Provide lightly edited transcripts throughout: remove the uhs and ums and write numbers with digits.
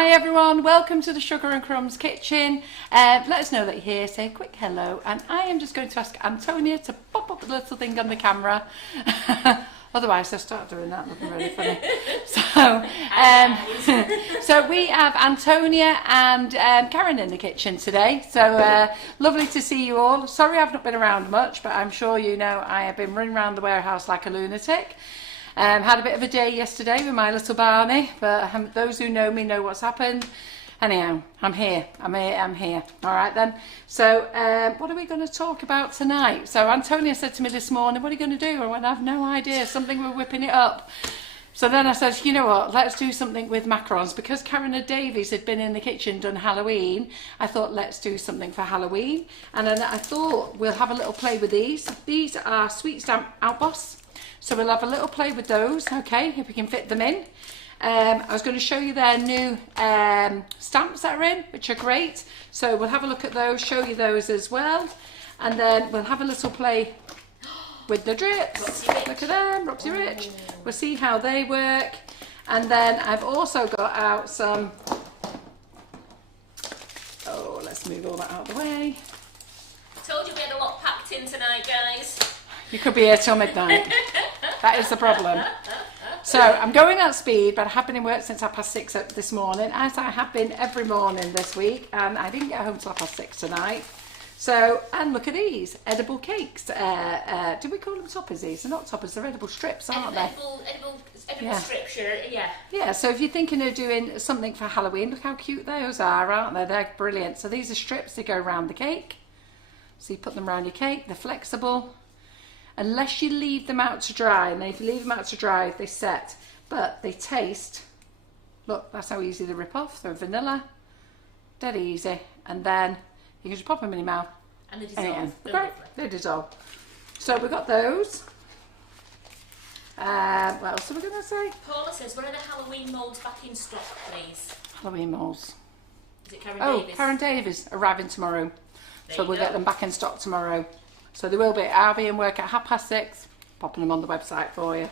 Hi everyone, welcome to the Sugar and Crumbs kitchen. Let us know that you're here, say a quick hello, and I am just going to ask Antonia to pop up a little thing on the camera. Otherwise they'll start doing that, looking really funny. So we have Antonia and Karen in the kitchen today, so lovely to see you all. Sorry I've not been around much, but I'm sure you know I have been running around the warehouse like a lunatic. Had a bit of a day yesterday with my little Barney, but those who know me know what's happened. Anyhow, I'm here. All right then. So what are we going to talk about tonight? So Antonia said to me this morning, what are you going to do? I went, I have no idea. Something, we're whipping it up. So then I said, you know what, let's do something with macarons. Because Karen and Davies had been in the kitchen, done Halloween, I thought, let's do something for Halloween. And then I thought, we'll have a little play with these. These are sweet stamp outbusts. So we'll have a little play with those, okay, if we can fit them in. I was going to show you their new stamps that are in, which are great. So we'll have a look at those, show you those as well. And then we'll have a little play with the drips. Look at them, Roxy Rich. We'll see how they work. And then I've also got out some, oh, let's move all that out of the way. Told you we had a lot packed in tonight, guys. You could be here till midnight. That is the problem. So I'm going at speed, but I have been in work since 6:30 this morning, as I have been every morning this week, and I didn't get home till 6:30 tonight. So, and look at these edible cakes. Do we call them toppers? These are not toppers; they're edible strips, aren't they? Edible strips, yeah. Yeah. So if you're thinking of doing something for Halloween, look how cute those are, aren't they? They're brilliant. So these are strips. They go around the cake. So you put them around your cake. They're flexible. Unless you leave them out to dry, and if you leave them out to dry, they set. But they taste, look, that's how easy they rip off. They're vanilla, dead easy. And then you can just pop them in your mouth. And they dissolve. Great, they dissolve. So we've got those. What else are we going to say? Paula says, where are the Halloween moulds back in stock, please? Halloween moulds. Is it Karen Davies? Oh, Karen Davies arriving tomorrow. So we'll get them back in stock tomorrow. So they will be. I'll be in work at 6:30, popping them on the website for you.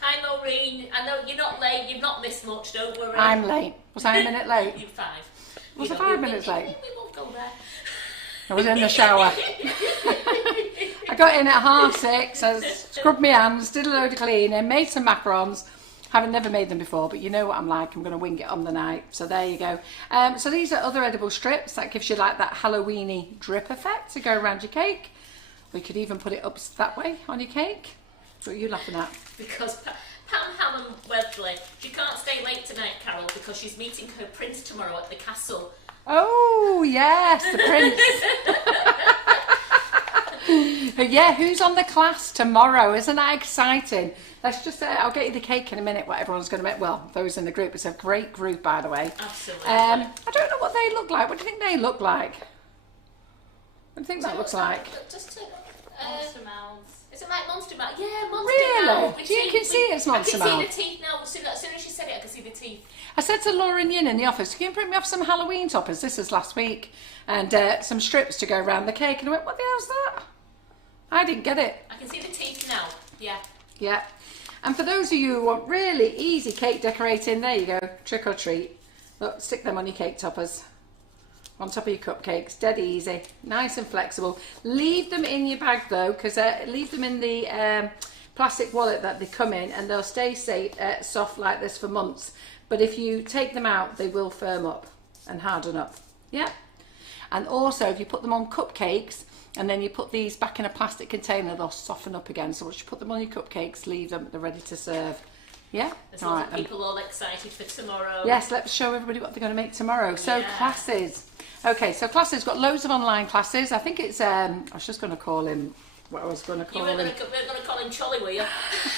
Hi Maureen, I know you're not late, you've not missed much, don't worry. I'm late. Was I a minute late? You're 5. Was I 5 minutes late? We won't go there. I was in the shower. I got in at 6:30, I scrubbed my hands, did a load of cleaning, made some macarons. Haven't never made them before, but you know what I'm like, I'm going to wing it on the night. So there you go. So these are other edible strips. That gives you like that Halloween-y drip effect to go around your cake. We could even put it up that way on your cake. What are you laughing at? Because Pam Hammond Webley, she can't stay late tonight, Carol, because she's meeting her prince tomorrow at the castle. Oh, yes, the prince. Yeah, who's on the class tomorrow? Isn't that exciting? Let's just say, I'll get you the cake in a minute, what everyone's going to make. Well, those in the group. It's a great group, by the way. Absolutely. I don't know what they look like. What do you think they look like? What do you think that looks like? Just Monster Mouths. Is it like Monster Mouth? Yeah, Monster Really? Mouth. You can see it's Monster Mouth. I can see the teeth now. As soon as she said it, I can see the teeth. I said to Lauren Yin in the office, can you print me off some Halloween toppers? This is last week. And some strips to go around the cake. And I went, what the hell's that? I didn't get it. I can see the teeth now. Yeah. Yeah. And for those of you who want really easy cake decorating, there you go. Trick or treat. Look, stick them on your cake toppers. On top of your cupcakes, dead easy, nice and flexible. Leave them in your bag though, because leave them in the plastic wallet that they come in, and they'll stay soft like this for months. But if you take them out, they will firm up and harden up. Yeah. And also, if you put them on cupcakes, and then you put these back in a plastic container, they'll soften up again. So once you put them on your cupcakes, leave them, they're ready to serve. Yeah? There's lots of people all excited for tomorrow. Yes, let's show everybody what they're going to make tomorrow. So classes. Okay, so classes, got loads of online classes. I think it's, I was just going to call him, what I was going to call him. You weren't going to call him Cholly, were you?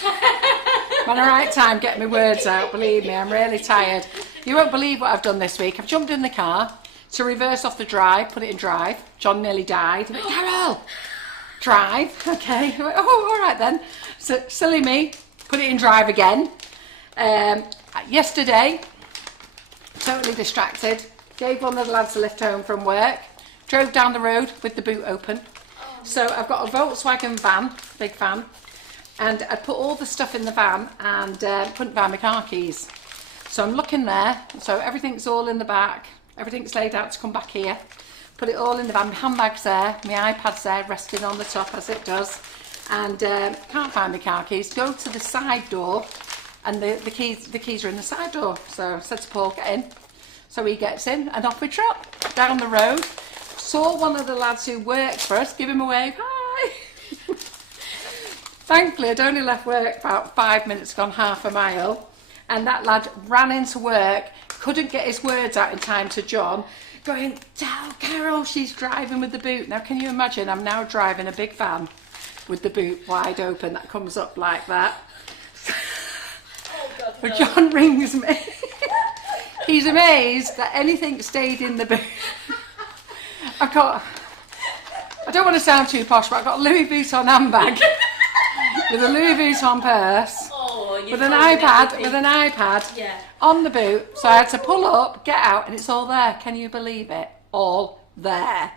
I'm on the right time getting my words out, believe me, I'm really tired. You won't believe what I've done this week. I've jumped in the car to reverse off the drive, put it in drive. John nearly died. He went, Carol, drive, okay. I went, oh, all right then. So, silly me, put it in drive again. Yesterday, totally distracted. Gave one of the lads a lift home from work, drove down the road with the boot open. So I've got a Volkswagen van, big van, and I put all the stuff in the van and couldn't find my car keys. So I'm looking there. So everything's all in the back. Everything's laid out to come back here. Put it all in the van. My handbag's there. My iPad's there, resting on the top as it does. And can't find my car keys. Go to the side door, and the keys are in the side door. So I said to Paul, get in. So he gets in, and off we trot down the road. Saw one of the lads who worked for us. Give him a wave. Hi. Thankfully, I'd only left work about 5 minutes, gone half a mile, and that lad ran into work, couldn't get his words out in time to John, going, tell Carol she's driving with the boot. Now, can you imagine? I'm now driving a big van with the boot wide open that comes up like that. Oh, God, But no. John rings me. He's amazed that anything stayed in the boot. I don't want to sound too posh, but I've got a Louis Vuitton handbag with a Louis Vuitton purse, Oh, with an iPad, Yeah. on the boot. So I had to pull up, get out, and it's all there. Can you believe it? All there.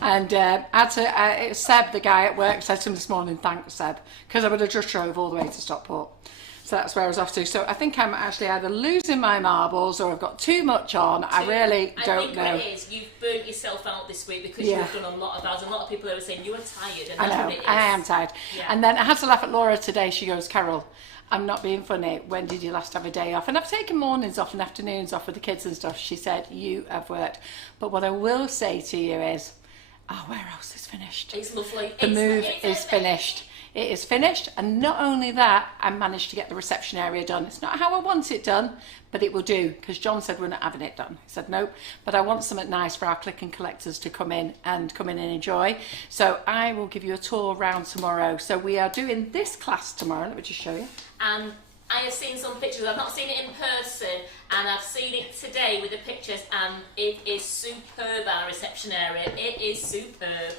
And it was Seb, the guy at work, said to him this morning, thanks Seb, because I would have just drove all the way to Stockport. So that's where I was off to. So I think I'm actually either losing my marbles or I've got too much on. I really don't know. I think what it is, you've burnt yourself out this week because you've done a lot of hours. A lot of people are saying you are tired, and that's what it is. I am tired. Yeah. And then I had to laugh at Laura today. She goes, Carol, I'm not being funny. When did you last have a day off? And I've taken mornings off and afternoons off with the kids and stuff. She said, you have worked. But what I will say to you is, our warehouse is finished. It's lovely. The move is finished. It is finished, and not only that, I managed to get the reception area done. It's not how I want it done, but it will do, because John said we're not having it done. He said nope, but I want something nice for our click and collectors to come in and enjoy. So I will give you a tour around tomorrow. So we are doing this class tomorrow. Let me just show you. And I have seen some pictures. I've not seen it in person, and I've seen it today with the pictures, and it is superb, our reception area. It is superb.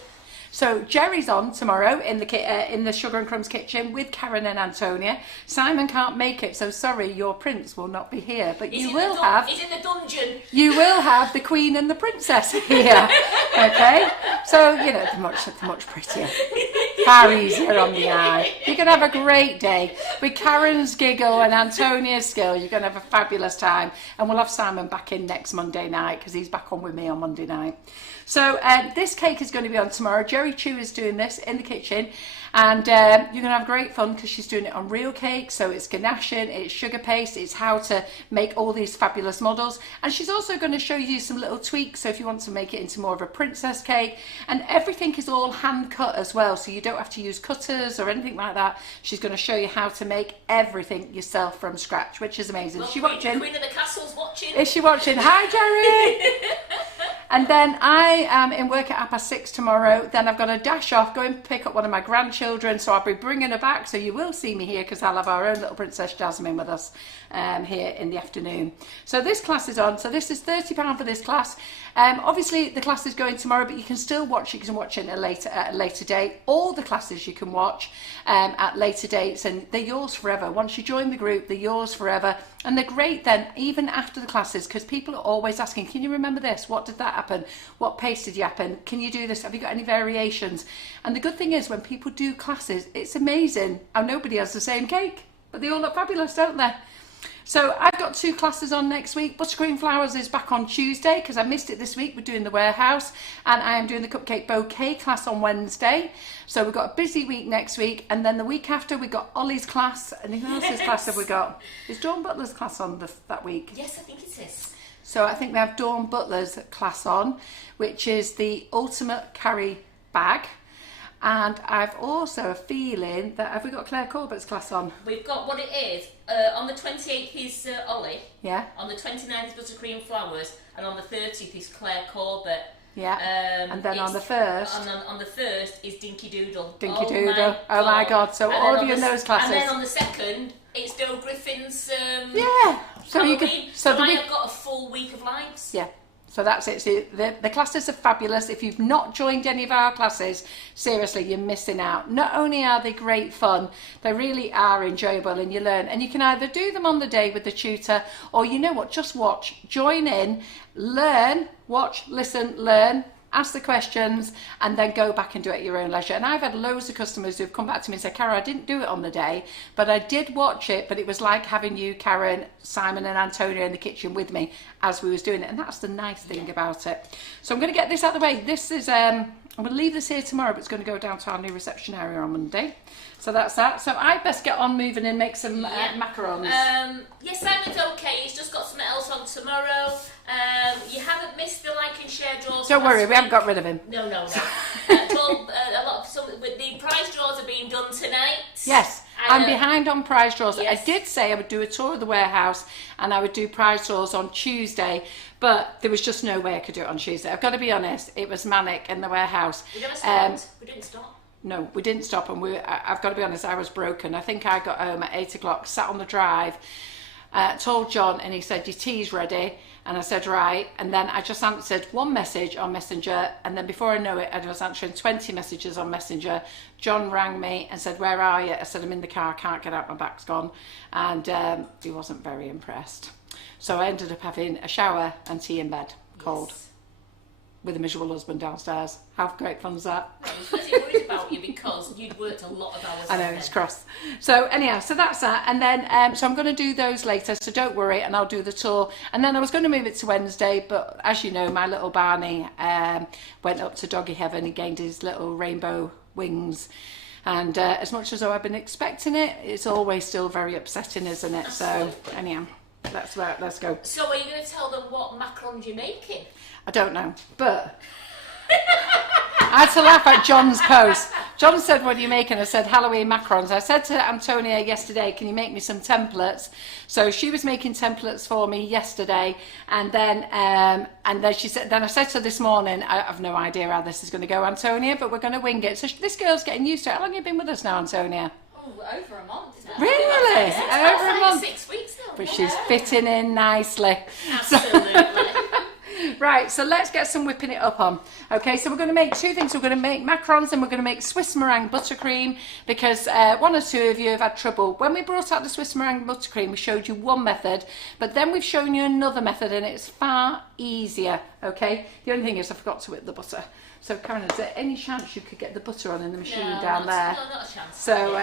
So Jerry's on tomorrow in the Sugar and Crumbs kitchen with Karen and Antonia. Simon can't make it, so sorry, your prince will not be here, but He's you in will the have. He's in the dungeon. You will have the Queen and the Princess here, okay? So you know, they're much prettier, far easier on the eye. You're gonna have a great day with Karen's giggle and Antonia's skill. You're gonna have a fabulous time, and we'll have Simon back in next Monday night because he's back on with me on Monday night. So this cake is going to be on tomorrow. Jerry Chew is doing this in the kitchen, and you're going to have great fun because she's doing it on real cake. So it's ganache, it's sugar paste, it's how to make all these fabulous models. And she's also going to show you some little tweaks. So if you want to make it into more of a princess cake, and everything is all hand cut as well. So you don't have to use cutters or anything like that. She's going to show you how to make everything yourself from scratch, which is amazing. Well, Is she watching? Queen of the Castle's watching. Is she watching? Hi, Jerry. And then I am in work at 6:30 tomorrow. Then I've got to dash off, go and pick up one of my grandchildren. So I'll be bringing her back. So you will see me here because I'll have our own little Princess Jasmine with us here in the afternoon. So this class is on. So this is £30 for this class. Obviously the class is going tomorrow, but you can still watch. You can watch it at a later date. All the classes you can watch at later dates, and they're yours forever. Once you join the group, they're yours forever. And they're great then, even after the classes, because people are always asking, can you remember this? What did that happen? What pace did you happen? Can you do this? Have you got any variations? And the good thing is, when people do classes, it's amazing how nobody has the same cake, but they all look fabulous, don't they? So I've got 2 classes on next week. Buttercream Flowers is back on Tuesday because I missed it this week. We're doing the warehouse, and I am doing the cupcake bouquet class on Wednesday. So we've got a busy week next week, and then the week after we've got Ollie's class, and who else's class have we got? Is Dawn Butler's class on that week? Yes, I think it is. So I think we have Dawn Butler's class on, which is the ultimate carry bag. And I've also a feeling that, have we got Claire Corbett's class on? We've got what it is. On the 28th is Ollie. Yeah. On the 29th is Buttercream Flowers, and on the 30th is Claire Corbett. Yeah. And then on the 1st? On the 1st is Dinky Doodle. Dinky Doodle. Oh my God. So and all of you in those classes. And then on the 2nd, it's Dale Griffin's yeah. So Halloween. you can, so I have got a full week of lives. Yeah. So that's it. So the classes are fabulous. If you've not joined any of our classes, seriously, you're missing out. Not only are they great fun, they really are enjoyable, and you learn. And you can either do them on the day with the tutor, or you know what, just watch, join in, learn, watch, listen, learn, ask the questions, and then go back and do it at your own leisure. And I've had loads of customers who've come back to me and said, Cara, I didn't do it on the day, but I did watch it, but it was like having you, Karen, Simon and Antonia in the kitchen with me as we was doing it. And that's the nice thing about it. So I'm going to get this out of the way. This is, I'm going to leave this here tomorrow, but it's going to go down to our new reception area on Monday. So that's that. So I best get on moving and make some macarons. Yes, Simon's okay. He's just got something else on tomorrow. You haven't missed the like and share draws. Don't worry, we haven't got rid of him. No. The prize draws are being done tonight. Yes, I'm behind on prize draws. Yes. I did say I would do a tour of the warehouse and I would do prize draws on Tuesday, but there was just no way I could do it on Tuesday. I've got to be honest, it was manic in the warehouse. We never stopped. We didn't stop. No, we didn't stop, and I've got to be honest, I was broken. I think I got home at 8 o'clock, sat on the drive, told John, and he said, your tea's ready. And I said, right. And then I just answered one message on Messenger, and then before I know it, I was answering 20 messages on Messenger. John rang me and said, where are you? I said, I'm in the car, can't get out, my back's gone. And he wasn't very impressed. So I ended up having a shower and tea in bed, cold. Yes. With a miserable husband downstairs. How great fun is that? I was really worried about you because you'd worked a lot of hours. I know, it's cross. So anyhow, so that's that. And then, so I'm going to do those later, so don't worry, and I'll do the tour. And then I was going to move it to Wednesday, but as you know, my little Barney went up to doggy heaven. He gained his little rainbow wings. And as much as though I've been expecting it, it's always still very upsetting, isn't it? Absolutely. So anyhow, that's right, let's go. So are you going to tell them what macarons you're making? I don't know, but I had to laugh at John's post. John said, what are you making? I said, Halloween macarons. I said to Antonia yesterday, can you make me some templates? So she was making templates for me yesterday, and then she said, then I said to her this morning, I have no idea how this is going to go, Antonia, but we're going to wing it. So this girl's getting used to it. How long have you been with us now, Antonia? Oh, over a month now. Really? Yeah, Over a like month? 6 weeks now. But she's fitting in nicely. Absolutely. Right, so let's get some whipping it up on. Okay, so we're going to make two things. We're going to make macarons and we're going to make Swiss meringue buttercream, because one or two of you have had trouble. When we brought out the Swiss meringue buttercream, we showed you one method, but then we've shown you another method and it's far easier, okay? The only thing is I forgot to whip the butter. So Karen, is there any chance you could get the butter on in the machine down there? No, not a chance. So,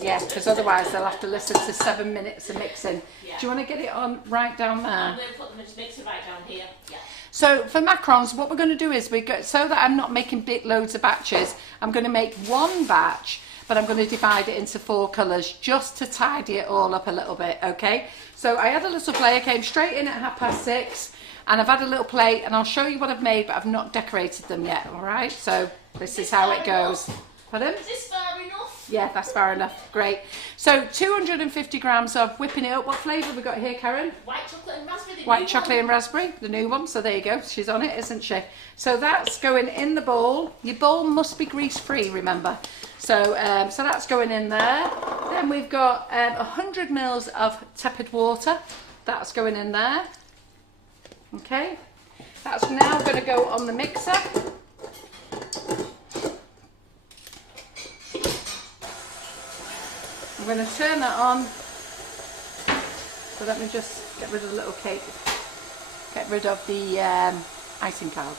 yeah, because otherwise they'll have to listen to 7 minutes of mixing. Yeah. Do you want to get it on right down there? I'm going to put them in the mixer right down here. Yeah. So for macarons, what we're going to do is so that I'm not making big loads of batches, I'm going to make one batch, but I'm going to divide it into 4 colours just to tidy it all up a little bit, okay? So I had a little plate, I came straight in at 6:30, and I've had a little plate, and I'll show you what I've made, but I've not decorated them yet, all right? So this is how it goes. Pardon? Is this fair enough? Yeah, that's fair enough. Great. So 250 grams of whipping it up. What flavour have we got here, Karen? White chocolate and raspberry. White chocolate and raspberry, the new one. So there you go. She's on it, isn't she? So that's going in the bowl. Your bowl must be grease-free, remember. So so that's going in there. Then we've got 100 mils of tepid water. That's going in there. Okay. That's now going to go on the mixer. I'm going to turn that on. So let me just get rid of the little cake. Get rid of the icing cloud.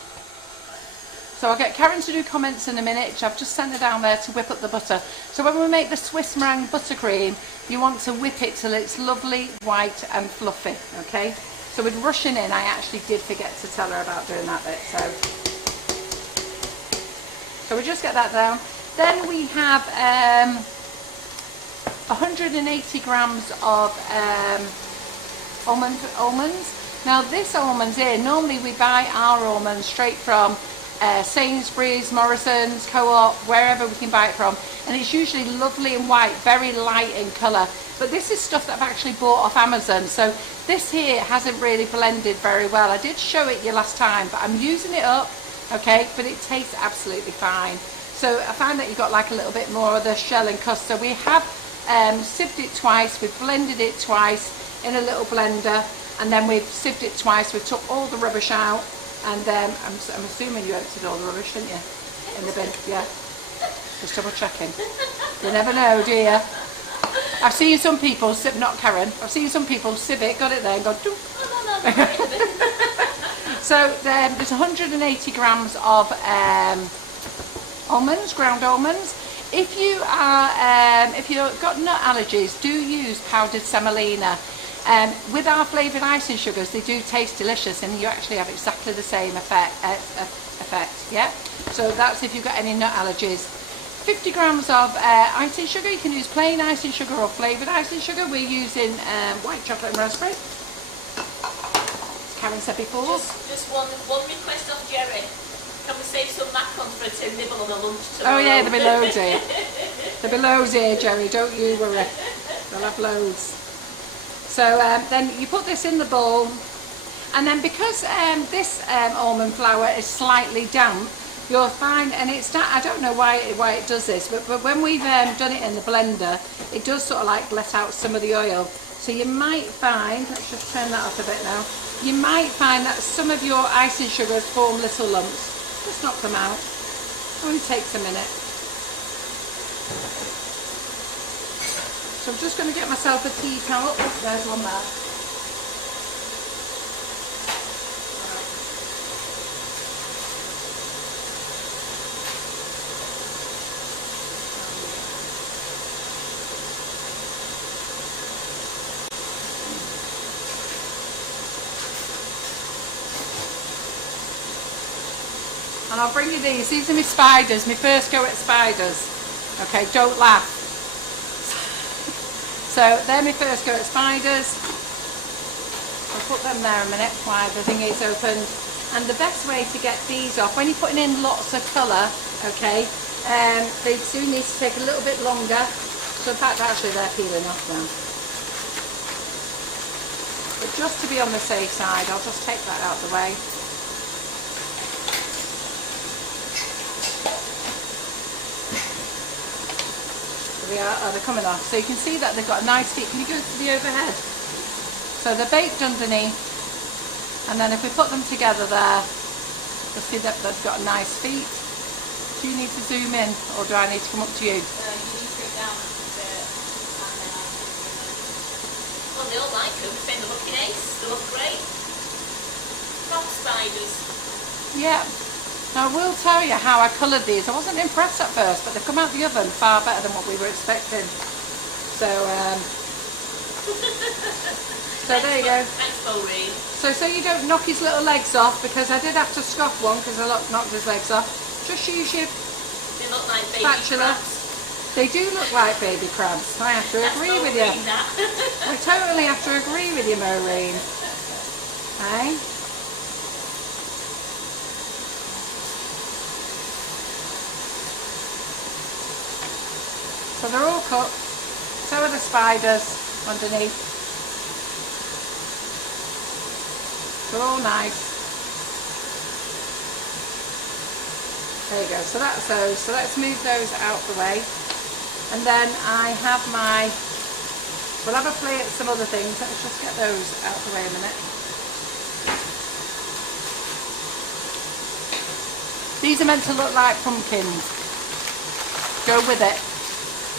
So I'll get Karen to do comments in a minute. I've just sent her down there to whip up the butter. So when we make the Swiss meringue buttercream, you want to whip it till it's lovely, white and fluffy, okay? So with rushing in, I actually did forget to tell her about doing that bit. So we just get that down. Then we have 180 grams of almonds. Now this almonds here, normally we buy our almonds straight from Sainsbury's, Morrison's, Co-op, wherever we can buy it from, and it's usually lovely and white, very light in colour. But this is stuff that I've actually bought off Amazon, so this here hasn't really blended very well. I did show it you last time, but I'm using it up, okay, but it tastes absolutely fine. So I found that you got like a little bit more of the shell and crust. So we have sieved it twice, we've blended it twice in a little blender, and then we've sieved it twice, we took all the rubbish out, and I'm assuming you emptied all the rubbish, didn't you? In the bin, yeah. Just double checking. You never know, do you? I've seen some people, not Karen, I've seen some people sieve it, got it there and gone, doof. No. So there's 180 grams of almonds, ground almonds. If you are, if you've got nut allergies, do use powdered semolina. With our flavoured icing sugars, they do taste delicious, and you actually have exactly the same effect. Yeah. So that's if you've got any nut allergies. 50 grams of icing sugar. You can use plain icing sugar or flavoured icing sugar. We're using white chocolate and raspberry. As Karen said before. Just one request of Jerry. Can we save some macarons for her to nibble on her lunch tomorrow? Oh yeah, there'll be loads here. There'll be loads here, Jerry. Don't you worry. They'll have loads. So then you put this in the bowl, and then because this almond flour is slightly damp, you'll find, and it's not, I don't know why it does this, but when we've done it in the blender, it does sort of like let out some of the oil. So you might find, let's just turn that up a bit now, you might find that some of your icing sugars form little lumps. Just knock them out. Only takes a minute. So I'm just going to get myself a tea towel. Oh, there's one there. And I'll bring you these. These are my spiders, my first go at spiders. Okay, don't laugh. So they're my first go at spiders. I'll put them there a minute while the thing is opened. And the best way to get these off, when you're putting in lots of colour, okay, they do need to take a little bit longer. So in fact, actually they're peeling off now. But just to be on the safe side, I'll just take that out of the way. They're coming off. So you can see that they've got a nice feet. Can you go to the overhead? So they're baked underneath, and then if we put them together there, you'll see that they've got nice feet. Do you need to zoom in, or do I need to come up to you? You need to go down a bit, and then I'll zoom in. Well, they all like them. They're saying they're looking ace. They look great. Top spiders. Yeah. Now I will tell you how I coloured these. I wasn't impressed at first, but they've come out the oven far better than what we were expecting. So, so there you go. Thanks, Maureen. So you don't knock his little legs off, because I did have to scoff one because I knocked his legs off. Just use your They look like baby spatula. crabs. They do look like baby crabs. I have to agree with you. I totally have to agree with you, Maureen. Hey? So they're all cooked. So are the spiders underneath. They're all nice. There you go. So that's those. So let's move those out the way. And then I have my, we'll have a play at some other things. Let's just get those out the way a minute. These are meant to look like pumpkins. Go with it.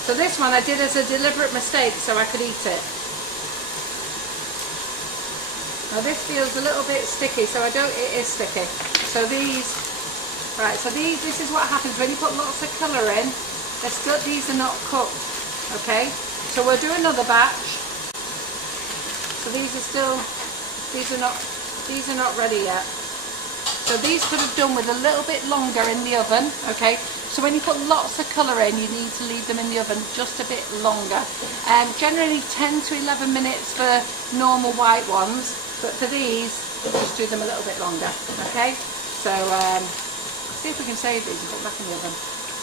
So this one I did as a deliberate mistake so I could eat it. Now this feels a little bit sticky, so it is sticky. So these, right, so this is what happens when you put lots of colour in. These are not cooked, okay? So we'll do another batch. So these are not ready yet. So these could have done with a little bit longer in the oven, okay? So when you put lots of colour in, you need to leave them in the oven just a bit longer. Generally 10 to 11 minutes for normal white ones, but for these, just do them a little bit longer, okay? So see if we can save these and put them back in the oven.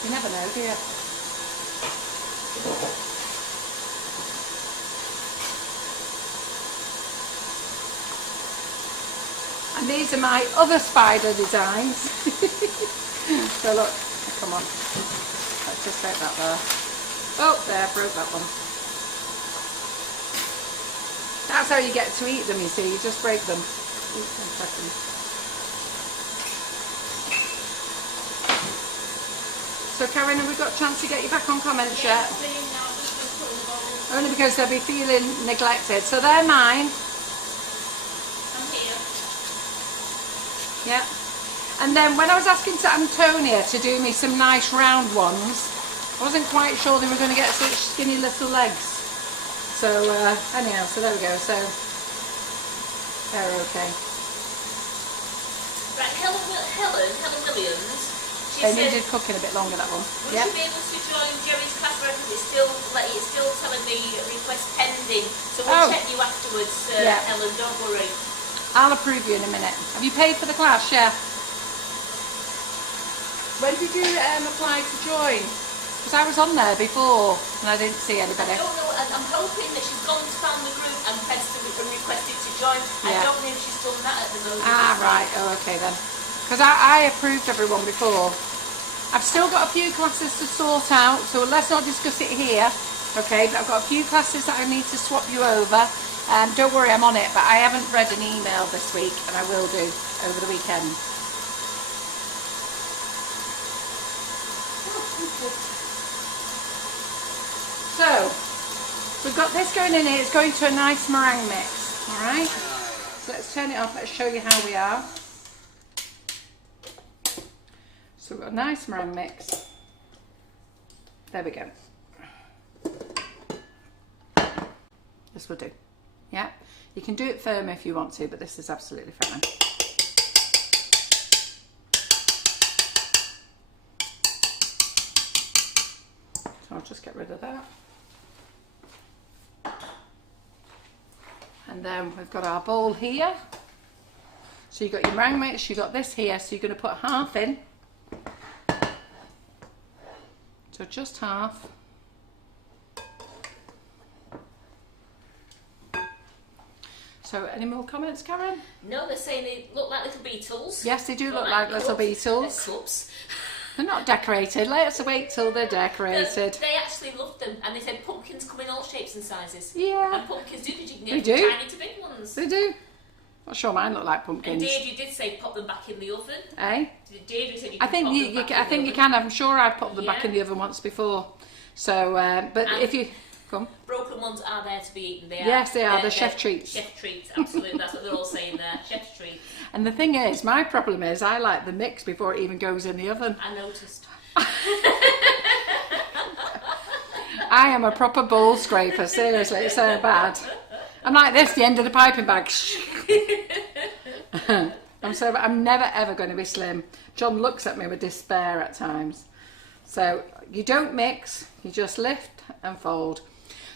You never know, do you? And these are my other spider designs. So look, come on, let's just take that there. Oh, there, I broke that one. That's how you get to eat them, you see, you just break them. Oops, 1 second. So Karen, have we got a chance to get you back on comments yet? Only because they'll be feeling neglected. So they're mine. I'm here. Yeah. And then when I was asking to Antonia to do me some nice round ones, I wasn't quite sure they were going to get such skinny little legs. So anyhow, so there we go. So they're okay. Right, Helen Williams. They needed cooking a bit longer, that one. Would you be able to join Jerry's class record? It's still telling me request pending. So we'll check you afterwards, Helen, don't worry. I'll approve you in a minute. Have you paid for the class? Yeah. When did you apply to join? Because I was on there before and I didn't see anybody. I don't know, I'm hoping that she's gone to found the group and requested to join. I don't know if she's done that at the moment. Ah, right. Oh, okay then. Because I approved everyone before. I've still got a few classes to sort out, so let's not discuss it here. Okay, but I've got a few classes that I need to swap you over. Don't worry, I'm on it, but I haven't read an email this week, and I will do over the weekend. So, we've got this going in here. It's going to a nice meringue mix, all right? So let's turn it off. Let's show you how we are. So we've got a nice meringue mix. There we go. This will do. Yeah, you can do it firm if you want to, but this is absolutely fine. So I'll just get rid of that. And then we've got our bowl here. So you've got your meringue mix, you've got this here, so you're going to put half in. So just half. So any more comments, Karen? No, they're saying they look like little beetles. Yes, they do look like little beetles. They're cups. They're not decorated. Let's wait till they're decorated. They actually loved them, and they said pumpkins come in all shapes and sizes. Yeah. And pumpkins do, because you can get from tiny to big ones. They do. Not sure mine look like pumpkins. And Dave, you did say pop them back in the oven. Eh? Dave, you said you I think you can. I'm sure I've popped them back in the oven once before. So, but and if you come, broken ones are there to be eaten. Yes, they are. They're chef treats. Chef treats, absolutely. That's what they're all saying there. Chef treats. And the thing is, my problem is, I like the mix before it even goes in the oven. I noticed. I am a proper bowl scraper. Seriously, it's so bad. I'm like this, the end of the piping bag. I'm never ever going to be slim. John looks at me with despair at times. So you don't mix, you just lift and fold.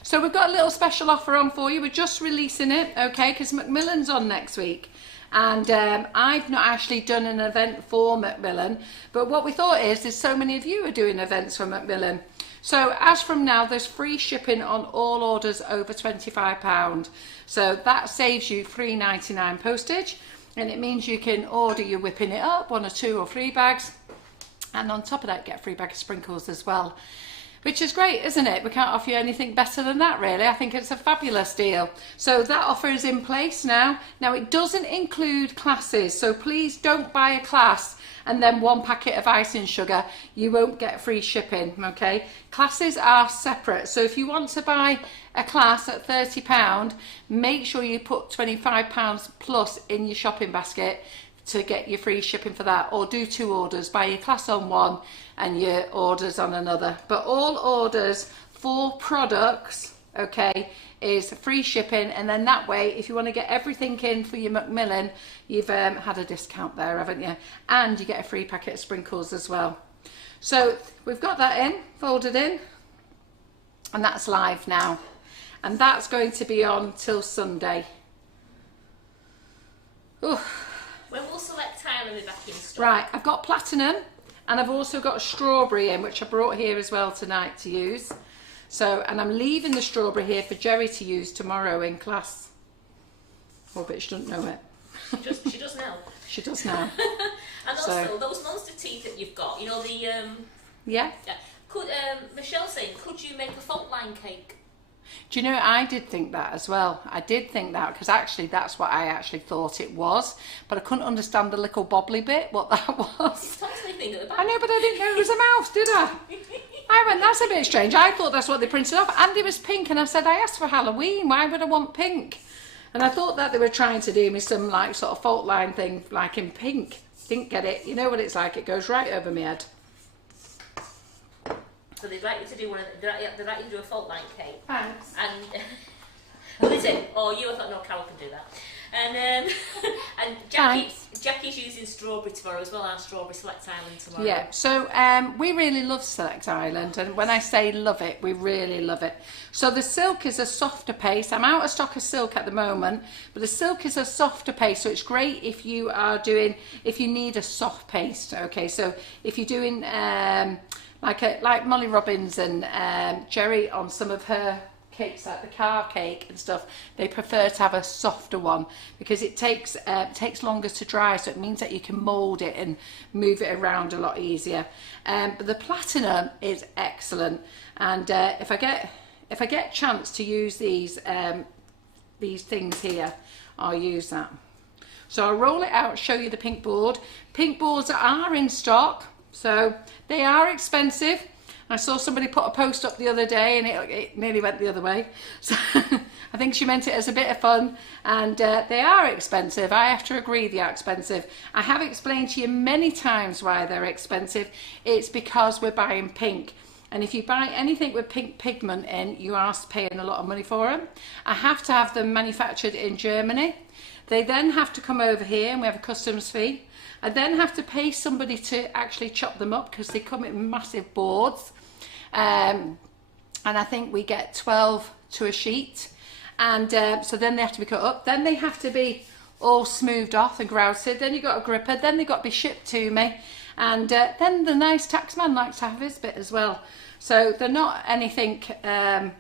So we've got a little special offer on for you. We're just releasing it, okay, because Macmillan's on next week. And I've not actually done an event for Macmillan, but what we thought is there's so many of you are doing events for Macmillan. So as from now, there's free shipping on all orders over £25. So that saves you £3.99 postage, and it means you can order your whipping it up, 1 or 2 or 3 bags, and on top of that get a free bag of sprinkles as well. Which is great, isn't it? We can't offer you anything better than that, really. I think it's a fabulous deal. So that offer is in place now. Now, it doesn't include classes, so please don't buy a class and then 1 packet of icing sugar. You won't get free shipping, okay? Classes are separate, so if you want to buy a class at £30, make sure you put £25 plus in your shopping basket to get your free shipping for that, or do 2 orders, buy your class on one and your orders on another. But all orders for products, okay, is free shipping, and then that way, if you want to get everything in for your Macmillan, you've had a discount there, haven't you? And you get a free packet of sprinkles as well. So we've got that in, folded in, and that's live now. And that's going to be on till Sunday. Ooh. When will Select Island be back in stock? Right, I've got platinum, and I've also got strawberry in, which I brought here as well tonight to use. So, and I'm leaving the strawberry here for Jerry to use tomorrow in class. Oh, but she doesn't know it. She does now. She does now. And also, those monster teeth that you've got, you know, the... Yeah? Could, Michelle's saying, could you make a fault line cake? Do you know, I did think that as well. I did think that, because actually that's what I actually thought it was. But I couldn't understand the little bobbly bit, what that was. It's totally thing at the back. I know, but I didn't know it was a mouth, did I? I went, that's a bit strange. I thought that's what they printed off. And it was pink, and I said, I asked for Halloween. Why would I want pink? And I thought that they were trying to do me some like sort of fault line thing, like in pink. Didn't get it. You know what it's like? It goes right over my head. So they'd like you to do they'd like you to do a fault line cake. Thanks. And what is it? Oh, I thought no, Carol can do that. And and Jackie's using strawberry tomorrow as well, our strawberry Select Island tomorrow. Yeah, so we really love Select Island, and when I say love it, we really love it. So the silk is a softer paste. I'm out of stock of silk at the moment, but the silk is a softer paste, so it's great if you are doing, if you need a soft paste. Okay, so if you're doing like Molly Robbins and Jerry on some of her cakes, like the car cake and stuff, they prefer to have a softer one because it takes longer to dry, so it means that you can mold it and move it around a lot easier. But the platinum is excellent, and if I get a chance to use these things here, I'll use that. So I'll roll it out, show you the pink board. Pink boards are in stock, so they are expensive. I saw somebody put a post up the other day and it nearly went the other way. So I think she meant it as a bit of fun, and they are expensive. I have to agree they are expensive. I have explained to you many times why they're expensive. It's because we're buying pink. And if you buy anything with pink pigment in, you are paying a lot of money for them. I have to have them manufactured in Germany. They then have to come over here and we have a customs fee. I then have to pay somebody to actually chop them up because they come in massive boards. And I think we get 12 to a sheet. And so then they have to be cut up. Then they have to be all smoothed off and grouted. Then you've got a gripper. Then they've got to be shipped to me. And then the nice taxman likes to have his bit as well. So they're not anything,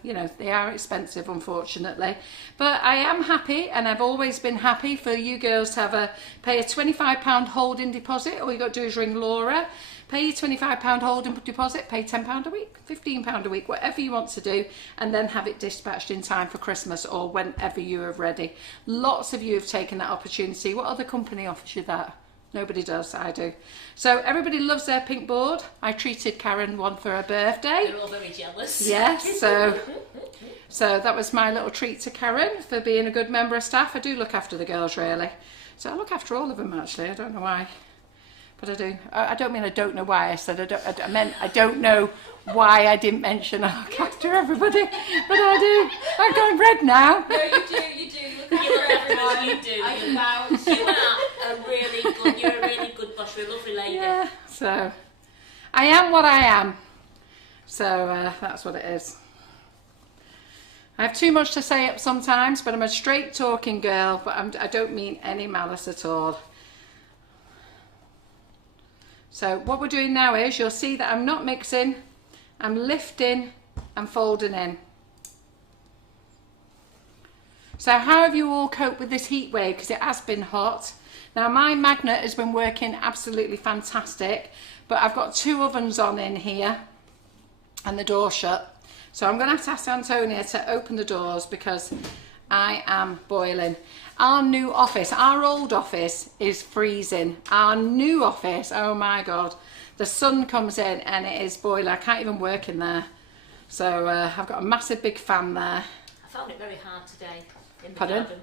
you know, they are expensive, unfortunately. But I am happy, and I've always been happy for you girls to have pay a £25 holding deposit. All you got to do is ring Laura, pay your £25 holding deposit, pay £10 a week, £15 a week, whatever you want to do, and then have it dispatched in time for Christmas or whenever you are ready. Lots of you have taken that opportunity. What other company offers you that? Nobody does, I do. So everybody loves their pink board. I treated Karen one for her birthday. They're all very jealous. Yes, so that was my little treat to Karen for being a good member of staff. I do look after the girls, really. So I look after all of them, actually. I don't know why, but I do. I don't mean I don't know why I said I meant I don't know why I didn't mention I look after everybody, but I do. I've gone red now. No, you do. You look after everyone. You do. I can vouch. You are a really good. You're a really good boss. You're a lovely lady. Yeah. So I am what I am. So that's what it is. I have too much to say up sometimes, but I'm a straight talking girl. But I don't mean any malice at all. So what we're doing now is, you'll see that I'm not mixing. I'm lifting and folding in. So how have you all coped with this heat wave? Because it has been hot. Now my magnet has been working absolutely fantastic, but I've got 2 ovens on in here and the door shut. So I'm going to have to ask Antonia to open the doors because I am boiling. Our new office, our old office is freezing. Our new office, oh my God. The sun comes in and it is boiling. I can't even work in there. So I've got a massive big fan there. I found it very hard today in the Pardon? garden.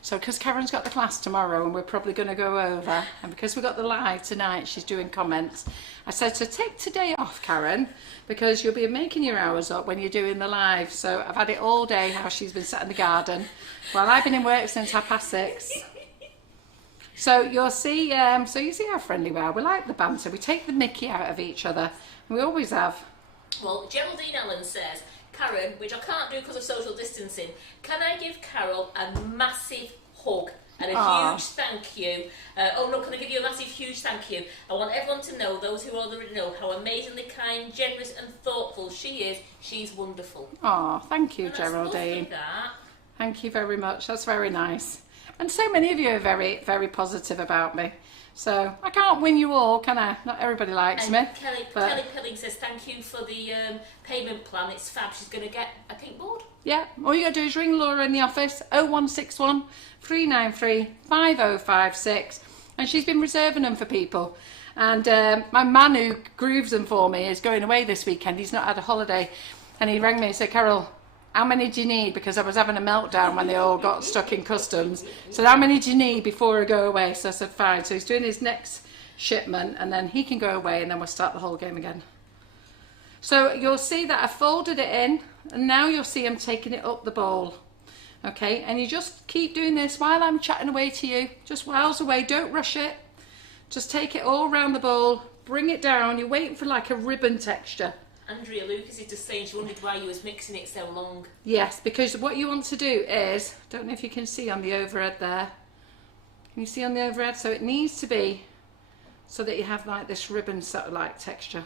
So because Karen's got the class tomorrow and we're probably going to go over, and because we've got the live tonight, she's doing comments. I said to take today off, Karen, because you'll be making your hours up when you're doing the live. So I've had it all day how she's been sat in the garden while I've been in work since 6:30. So you'll see, so you see how friendly we are. We like the banter. We take the mickey out of each other. And we always have. Well, Geraldine Allen says, Karen, which I can't do because of social distancing, can I give Carol a massive hug and a huge thank you? Oh no, can I give you a massive huge thank you? I want everyone to know, those who already know, how amazingly kind, generous and thoughtful she is. She's wonderful. Oh, thank you, And Geraldine. that. Thank you very much. That's very nice. And so many of you are very, very positive about me. So I can't win you all, can I? Not everybody likes me. Kelly Pilling says, thank you for the payment plan. It's fab. She's going to get a pink board. Yeah, all you got to do is ring Laura in the office, 0161 393 5056. And she's been reserving them for people. And my man who grooves them for me is going away this weekend. He's not had a holiday. And he rang me and said, Carol, how many do you need? Because I was having a meltdown when they all got stuck in customs. So how many do you need before I go away? So I said, fine. So he's doing his next shipment and then he can go away and then we'll start the whole game again. So you'll see that I folded it in and now you'll see I'm taking it up the bowl. Okay, and you just keep doing this while I'm chatting away to you. Just whiles away, don't rush it. Just take it all around the bowl, bring it down. You're waiting for like a ribbon texture. Andrea Lucas is just saying she wondered why you was mixing it so long. Yes, because what you want to do is, don't know if you can see on the overhead there. Can you see on the overhead? So it needs to be so that you have like this ribbon sort of like texture.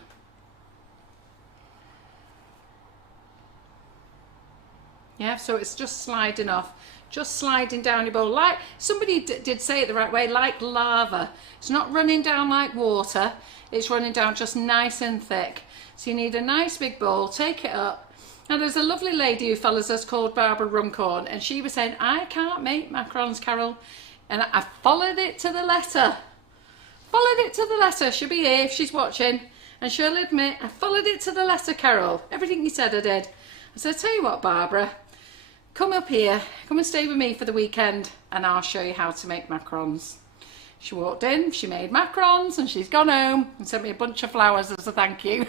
Yeah, so it's just sliding off, just sliding down your bowl. Like somebody did say it the right way, like lava. It's not running down like water, it's running down just nice and thick. So you need a nice big bowl, take it up. Now there's a lovely lady who follows us called Barbara Runcorn, and she was saying, I can't make macarons, Carol. And I followed it to the letter. Followed it to the letter. She'll be here if she's watching. And she'll admit, I followed it to the letter, Carol. Everything you said I did. I said, tell you what, Barbara, come up here, come and stay with me for the weekend and I'll show you how to make macarons. She walked in, she made macarons and she's gone home and sent me a bunch of flowers as a thank you.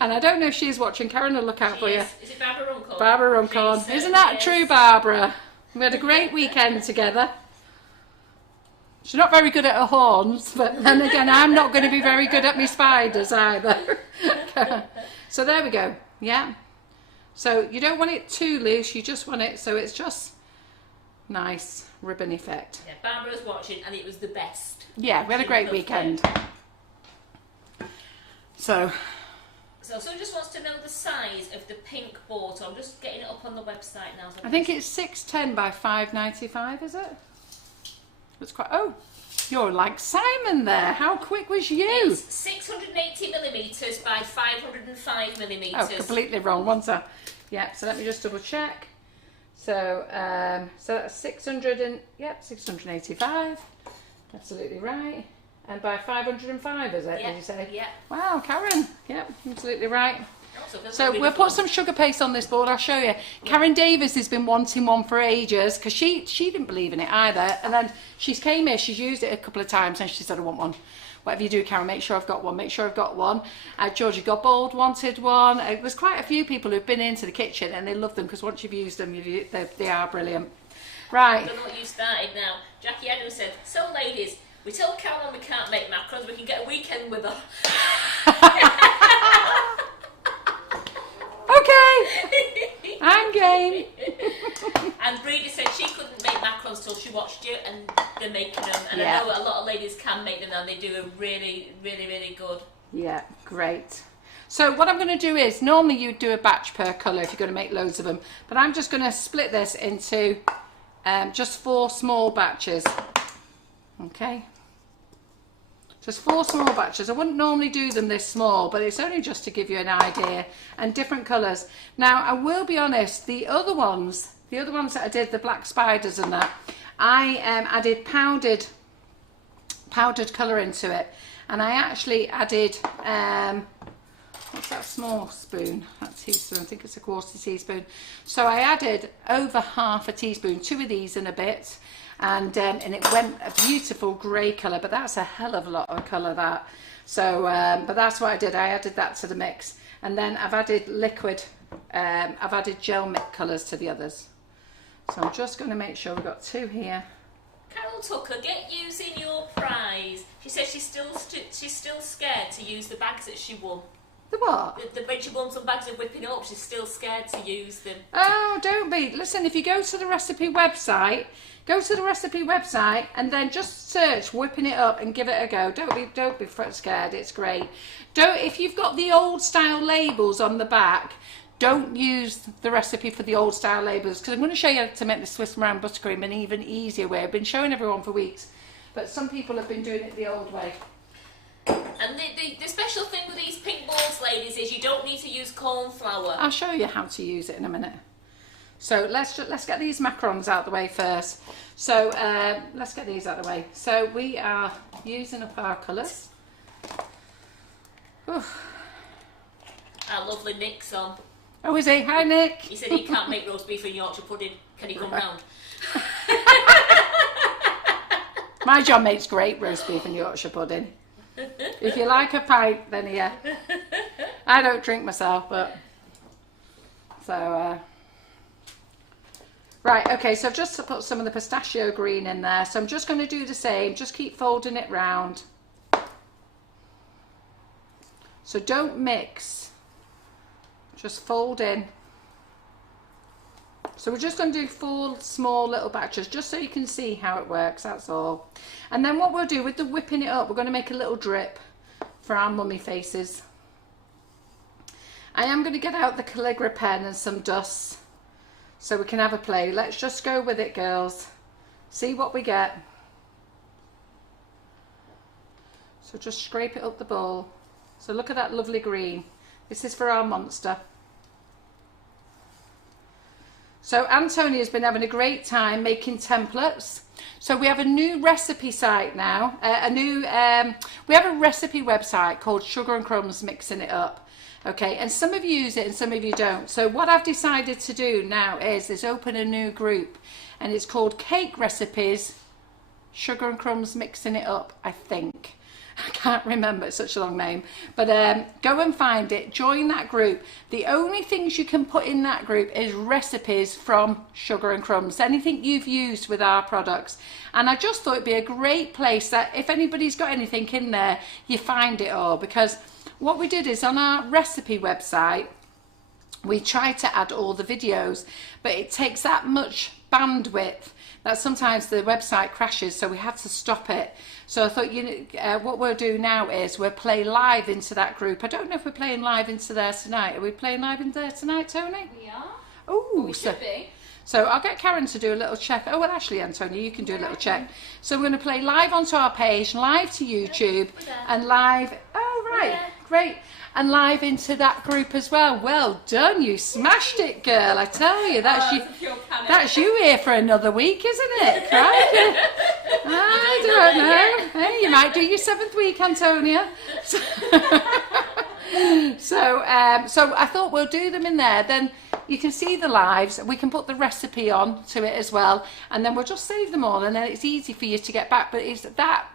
And I don't know if she's watching. Karen will look out for you. Is it Barbara Runcorn? Barbara Runcorn. Isn't that true, Barbara? We had a great weekend together. She's not very good at her horns, but then again, I'm not going to be very good at my spiders either. So there we go. Yeah. So you don't want it too loose, you just want it so it's just nice ribbon effect. Yeah, Barbara's watching and it was the best. Yeah, we had a great weekend. So someone just wants to know the size of the pink board. So I'm just getting it up on the website now. So I think it's 610 by 595, is it? It's quite. Oh, you're like Simon there. How quick was you? It's 680 millimetres by 505 millimetres. Oh, completely wrong. One sec. Yeah. So let me just double check. So that's 685. Absolutely right. And by 505, is it? Yeah, Did you say? yeah. Wow, Karen. Yep, absolutely right. Also, So we'll put some sugar paste on this board. I'll show you. Karen Davis has been wanting one for ages because she didn't believe in it either. And then she came here, she's used it a couple of times and she said, I want one. Whatever you do, Karen, make sure I've got one. Make sure I've got one. Georgia Gobbold wanted one. There's quite a few people who've been into the kitchen and they love them because once you've used them, they are brilliant. Right. I don't know what you started now. Jackie Adams said, so ladies, we told Caroline we can't make macarons, we can get a weekend with her. Okay, I'm game. And Breda said she couldn't make macarons till she watched you and they're making them. And Yeah. I know a lot of ladies can make them and they do a really, really, really good. Yeah, great. So what I'm going to do is, normally you'd do a batch per colour if you're going to make loads of them, but I'm just going to split this into just 4 small batches. Okay. Just 4 small batches. I wouldn't normally do them this small, but it's only just to give you an idea, and different colours. Now, I will be honest, the other ones that I did, the black spiders and that, I added powdered colour into it, and I actually added, what's that small spoon? That teaspoon, I think it's a 1/4 teaspoon. So I added over 1/2 teaspoon, 2 of these in a bit, and it went a beautiful grey colour, but that's a hell of a lot of colour, that. So but that's what I did. I added that to the mix, and then I've added liquid, I've added gel mix colours to the others. So I'm just going to make sure we've got 2 here. Carol Tucker, get using your prize. She says she's still scared to use the bags that she won. The what? When she won some bags of whipping up, she's still scared to use them. Oh, don't be. Listen, if you go to the recipe website, and then just search whipping it up and give it a go. Don't be scared. It's great. If you've got the old style labels on the back, don't use the recipe for the old style labels, because I'm going to show you how to make the Swiss meringue buttercream an even easier way. I've been showing everyone for weeks, but some people have been doing it the old way. And the special thing with these pink balls, ladies, is you don't need to use corn flour. I'll show you how to use it in a minute. So let's get these macarons out the way first. So let's get these out the way. So we are using up our colours. Our lovely Nick's on. Oh, is he? Hi, Nick. He said he can't make roast beef and Yorkshire pudding. Can he come round? My John makes great roast beef and Yorkshire pudding. If you like a pint, then yeah. I don't drink myself, but... So, right, okay, so I've just put some of the pistachio green in there. So I'm just going to do the same. Just keep folding it round. So don't mix. Just fold in. So we're just going to do 4 small little batches, just so you can see how it works, that's all. And then what we'll do with the whipping it up, we're going to make a little drip for our mummy faces. I am going to get out the calligraphy pen and some dust so we can have a play. Let's just go with it, girls. See what we get. So just scrape it up the bowl. So look at that lovely green. This is for our monster. So Antonia's been having a great time making templates. So we have a new recipe site now. We have a recipe website called Sugar and Crumbs, Mixing It Up. Okay, and some of you use it and some of you don't. So what I've decided to do now is open a new group, and it's called Cake Recipes, Sugar and Crumbs Mixing It Up, I think. I can't remember, it's such a long name. But go and find it, join that group. The only things you can put in that group is recipes from Sugar and Crumbs, anything you've used with our products. And I just thought it'd be a great place that if anybody's got anything in there, you find it all. Because what we did is on our recipe website, we tried to add all the videos, but it takes that much bandwidth that sometimes the website crashes, so we had to stop it. So I thought, what we'll do now is we'll play live into that group. I don't know if we're playing live into there tonight. Are we playing live in there tonight, Tony? We are. Oh, we should be. So I'll get Karen to do a little check. Oh, well, actually, Antonia, you can do a little check. So we're going to play live onto our page, live to YouTube, and live... Oh, right, great. And live into that group as well. Well done, you smashed it, girl. I tell you, that's you here for another week, isn't it? Crikey. I don't know. Hey, you might do your 7th week, Antonia. So I thought we'll do them in there. Then you can see the lives. We can put the recipe on to it as well, and then we'll just save them all, and then it's easy for you to get back. But it's that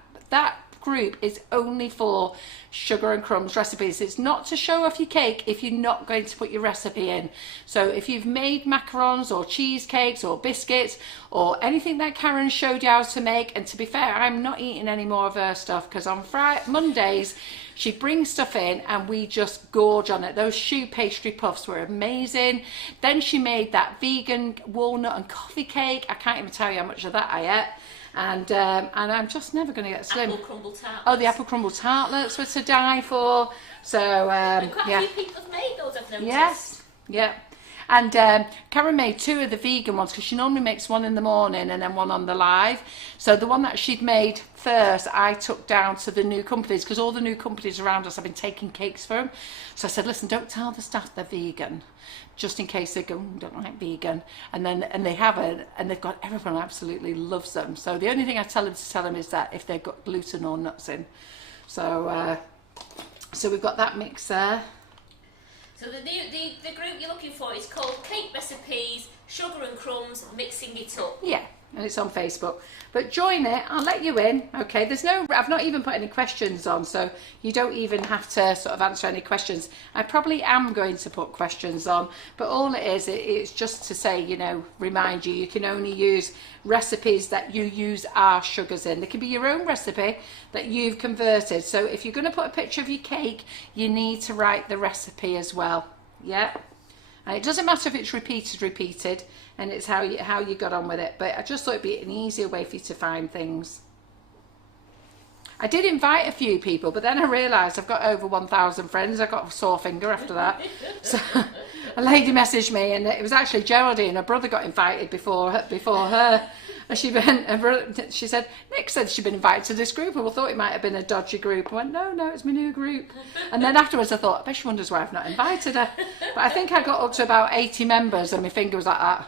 group is only for Sugar and Crumbs recipes. It's not to show off your cake if you're not going to put your recipe in. So if you've made macarons or cheesecakes or biscuits or anything that Karen showed you how to make, and to be fair, I'm not eating any more of her stuff because on Mondays she brings stuff in and we just gorge on it. Those choux pastry puffs were amazing. Then she made that vegan walnut and coffee cake. I can't even tell you how much of that I ate. And I'm just never going to get slim. Apple crumble tartlets. Oh, the apple crumble tartlets were to die for. So quite a few people have made those, I've noticed. Yes, yeah. And Karen made 2 of the vegan ones because she normally makes one in the morning and then one on the live. So the one that she'd made first, I took down to the new companies because all the new companies around us have been taking cakes for them. So I said, listen, don't tell the staff they're vegan, just in case they go, don't like vegan. And they haven't, and they've got, everyone absolutely loves them. So the only thing I tell them is that if they've got gluten or nuts in. So so we've got that mix there. So the group you're looking for is called Cake Recipes, Sugar and Crumbs, Mixing It Up. Yeah, and it's on Facebook. But join it, I'll let you in. Okay, I've not even put any questions on, so you don't even have to sort of answer any questions. I probably am going to put questions on, but all it is, it's just to say, remind you can only use recipes that you use our sugars in. They can be your own recipe that you've converted. So if you're going to put a picture of your cake, you need to write the recipe as well. Yeah. And it doesn't matter if it's repeated, and it's how you got on with it. But I just thought it'd be an easier way for you to find things. I did invite a few people, but then I realised I've got over 1,000 friends. I got a sore finger after that. So a lady messaged me, and it was actually Geraldine. Her brother got invited before her. And she said, Nick said she'd been invited to this group, and we thought it might have been a dodgy group. I went, no, it's my new group. And then afterwards I thought, I bet she wonders why I've not invited her. But I think I got up to about 80 members, and my finger was like that.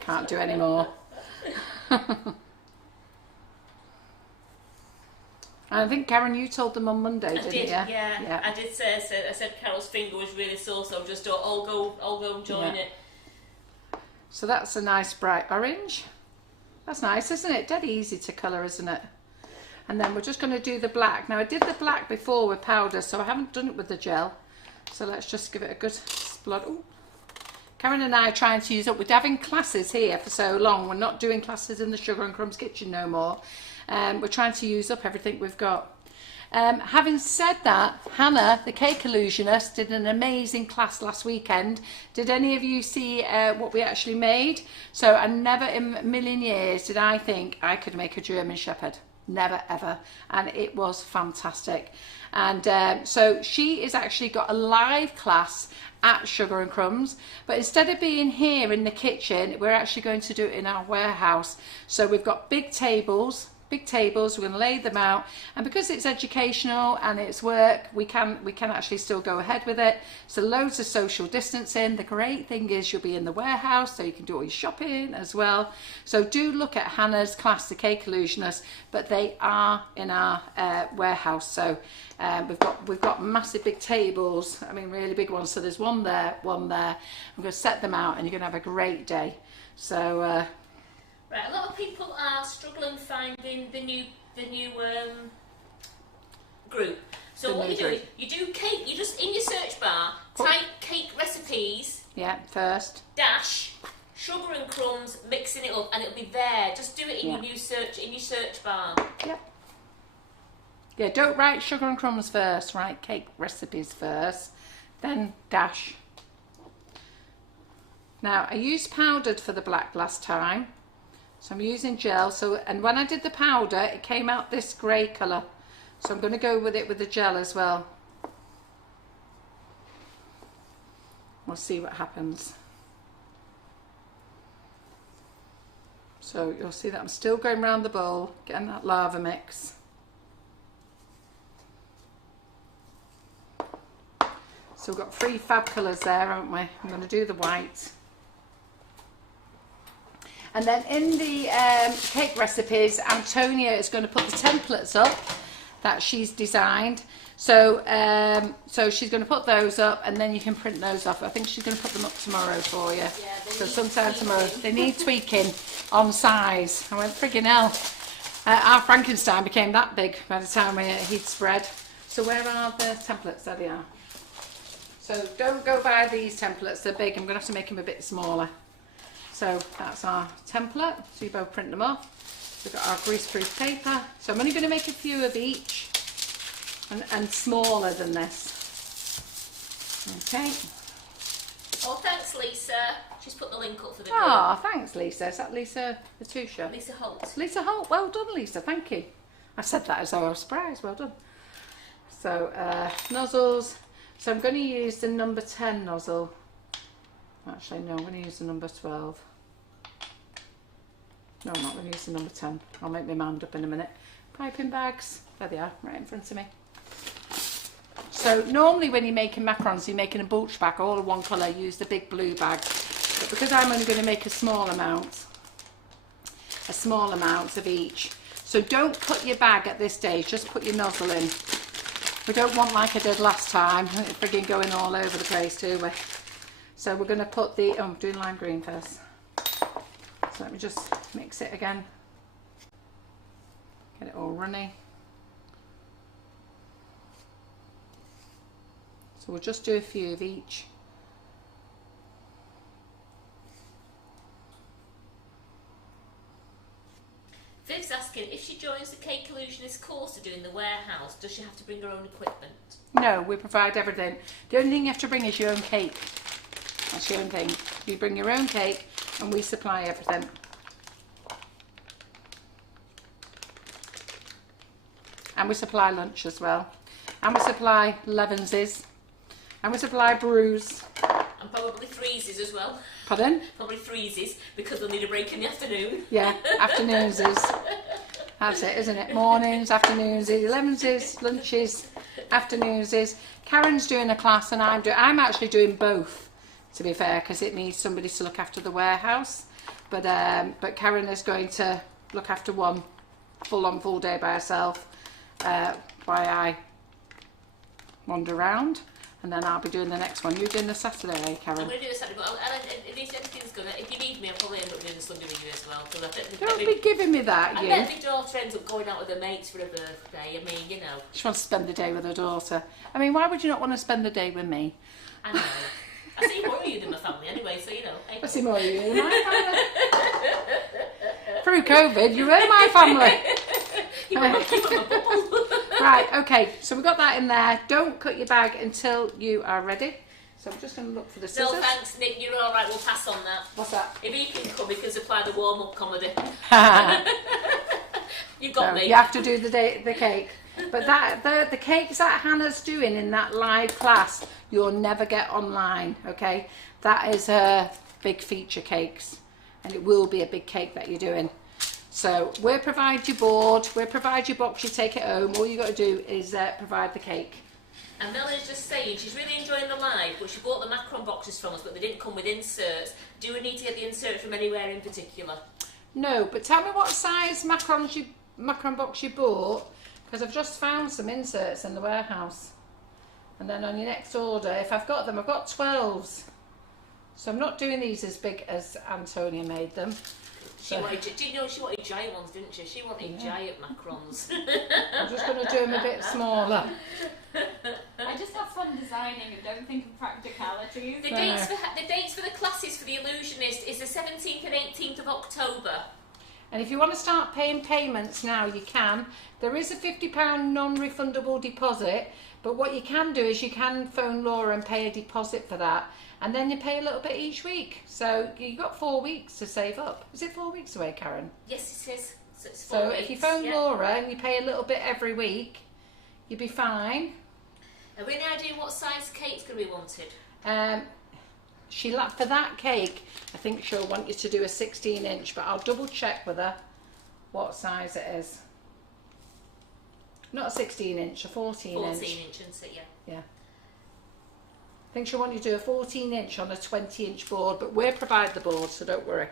Can't do any more. I think, Karen, you told them on Monday, didn't you? Yeah. I did say, I said Carol's finger was really sore, so just I'll go and join it. So that's a nice bright orange. That's nice, isn't it? Dead easy to colour, isn't it? And then we're just going to do the black. Now, I did the black before with powder, so I haven't done it with the gel. So let's just give it a good splod. Ooh. Karen and I are trying to use up. We're having classes here for so long. We're not doing classes in the Sugar and Crumbs kitchen no more. We're trying to use up everything we've got. Having said that, Hannah, the cake illusionist, did an amazing class last weekend. Did any of you see what we actually made? So I never in a million years did I think I could make a German Shepherd. Never ever. And it was fantastic. And so she has actually got a live class at Sugar and Crumbs, but instead of being here in the kitchen, we're actually going to do it in our warehouse. So we've got big tables, we're going to lay them out, and because it's educational and it's work, we can actually still go ahead with it. So loads of social distancing. The great thing is you'll be in the warehouse, so you can do all your shopping as well. So do look at Hannah's class, the cake illusionist, but they are in our warehouse. So we've got massive big tables, I mean really big ones. So there's one there, one there. I'm going to set them out, and you're going to have a great day. So right, a lot of people are struggling finding the new group. So what you do is you do cake. You just in your search bar type cake recipes. Yeah, first. Dash Sugar and Crumbs, mixing it up, and it'll be there. Just do it in your new search bar. Yeah. Yeah, don't write Sugar and Crumbs first. Write cake recipes first, then dash. Now I used powdered for the black last time. So I'm using gel, and when I did the powder, it came out this grey colour. So I'm going to go with it with the gel as well. We'll see what happens. So you'll see that I'm still going around the bowl, getting that lava mix. So we've got 3 fab colours there, haven't we? I'm going to do the white. And then in the cake recipes, Antonia is going to put the templates up that she's designed. So so she's going to put those up, and then you can print those off. I think she's going to put them up tomorrow for you. Yeah, so sometime tomorrow. They need tweaking on size. I went, friggin' hell. Our Frankenstein became that big by the time he'd spread. So where are the templates? There they are. So don't go by these templates. They're big. I'm going to have to make them a bit smaller. So that's our template, so you both print them off. We've got our greaseproof paper. So I'm only going to make a few of each, and smaller than this. Okay. Oh, thanks, Lisa. She's put the link up for the Oh, thanks, Lisa. Is that Lisa Latusha? Lisa Holt. Lisa Holt. Well done, Lisa. Thank you. I said that as though I was surprised. Well done. So nozzles. So I'm going to use the number 10 nozzle. Actually, no, I'm going to use the number 12. No, I'm not going to use the number 10. I'll make my mind up in a minute. Piping bags. There they are, right in front of me. So normally when you're making macarons, you're making a bulge bag, all in one colour, use the big blue bag. But because I'm only going to make a small amount of each. So don't cut your bag at this stage, just put your nozzle in. We don't want, like I did last time, frigging going all over the place, do we? So we're going to put the, I'm doing lime green first. So let me just mix it again. Get it all runny. So we'll just do a few of each. Viv's asking, if she joins the Cake Illusionist course to do in the warehouse, does she have to bring her own equipment? No, we provide everything. The only thing you have to bring is your own cake. That's your own thing. You bring your own cake and we supply everything. And we supply lunch as well. And we supply Levinses. And we supply brews. And probably freezes as well. Pardon? Probably freezes because they'll need a break in the afternoon. Yeah, afternoons is. That's it, isn't it? Mornings, afternoons is, 11s, lunches, afternoons is. Karen's doing a class and I'm actually doing both, to be fair, because it needs somebody to look after the warehouse. But Karen is going to look after one full day by herself. while I wander around, and then I'll be doing the next one. You're doing the Saturday, eh, Karen? I'm going to do the Saturday, but if anything's gonna, if you need me, I'll probably end up doing the Sunday with you as well. Because Don't be giving me that, I you. bet my daughter ends up going out with her mates for a birthday. I mean, you know. She wants to spend the day with her daughter. I mean, why would you not want to spend the day with me? I know. I see more of you than my family anyway, so you know. I see more of you than my family. Through COVID, you were my family. You want to keep on a bubble. Right, okay, so we've got that in there. Don't cut your bag until you are ready. So I'm just going to look for the scissors. No thanks, Nick, you're alright, we'll pass on that. What's that? If he can come, he can supply the warm-up comedy. You got me. You have to do the cake. But the cakes that Hannah's doing in that live class, you'll never get online, okay? That is her big feature cakes. And it will be a big cake that you're doing. So we'll provide your board, we'll provide your box, you take it home. All you got to do is provide the cake. And Melanie's just saying she's really enjoying the live, but she bought the Macaron boxes from us, but they didn't come with inserts. Do we need to get the inserts from anywhere in particular? No, but tell me what size macaron box you bought, because I've just found some inserts in the warehouse. And then on your next order, if I've got them, I've got 12s. So I'm not doing these as big as Antonia made them. Did you know she wanted giant ones, didn't she? She wanted giant macarons. I'm just going to do them a bit smaller. I just have fun designing and don't think of practicalities. The dates for the classes for the Illusionist is the 17th and 18th of October. And if you want to start paying payments now, you can. There is a £50 non-refundable deposit, but what you can do is you can phone Laura and pay a deposit for that. And then you pay a little bit each week. So you've got 4 weeks to save up. Is it 4 weeks away, Karen? Yes, it is. So it's 4 So weeks, if you phone Laura and you pay a little bit every week, you'll be fine. Have we any idea what size cake's going to be wanted? For that cake, I think she'll want you to do a 16-inch, but I'll double check with her what size it is. Not a 16-inch, a 14-inch. 14-inch, isn't it? Yeah. Yeah. I think she'll want you to do a 14-inch on a 20-inch board, but we'll provide the board, so don't worry.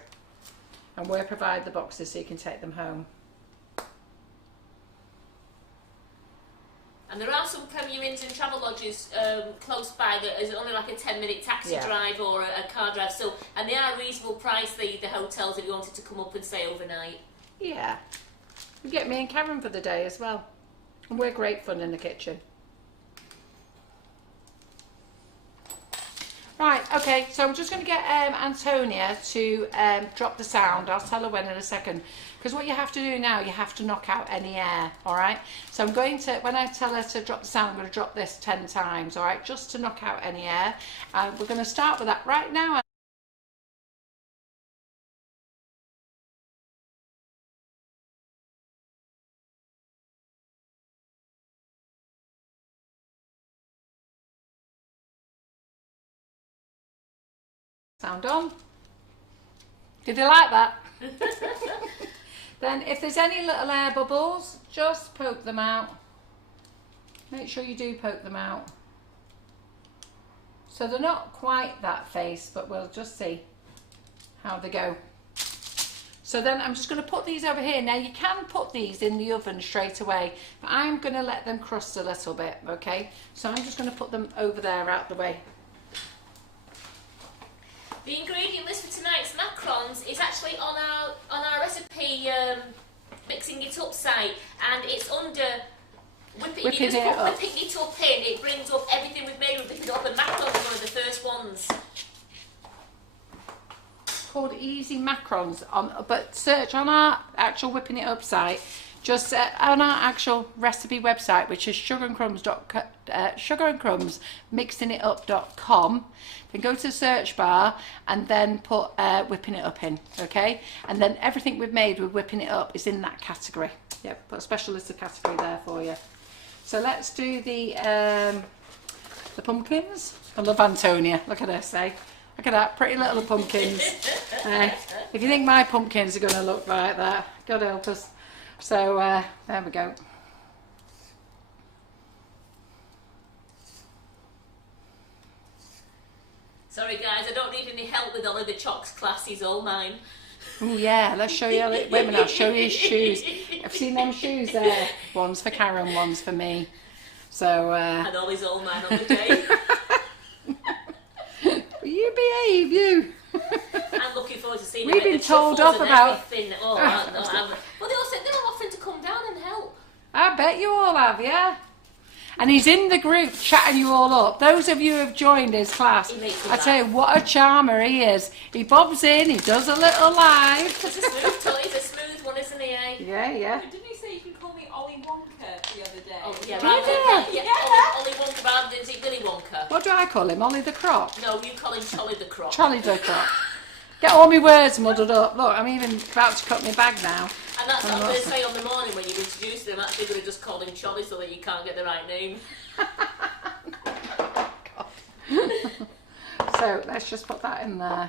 And we'll provide the boxes so you can take them home. And there are some Premier Inns and travel lodges close by that is only like a 10-minute taxi drive or a car drive. So, and they are a reasonable price, the hotels, if you wanted to come up and stay overnight. Yeah. You get me and Karen for the day as well. And we're great fun in the kitchen. Right, okay, so I'm just going to get Antonia to drop the sound. I'll tell her when in a second. Because what you have to do now, you have to knock out any air, all right? So I'm going to, when I tell her to drop the sound, I'm going to drop this 10 times, all right? Just to knock out any air. We're going to start with that right now. Sound on. Did you like that? Then if there's any little air bubbles, just poke them out. Make sure you do poke them out. So they're not quite that face, but we'll just see how they go. So then I'm just going to put these over here. Now you can put these in the oven straight away, but I'm going to let them crust a little bit, okay? So I'm just going to put them over there out the way. The ingredient list for tonight's macarons is actually on our recipe mixing it up site, and it's under whipping it up in. It brings up everything we've made with whipping it up, and macarons are one of the first ones. Called Easy Macarons, but search on our actual whipping it up site. Just on our actual recipe website, which is Sugar and Crumbs mixingitup.com. Then go to the search bar and then put whipping it up in, okay? And then everything we've made with whipping it up is in that category. Yep, put a special list of category there for you. So let's do the pumpkins. I love Antonia. Look at her, say. Look at that, pretty little pumpkins. If you think my pumpkins are going to look like that, God help us. So there we go. Sorry guys, I don't need any help with all of the chocks classes, all mine. Oh yeah, let's show you. Wait a minute, I'll show you his shoes. I've seen them shoes there. One's for Karen, one's for me. So. And Ollie's all mine on the day. You behave, you. I'm looking forward to seeing We've you been at the told truffles off and about. everything. Oh, no, well, they all said they're all offering to come down and help. I bet you all have, yeah. And he's in the group chatting you all up. Those of you who have joined his class, He makes me I tell you, laugh. what a charmer he is. He bobs in, he does a little live. He's a smooth one, isn't he, eh? Yeah. Didn't you say you can call me Ollie Wonka the other day? Oh, yeah, Did right. you? Ollie Wonka, rather than is it Willy Wonka? What do I call him? Ollie the Croc? No, you call him Charlie the Croc. Charlie the Croc. Get all my words muddled up. Look, I'm even about to cut my bag now. And that's what I'm going to say on the morning when you introduce them. I'm actually going to just call him Charlie so that you can't get the right name. So let's just put that in there.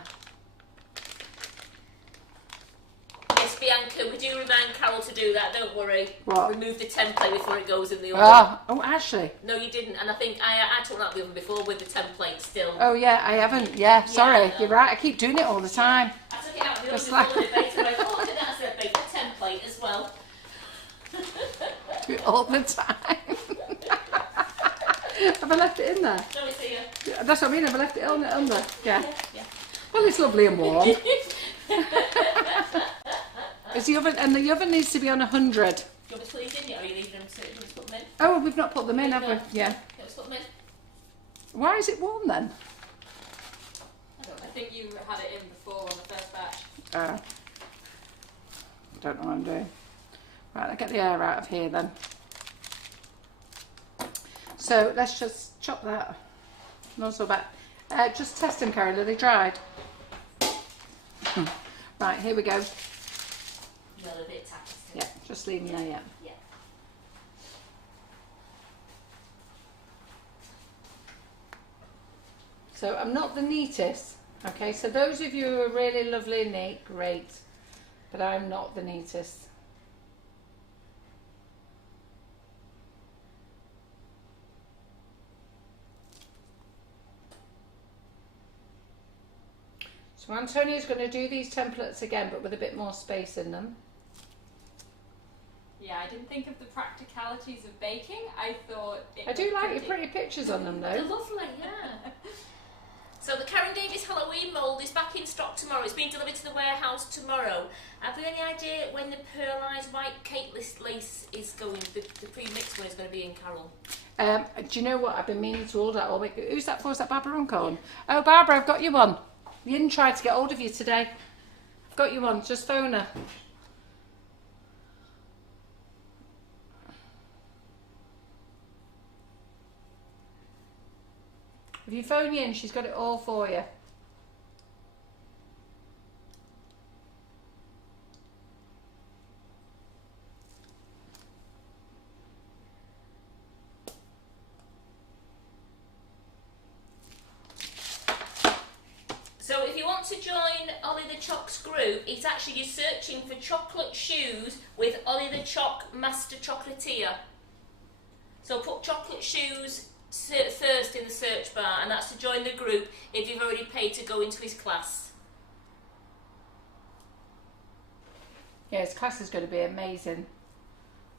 Yes, Bianca, we do remind Carol to do that, don't worry. What? Remove the template before it goes in the oven. Oh, Ashley. No, you didn't. And I think I took out the oven before with the template still. Oh, yeah, I haven't. Yeah, sorry. no. You're right. I keep doing it all the time. I took it out of the oven Just before like- the debate and I went, oh, look at that, it's a big template as well. Do it all the time. Have I left it in there? No, it's here. That's what I mean. Have I left it on it under? Yeah. Yeah. Well, it's lovely and warm. Is the oven, and the oven needs to be on 100. Do you want me to put these in yet, or are you leaving them to just put them in? Oh, we've not put them in, have we? No. Yeah. Let's put them in. Why is it warm then? I think you had it in before on the first batch. Don't know what I'm doing. Right, I'll get the air out of here then. So let's just chop that. Not so bad. Just test them, Karen. Are they dried? Right, here we go. No, they're a bit tacky still. Yeah, just leave them there, yeah. Yeah. So I'm not the neatest. Okay, so those of you who are really lovely and neat, great. But I'm not the neatest. So Antonia's going to do these templates again, but with a bit more space in them. Yeah, I didn't think of the practicalities of baking. I thought it I do was like your pretty pictures on them They're though. lovely, yeah. So the Karen Davis Halloween mould is back in stock tomorrow. It's being delivered to the warehouse tomorrow. Have you any idea when the pearlised white cake lace is going? The pre-mixed one is going to be in, Carol. Do you know what? I've been meaning to order that all week. Who's that for? Is that Barbara Runcorn? Oh, Barbara, I've got you one. Yin tried to get hold of you today. I've got you one. Just phone her. If you phone Yin, she's got it all for you. So if you want to join Ollie the Chock's group, it's actually you're searching for chocolate shoes with Ollie the Chock Master Chocolatier. So put chocolate shoes first in the search bar, and that's to join the group if you've already paid to go into his class. Yeah, his class is going to be amazing.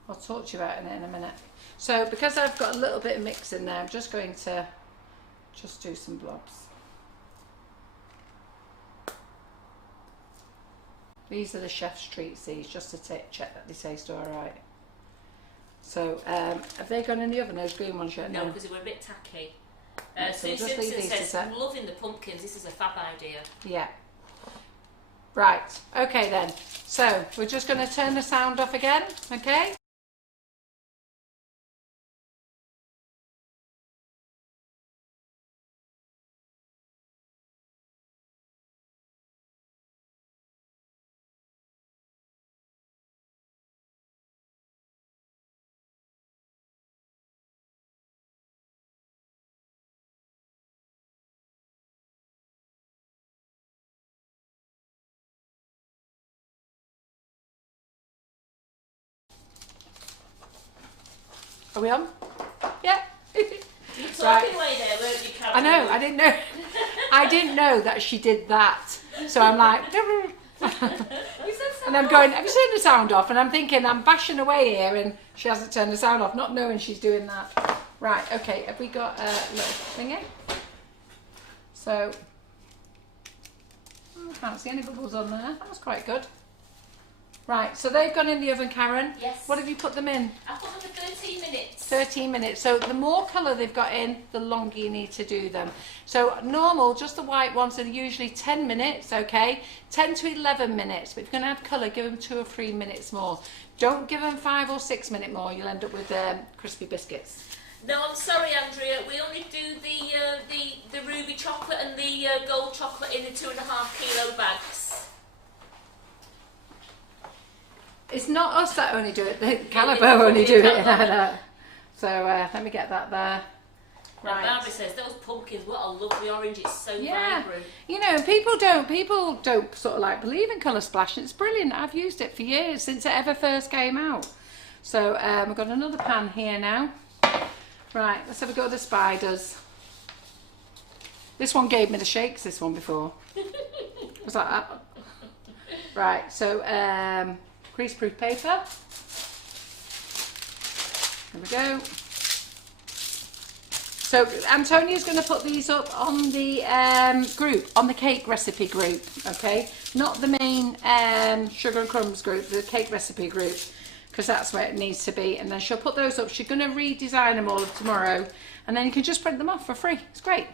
I'll talk to you about it in a minute. So because I've got a little bit of mix in there, I'm just going to just do some blobs. These are the chef's treats, these, just to check that they taste all right. So, have they gone in the oven, those green ones yet? No, because they were a bit tacky. So Sue just leave Simpson these to says, set. I'm loving the pumpkins, this is a fab idea. Yeah. Right, okay then. So, we're just going to turn the sound off again, okay? Are we on? Yeah. You were talking away there, weren't you, Carol? I know, I didn't know. I didn't know that she did that. So I'm like, And I'm going, have you turned the sound off? And I'm thinking, I'm bashing away here and she hasn't turned the sound off, not knowing she's doing that. Right, okay, have we got a little thingy? So, I can't see any bubbles on there. That was quite good. Right, so they've gone in the oven, Karen. Yes. What have you put them in? I put them for 13 minutes. 13 minutes. So the more colour they've got in, the longer you need to do them. So normal, just the white ones are usually 10 minutes, okay? 10 to 11 minutes. But if you're going to add colour, give them 2 or 3 minutes more. Don't give them 5 or 6 minutes more. You'll end up with crispy biscuits. No, I'm sorry, Andrea. We only do the ruby chocolate and the gold chocolate in the 2.5 kilo bags. It's not us that only do it. The Calibo only do it. So let me get that there. Right. Barbara says those pumpkins. What a lovely orange! It's so vibrant. You know, people don't sort of like believe in colour splash. It's brilliant. I've used it for years since it ever first came out. So we've got another pan here now. Right, let's have a go at the spiders. This one gave me the shakes. This one before. Was like that. Right, so greaseproof paper. There we go. So Antonia's going to put these up on the group, on the cake recipe group, okay? Not the main Sugar and Crumbs group, the cake recipe group, because that's where it needs to be. And then she'll put those up. She's going to redesign them all tomorrow, and then you can just print them off for free. It's great.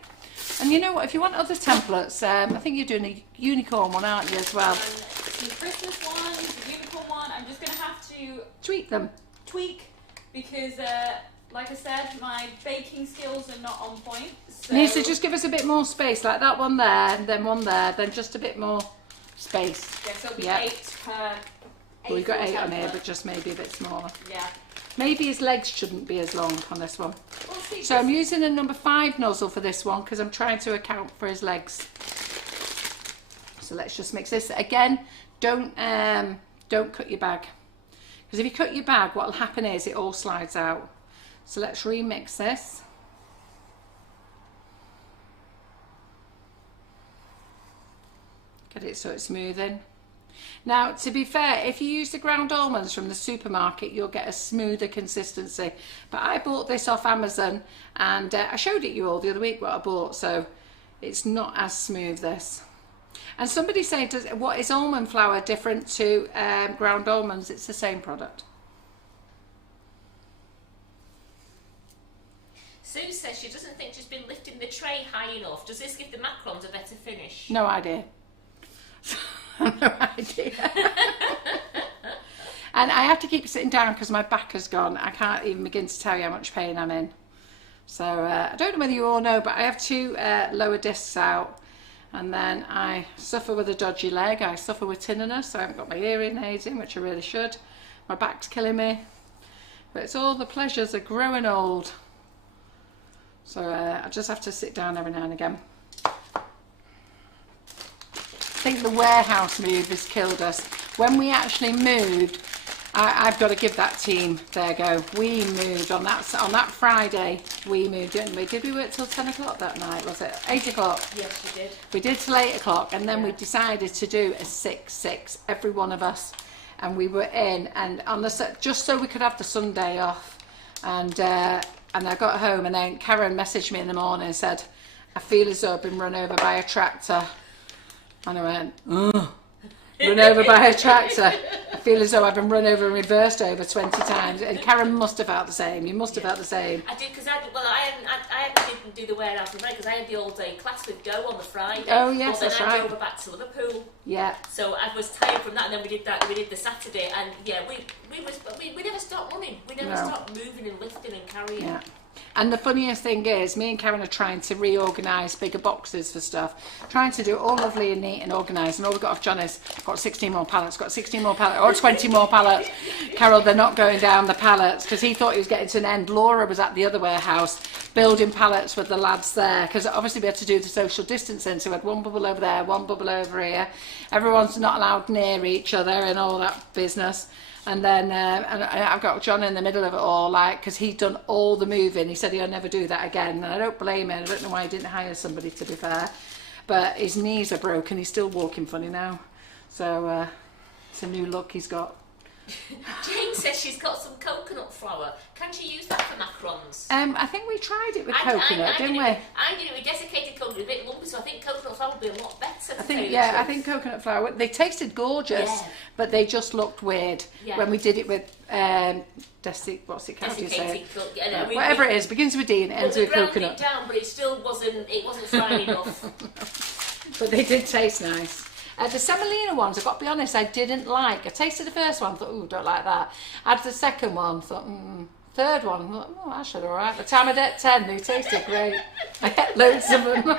And you know what? If you want other templates, I think you're doing a unicorn one, aren't you, as well? The Christmas one, the unicorn one, I'm just going to have to Tweak them. tweak because, like I said, my baking skills are not on point. So You need to just give us a bit more space, like that one there, and then one there, then just a bit more space. yeah, so it'll be Yeah. 8 per. Well, we've got 8 on here, template. but just maybe a bit smaller. Yeah. Maybe his legs shouldn't be as long on this one. We'll see. So I'm using a number 5 nozzle for this one because I'm trying to account for his legs. So let's just mix this. Again, don't cut your bag. Because if you cut your bag, what will happen is it all slides out. So let's remix this. Get it so it's smoothing. Now, to be fair, if you use the ground almonds from the supermarket, you'll get a smoother consistency. But I bought this off Amazon, and I showed it you all the other week what I bought, so it's not as smooth, this. And somebody said, what is almond flour different to ground almonds? It's the same product. Sue says she doesn't think she's been lifting the tray high enough. Does this give the macarons a better finish? No idea. No idea. And I have to keep sitting down because my back has gone. I can't even begin to tell you how much pain I'm in. So I don't know whether you all know, but I have 2 lower discs out, and then I suffer with a dodgy leg. I suffer with tinnitus, so I haven't got my hearing aids in, which I really should. My back's killing me, but it's all the pleasures of growing old. So I just have to sit down every now and again. I think the warehouse move has killed us. When we actually moved, I've got to give that team their go. We moved on that Friday. We moved, didn't we? Did we work till 10 o'clock that night? Was it 8 o'clock? Yes, you did. We did till 8 o'clock, and then we decided to do a 6-6, every one of us, and we were in, and on the just so we could have the Sunday off, and I got home, and then Karen messaged me in the morning and said, "I feel as though I've been run over by a tractor." And I went, "Oh, run over by a tractor. I feel as though I've been run over and reversed over 20 times." And Karen must have felt the same. You must have felt the same. I did, because I didn't do the warehouse on Friday because I had the all-day class with Joe on the Friday. Oh, yes, but then that's I right. drove her back to Liverpool. Yeah. So I was tired from that, and then we did the Saturday, and yeah, we never stopped running. We never stopped moving and lifting and carrying. Yeah. And the funniest thing is, me and Karen are trying to reorganise bigger boxes for stuff, trying to do it all lovely and neat and organised, and all we got off John is, got 16 more pallets, got 16 more pallets, or 20 more pallets. Carol, they're not going down the pallets, because he thought he was getting to an end. Laura was at the other warehouse, building pallets with the lads there, because obviously we had to do the social distancing, so we had one bubble over there, one bubble over here. Everyone's not allowed near each other and all that business. And then and I've got John in the middle of it all, like, because he'd done all the moving. He said he'll never do that again, and I don't blame him. I don't know why he didn't hire somebody, to be fair, but his knees are broken. He's still walking funny now, So it's a new look he's got. Jane says she's got some coconut flour. Can she use that for macarons? I think we tried it with coconut, didn't we? I did it with desiccated coconut, a bit lumpy, so I think coconut flour would be a lot better. I think coconut flour. They tasted gorgeous, but they just looked weird when we did it with what's it? How do you say it? Whatever it is, begins with D and ends with coconut. We ground it down, but it still wasn't fine enough. But they did taste nice. The semolina ones, I've got to be honest, I didn't like. I tasted the first one, thought, ooh, don't like that. I had the second one, thought, third one, thought, oh, actually all right. By the time I'd ate 10, they tasted great. I ate loads of them.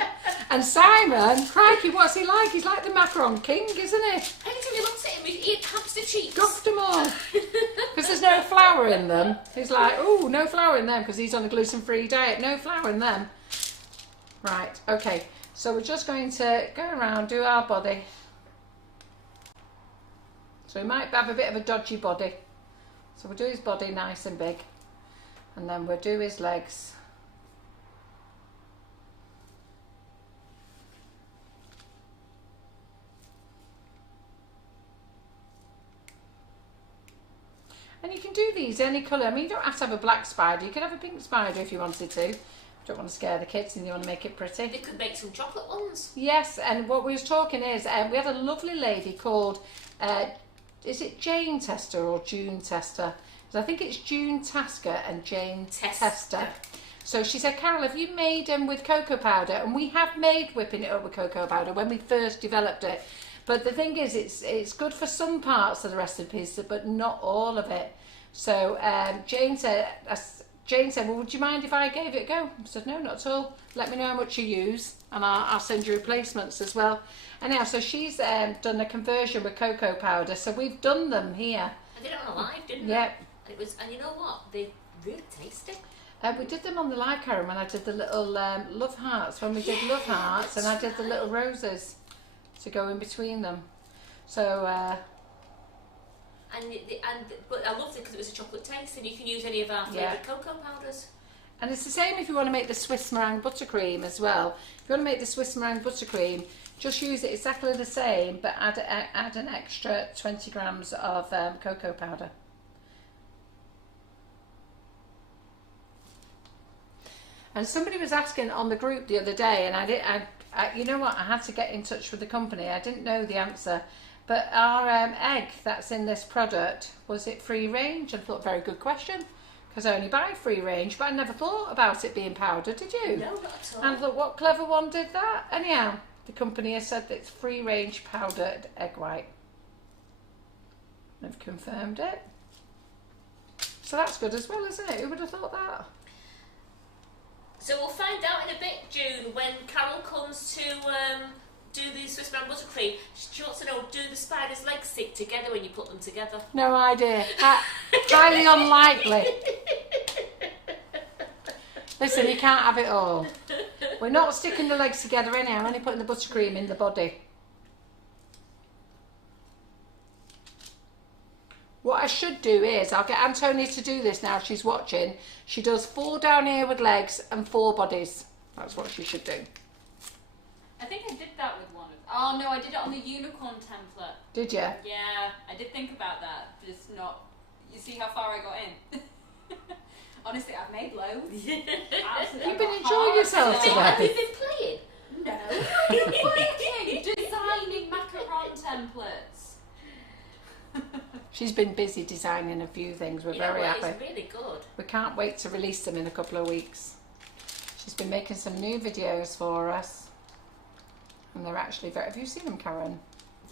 And Simon, crikey, what's he like? He's like the macaron king, isn't he? Every time he looks at him, he eats hamster cheeks. Goffed them all. Because there's no flour in them. He's like, oh, no flour in them, because he's on a gluten-free diet. No flour in them. Right, okay. So we're just going to go around, do our body. So he might have a bit of a dodgy body. So we'll do his body nice and big. And then we'll do his legs. And you can do these any colour. I mean, you don't have to have a black spider. You could have a pink spider if you wanted to. Don't want to scare the kids and you want to make it pretty. They could make some chocolate ones. Yes, and what we was talking is, we had a lovely lady called... is it Jane Tester or June Tester? Because I think it's June Tasker and Jane Tester. So she said, Carol, have you made them with cocoa powder? And we have made whipping it up with cocoa powder when we first developed it. But the thing is, it's good for some parts of the recipes, but not all of it. So Jane said, well, would you mind if I gave it a go? I said, no, not at all. Let me know how much you use, and I'll send you replacements as well. Anyhow, so she's done a conversion with cocoa powder, so we've done them here. I did it on a live, didn't Yep. And you know what? They really tasty. We did them on the live, Karen, when I did the little love hearts. When we did love hearts, and I did the little roses to go in between them. So. But I loved it because it was a chocolate taste, and you can use any of our flavoured cocoa powders. And it's the same if you want to make the Swiss meringue buttercream as well. If you want to make the Swiss meringue buttercream, just use it exactly the same, but add an extra 20 grams of cocoa powder. And somebody was asking on the group the other day, and I you know what, I had to get in touch with the company. I didn't know the answer, but our egg that's in this product, was it free range? I thought, very good question, because I only buy free range, but I never thought about it being powdered, did you? No, not at all. And I thought, what clever one did that? Anyhow, the company has said that it's free range powdered egg white. They've confirmed it. So that's good as well, isn't it? Who would have thought that? So we'll find out in a bit, June, when Carol comes to do the Swiss meringue buttercream. She wants to know, do the spider's legs stick together when you put them together? No idea. Highly unlikely. Listen, you can't have it all. We're not sticking the legs together anyhow, I'm only putting the buttercream in the body. What I should do is, I'll get Antonia to do this now, she's watching. She does 4 down here with legs and 4 bodies. That's what she should do. I think I did that with one. Oh no, I did it on the unicorn template. Did you? Yeah, I did think about that. Just not. You see how far I got in? Honestly, I've made loads. You've been enjoying yourself today. Have you been playing? No. I've been working, designing macaron templates. She's been busy designing a few things. We're very happy. It's really good. We can't wait to release them in a couple of weeks. She's been making some new videos for us. And they're actually very... Have you seen them, Karen?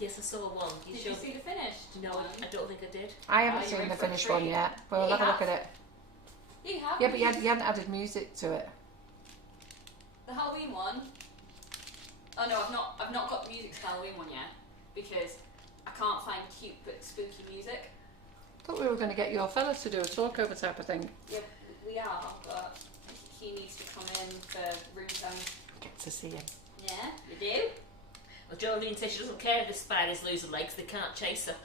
Yes, I saw one. Did you see the finished? No, I don't think I did. I haven't seen the finished one yet. We'll have a look at it. You have? Yeah, but you hadn't added music to it. The Halloween one? Oh no, I've not got the music to the Halloween one yet. Because I can't find cute but spooky music. I thought we were going to get your fella to do a talkover type of thing. Yeah, we are, but he needs to come in for room time. Get to see him. Yeah, you do? Well, Jolene says she doesn't care if the spiders lose her legs, they can't chase her.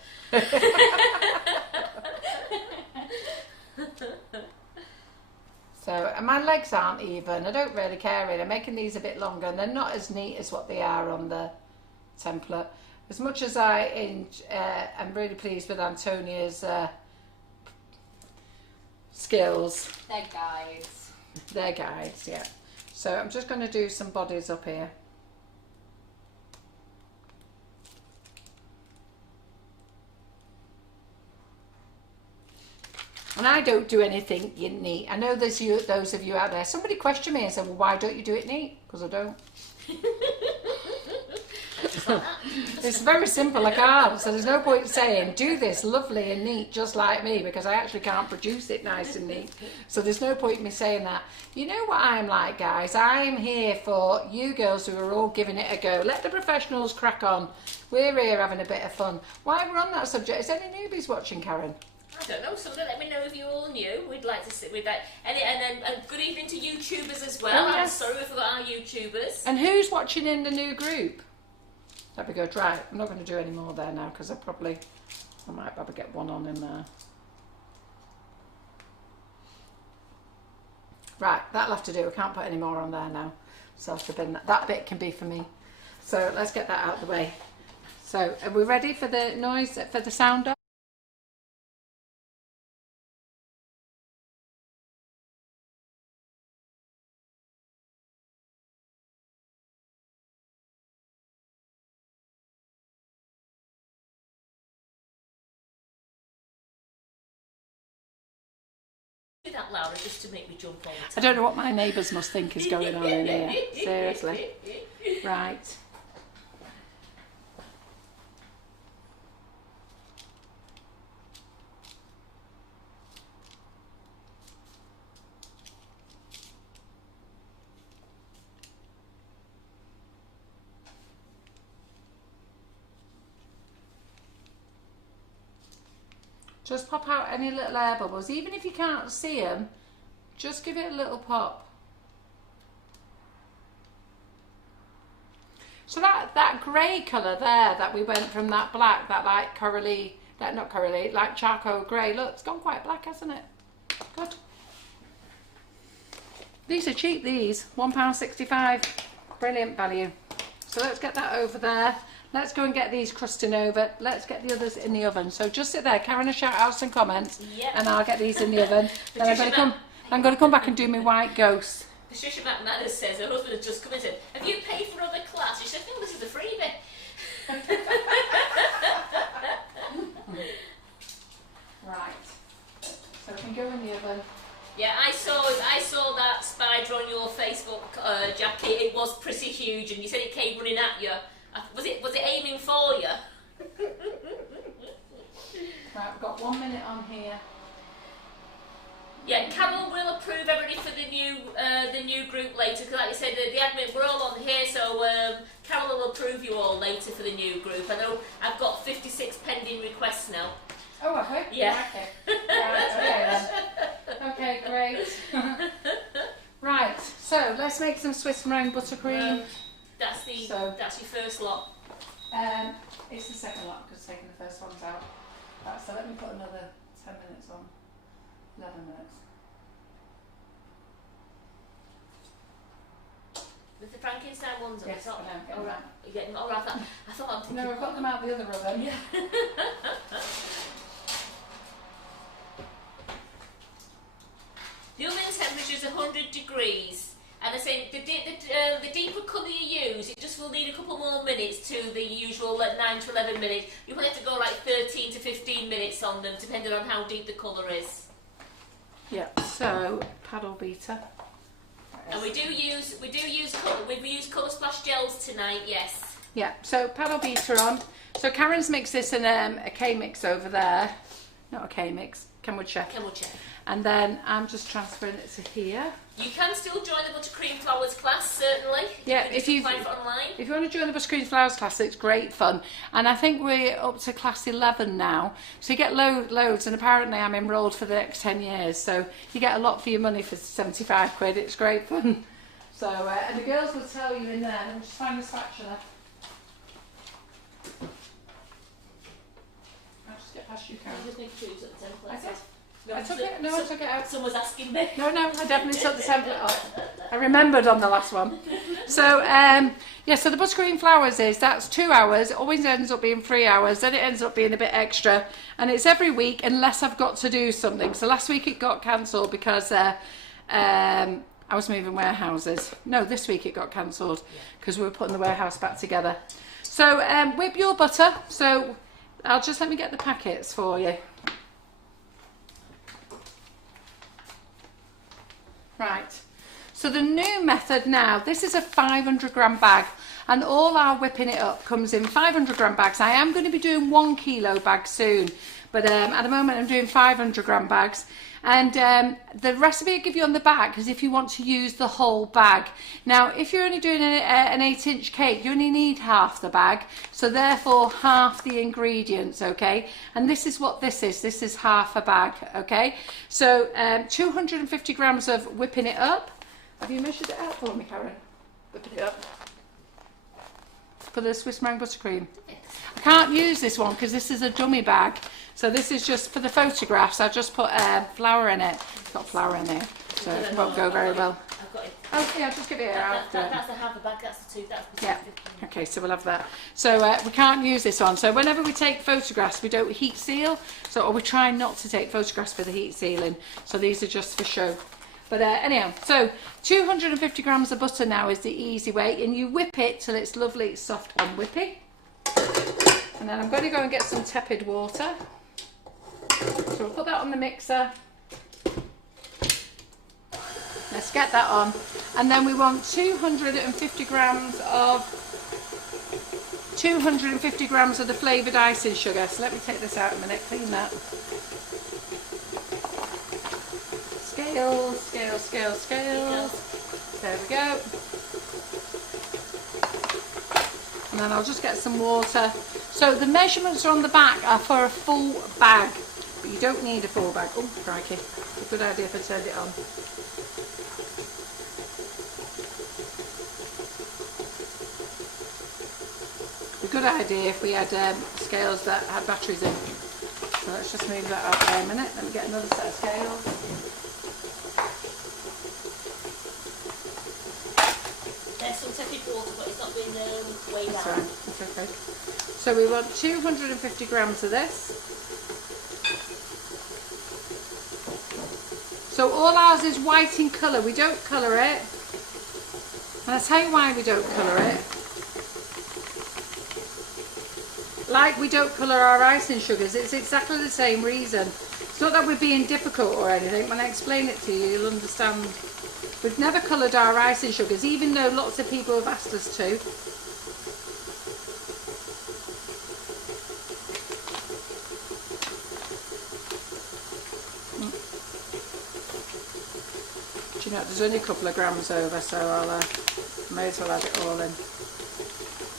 So, and my legs aren't even. I don't really care really. I'm making these a bit longer and they're not as neat as what they are on the template. as much as I am really pleased with Antonia's skills. They're guides, yeah. So I'm just going to do some bodies up here. And I don't do anything neat. I know there's those of you out there. Somebody questioned me and said, well, why don't you do it neat? Because I don't. It's very simple, I can't. So there's no point saying, do this lovely and neat just like me, because I actually can't produce it nice and neat. So there's no point in me saying that. You know what I'm like, guys? I'm here for you girls who are all giving it a go. Let the professionals crack on. We're here having a bit of fun. While we're on that subject, is any newbies watching, Karen? I don't know. Somebody let me know if you all knew. We'd like to sit with that. And good evening to YouTubers as well. Oh, yes. I'm sorry we forgot our YouTubers. And who's watching in the new group? There we go. Right. I'm not going to do any more there now because I might probably get one on in there. Right. That'll have to do. I can't put any more on there now. So that bit can be for me. So let's get that out of the way. So are we ready for the noise, for the sound off? That louder just to make me jump all the time. I don't know what my neighbours must think is going on in here. Seriously. Right. Just pop out any little air bubbles. Even if you can't see them, just give it a little pop. So that grey colour there that we went from that black, that like corally, that not corally, like charcoal grey, look, it's gone quite black, hasn't it? Good. These are cheap, these. £1.65. Brilliant value. So let's get that over there. Let's go and get these crusting over. Let's get the others in the oven. So just sit there. Karen will shout out some comments, yep. And I'll get these in the oven. Then I'm going to come back and do my white ghost. Patricia McManus says her husband has just come in and said, have you paid for another class? She said, no, this is a freebie. Right. So we can go in the oven. Yeah, I saw that spider on your Facebook, Jackie. It was pretty huge, and you said it came running at you. Was it aiming for you? Right, we've got 1 minute on here. Yeah, Carol will approve everybody for the new group later. Because, like I said, the admin, we're all on here, so Carol will approve you all later for the new group. I know I've got 56 pending requests now. Oh, have we? Yeah. Okay. Right, okay then. Okay, great. Right, so let's make some Swiss meringue buttercream. That's your first lot. It's the second lot because taking the first ones out. Right, so let me put another 10 minutes on. 11 minutes. With the Frankenstein ones on Yes, the top. I know, All right. You're getting all right. I thought I'm thinking. No, I've got them out the other oven. Yeah. The oven temperature is 100 degrees, and I say the deeper colour you use, it just will need a couple more minutes to the usual 9 to 11 minutes. You will have to go like 13 to 15 minutes on them, depending on how deep the colour is. Yeah. So paddle beater. And we've used colour splash gels tonight. Yes. Yeah. So paddle beater on. So Karen's mixed this in a K mix over there. Not a K mix. Kenwood Chef. Kenwood Chef. And then I'm just transferring it to here. You can still join the buttercream flowers class, certainly. Yeah, if you apply for online. If you want to join the buttercream flowers class, it's great fun. And I think we're up to class 11 now. So you get loads, and apparently I'm enrolled for the next 10 years. So you get a lot for your money for 75 quid. It's great fun. So, and the girls will tell you in there. Let me just find the spatula. I'll just get past you, Karen. Just make sure you took the template. I did. I took it. No, I took it out. Someone was asking me. No, I definitely took the template off. I remembered on the last one. So yeah, so the buttercream flowers that's 2 hours. It always ends up being 3 hours. Then it ends up being a bit extra, and it's every week unless I've got to do something. So last week it got cancelled because I was moving warehouses. No, this week it got cancelled because we were putting the warehouse back together. So whip your butter. So I'll just let me get the packets for you. Right. So the new method now, this is a 500 gram bag, and all our whipping it up comes in 500 gram bags. I am going to be doing 1 kilo bags soon, but at the moment I'm doing 500 gram bags. And the recipe I give you on the back is if you want to use the whole bag. Now, if you're only doing an 8-inch cake, you only need half the bag, so therefore half the ingredients, okay? And this is what this is. This is half a bag, okay? So 250 grams of whipping it up. Have you measured it out for me, Karen? Whipping it up. For the Swiss meringue buttercream. I can't use this one because this is a dummy bag. So this is just for the photographs. I just put flour in it. It's got flour in there, so it won't go very well. I've got it. Oh yeah, I'll just give it out. That's the half a bag, that's the two, that's the Yeah. Okay, so we'll have that. So we can't use this one. So whenever we take photographs, we don't heat seal. So or we try not to take photographs for the heat sealing. So these are just for show. But anyhow, so 250 grams of butter now is the easy way, and you whip it till it's lovely, soft and whippy. And then I'm going to go and get some tepid water. So we'll put that on the mixer. Let's get that on. And then we want 250 grams of the flavoured icing sugar. So let me take this out a minute, clean that. Scales, scales, scales, scales. There we go. And then I'll just get some water. So the measurements are on the back are for a full bag, but you don't need a full bag. Oh, crikey. It's a good idea if I turned it on. A good idea if we had scales that had batteries in. So let's just move that out for a minute. Let me get another set of scales. There's some tepid water, but it's not been way down. That's right, that's okay. So we want 250 grams of this. So all ours is white in colour. We don't colour it. And I'll tell you why we don't colour it. Like we don't colour our icing sugars, it's exactly the same reason. It's not that we're being difficult or anything. When I explain it to you, you'll understand. We've never coloured our icing sugars, even though lots of people have asked us to. Do you know, there's only a couple of grams over, so I may as well add it all in.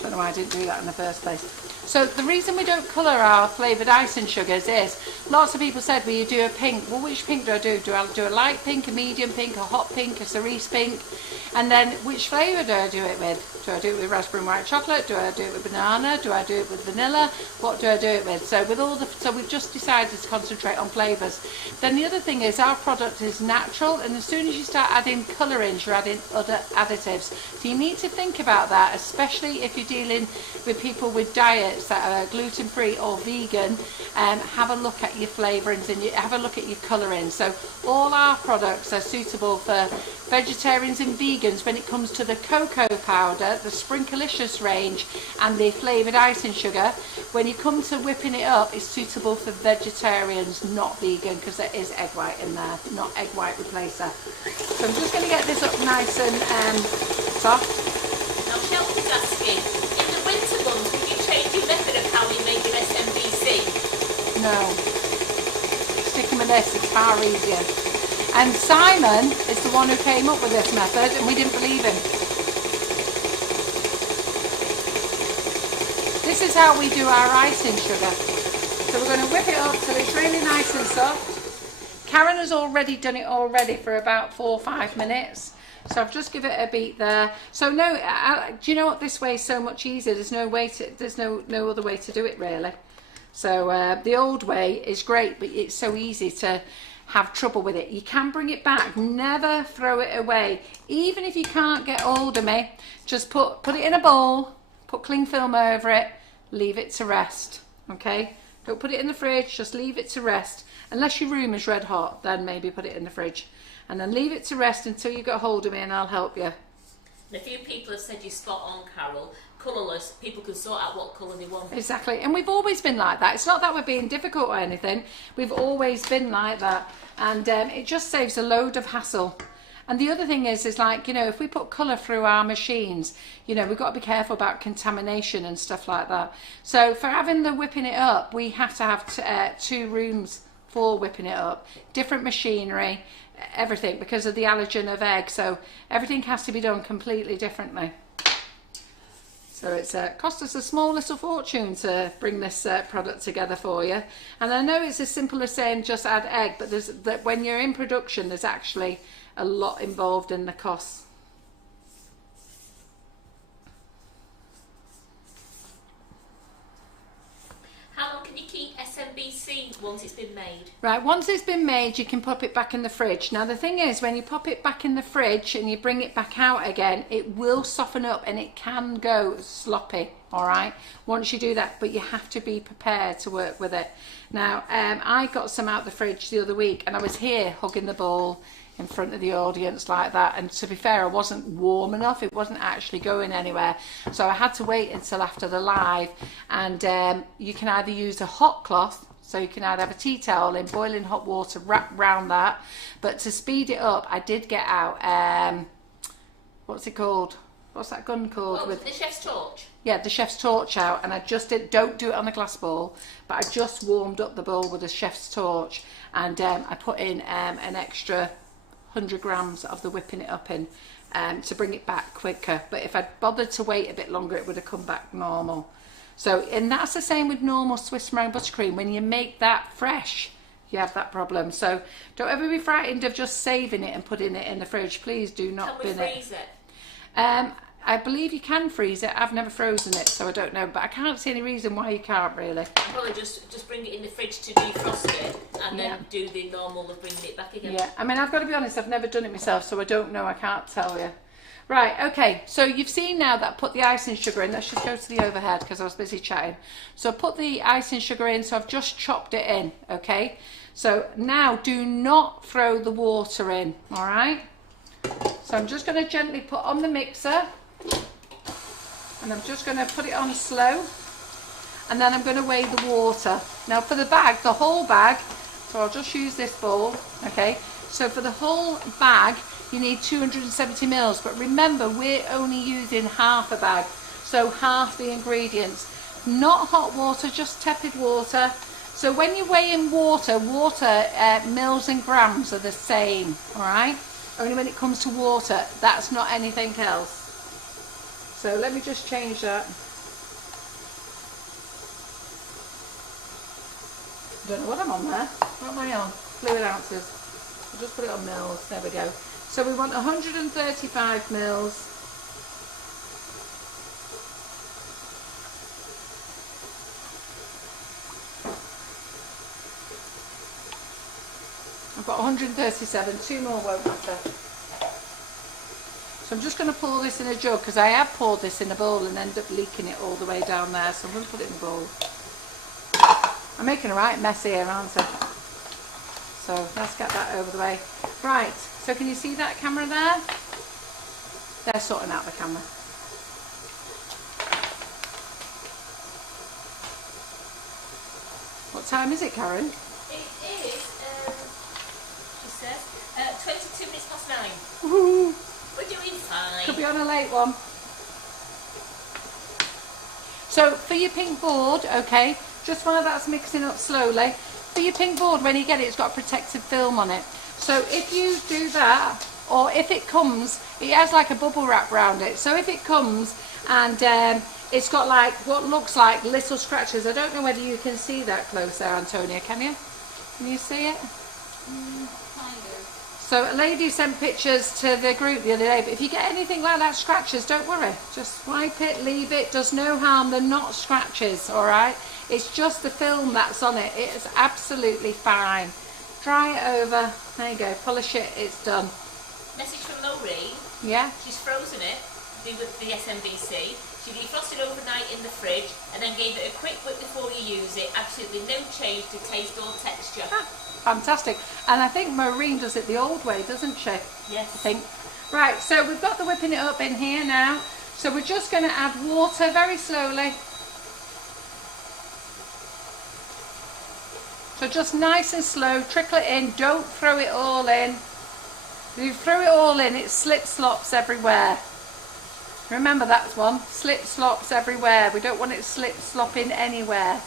Don't know why I didn't do that in the first place. So the reason we don't colour our flavoured icing sugars is, lots of people said, will you do a pink? Well, which pink do I do? Do I do a light pink, a medium pink, a hot pink, a cerise pink? And then which flavour do I do it with? Do I do it with raspberry and white chocolate? Do I do it with banana? Do I do it with vanilla? What do I do it with? So we've just decided to concentrate on flavours. Then the other thing is our product is natural, and as soon as you start adding colourings, you're adding other additives. So you need to think about that, especially if you're dealing with people with diets that are gluten-free or vegan. Have a look at your flavourings and have a look at your colouring. So all our products are suitable for vegetarians and vegans when it comes to the cocoa powder, the Sprinklicious range and the flavoured icing sugar. When you come to whipping it up, it's suitable for vegetarians, not vegan, because there is egg white in there, not egg white replacer. So I'm just going to get this up nice and soft. Now Chelsea's asking, in the winter months, would you change your method of how you make your SMBC? No. Sticking with this, it's far easier. And Simon is the one who came up with this method, and we didn't believe him. This is how we do our icing sugar. So we're going to whip it up till it's really nice and soft. Karen has already done it already for about 4 or 5 minutes. So I've just given it a beat there. So no, do you know what? This way is so much easier. There's no way to. There's no other way to do it really. So the old way is great, but it's so easy to have trouble with it, you can bring it back. Never throw it away. Even if you can't get hold of me, just put it in a bowl, put cling film over it, leave it to rest. Okay, don't put it in the fridge, just leave it to rest. Unless your room is red hot, then maybe put it in the fridge, and then leave it to rest until you get hold of me and I'll help you. And a few people have said you're spot on, Carol. Colourless, people can sort out what colour they want. Exactly, and we've always been like that. It's not that we're being difficult or anything. We've always been like that, and it just saves a load of hassle. And the other thing is like, you know, if we put colour through our machines, you know, we've got to be careful about contamination and stuff like that. So for having the whipping it up, we have to have 2 rooms for whipping it up, different machinery, everything, because of the allergen of egg. So everything has to be done completely differently. So it's cost us a small little fortune to bring this product together for you. And I know it's as simple as saying just add egg, but when you're in production, there's actually a lot involved in the costs. How long can you keep SMBC once it's been made? Right, once it's been made, you can pop it back in the fridge. Now the thing is, when you pop it back in the fridge and you bring it back out again, it will soften up and it can go sloppy, all right, once you do that, but you have to be prepared to work with it. Now, I got some out the fridge the other week and I was here hugging the bowl in front of the audience like that, and to be fair, I wasn't warm enough, it wasn't actually going anywhere, so I had to wait until after the live. And you can either use a hot cloth, so you can either have a tea towel in boiling hot water, wrap round that, but to speed it up, I did get out what's it called, what's that gun called? Oh, with the chef's torch. Yeah, the chef's torch out, and I just don't do it on a glass bowl, but I just warmed up the bowl with a chef's torch, and I put in an extra 100 grams of the whipping it up in to bring it back quicker. But if I'd bothered to wait a bit longer, it would have come back normal. So, and that's the same with normal Swiss meringue buttercream. When you make that fresh, you have that problem. So don't ever be frightened of just saving it and putting it in the fridge. Please do not bin it. Can we freeze it? I believe you can freeze it. I've never frozen it, so I don't know, but I can't see any reason why you can't, really. I'll probably just bring it in the fridge to defrost it and then do the normal of bringing it back again. Yeah, I mean, I've got to be honest, I've never done it myself, so I don't know, I can't tell you. Right, okay, so you've seen now that I put the icing sugar in. Let's just go to the overhead because I was busy chatting. So I put the icing sugar in, so I've just chopped it in, okay? So now do not throw the water in, all right? So I'm just going to gently put on the mixer, and I'm just going to put it on slow, and then I'm going to weigh the water. Now for the bag, the whole bag, so I'll just use this bowl, okay? So for the whole bag, you need 270 mils, but remember, we're only using half a bag, so half the ingredients. Not hot water, just tepid water. So when you weigh in water, mils and grams are the same, all right? Only when it comes to water, that's not anything else. So let me just change that. I don't know what I'm on there. What am I on? Fluid ounces. I'll just put it on mils. There we go. So we want 135 mils. I've got 137, 2 more won't matter. So I'm just going to pour this in a jug, because I have poured this in a bowl and ended up leaking it all the way down there, so I'm going to put it in a bowl. I'm making a right mess here, aren't I? So let's get that over the way. Right, so can you see that camera there? They're sorting out the camera. What time is it, Karen? It is, she says, 22 minutes past 9. Woohoo! We're doing fine. Could be on a late one. So for your pink board, okay, just while that's mixing up slowly, for your pink board, when you get it, it's got a protective film on it. So if you do that, or if it comes, it has like a bubble wrap around it. So if it comes and it's got like what looks like little scratches, I don't know whether you can see that close there, Antonia, can you? Can you see it? Kind of. So a lady sent pictures to the group the other day, but if you get anything like that, scratches, don't worry. Just wipe it, leave it, does no harm. They're not scratches, all right? It's just the film that's on it. It is absolutely fine. dry it over. There you go, polish it, it's done. Message from Maureen. Yeah? She's frozen it with the SMBC. She defrosted overnight in the fridge and then gave it a quick whip before you use it. Absolutely no change to taste or texture. Ah, fantastic. And I think Maureen does it the old way, doesn't she? Yes. I think. Right, so we've got the whipping it up in here now. So we're just going to add water very slowly. So just nice and slow, trickle it in, don't throw it all in. If you throw it all in, it slip slops everywhere. Remember that one, slip slops everywhere. We don't want it slip slopping anywhere.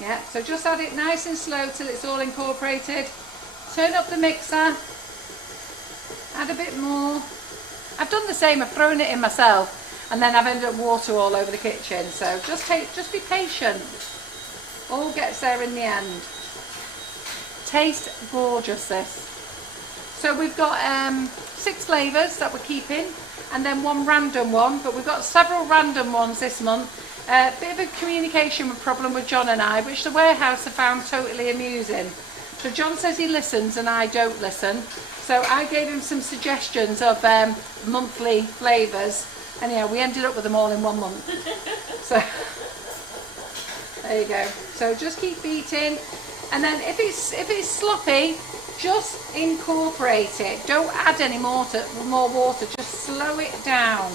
Yeah, so just add it nice and slow till it's all incorporated. Turn up the mixer, add a bit more. I've done the same, I've thrown it in myself and then I've ended up water all over the kitchen. So just be patient. All gets there in the end. Tastes gorgeous, this. So we've got 6 flavours that we're keeping and then 1 random one, but we've got several random ones this month. Bit of a communication problem with John and I, which the warehouse have found totally amusing. So John says he listens and I don't listen. So I gave him some suggestions of monthly flavours, and yeah, we ended up with them all in 1 month. So there you go. So just keep beating, and then if it's sloppy, just incorporate it. Don't add any more water. Just slow it down.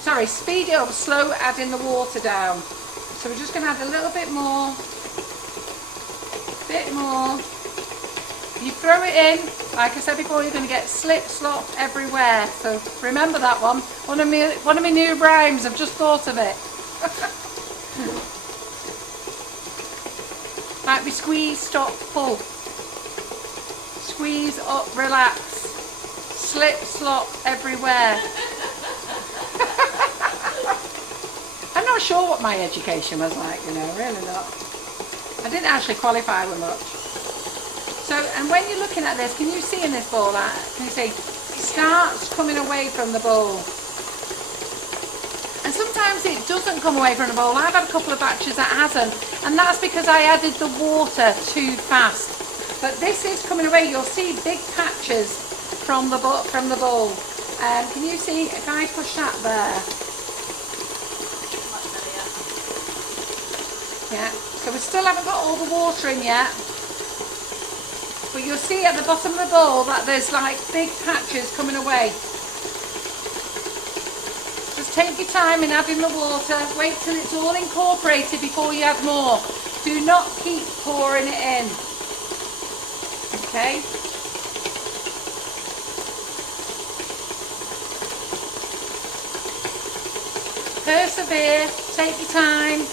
Sorry, speed it up. Slow adding the water down. So we're just going to add a little bit more. Bit more. You throw it in, like I said before, you're going to get slip slop everywhere. So remember that one. One of my new rhymes. I've just thought of it. Might be squeeze, stop, pull. Squeeze up, relax. Slip slop everywhere. I'm not sure what my education was like, you know, really not. I didn't actually qualify with much. So, and when you're looking at this, can you see in this bowl, can you see, it starts coming away from the bowl. And sometimes it doesn't come away from the bowl. I've had a couple of batches that hasn't, and that's because I added the water too fast. But this is coming away. You'll see big patches from the bowl. Can you see, if I push that there? Yeah, so we still haven't got all the water in yet. But you'll see at the bottom of the bowl that there's like big patches coming away. Just take your time in adding the water. Wait till it's all incorporated before you add more. Do not keep pouring it in. Okay? Persevere. Take your time.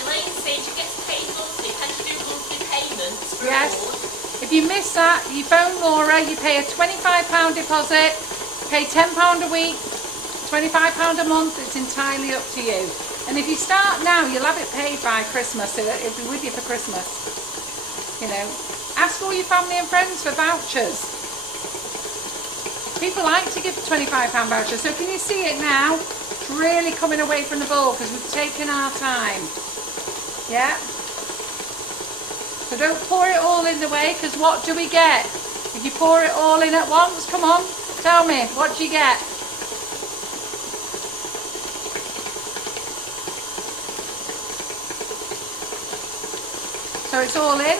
Elaine says she gets paid monthly. Can she do monthly payments for Yes. reward? If you miss that, you phone Laura, you pay a £25 deposit, pay £10 a week, £25 a month, it's entirely up to you. And if you start now, you'll have it paid by Christmas, so that it'll be with you for Christmas. You know, ask all your family and friends for vouchers. People like to give £25 vouchers, so can you see it now? It's really coming away from the bowl because we've taken our time. Yeah? So don't pour it all in the way, because what do we get? If you pour it all in at once, come on, tell me, what do you get? So it's all in.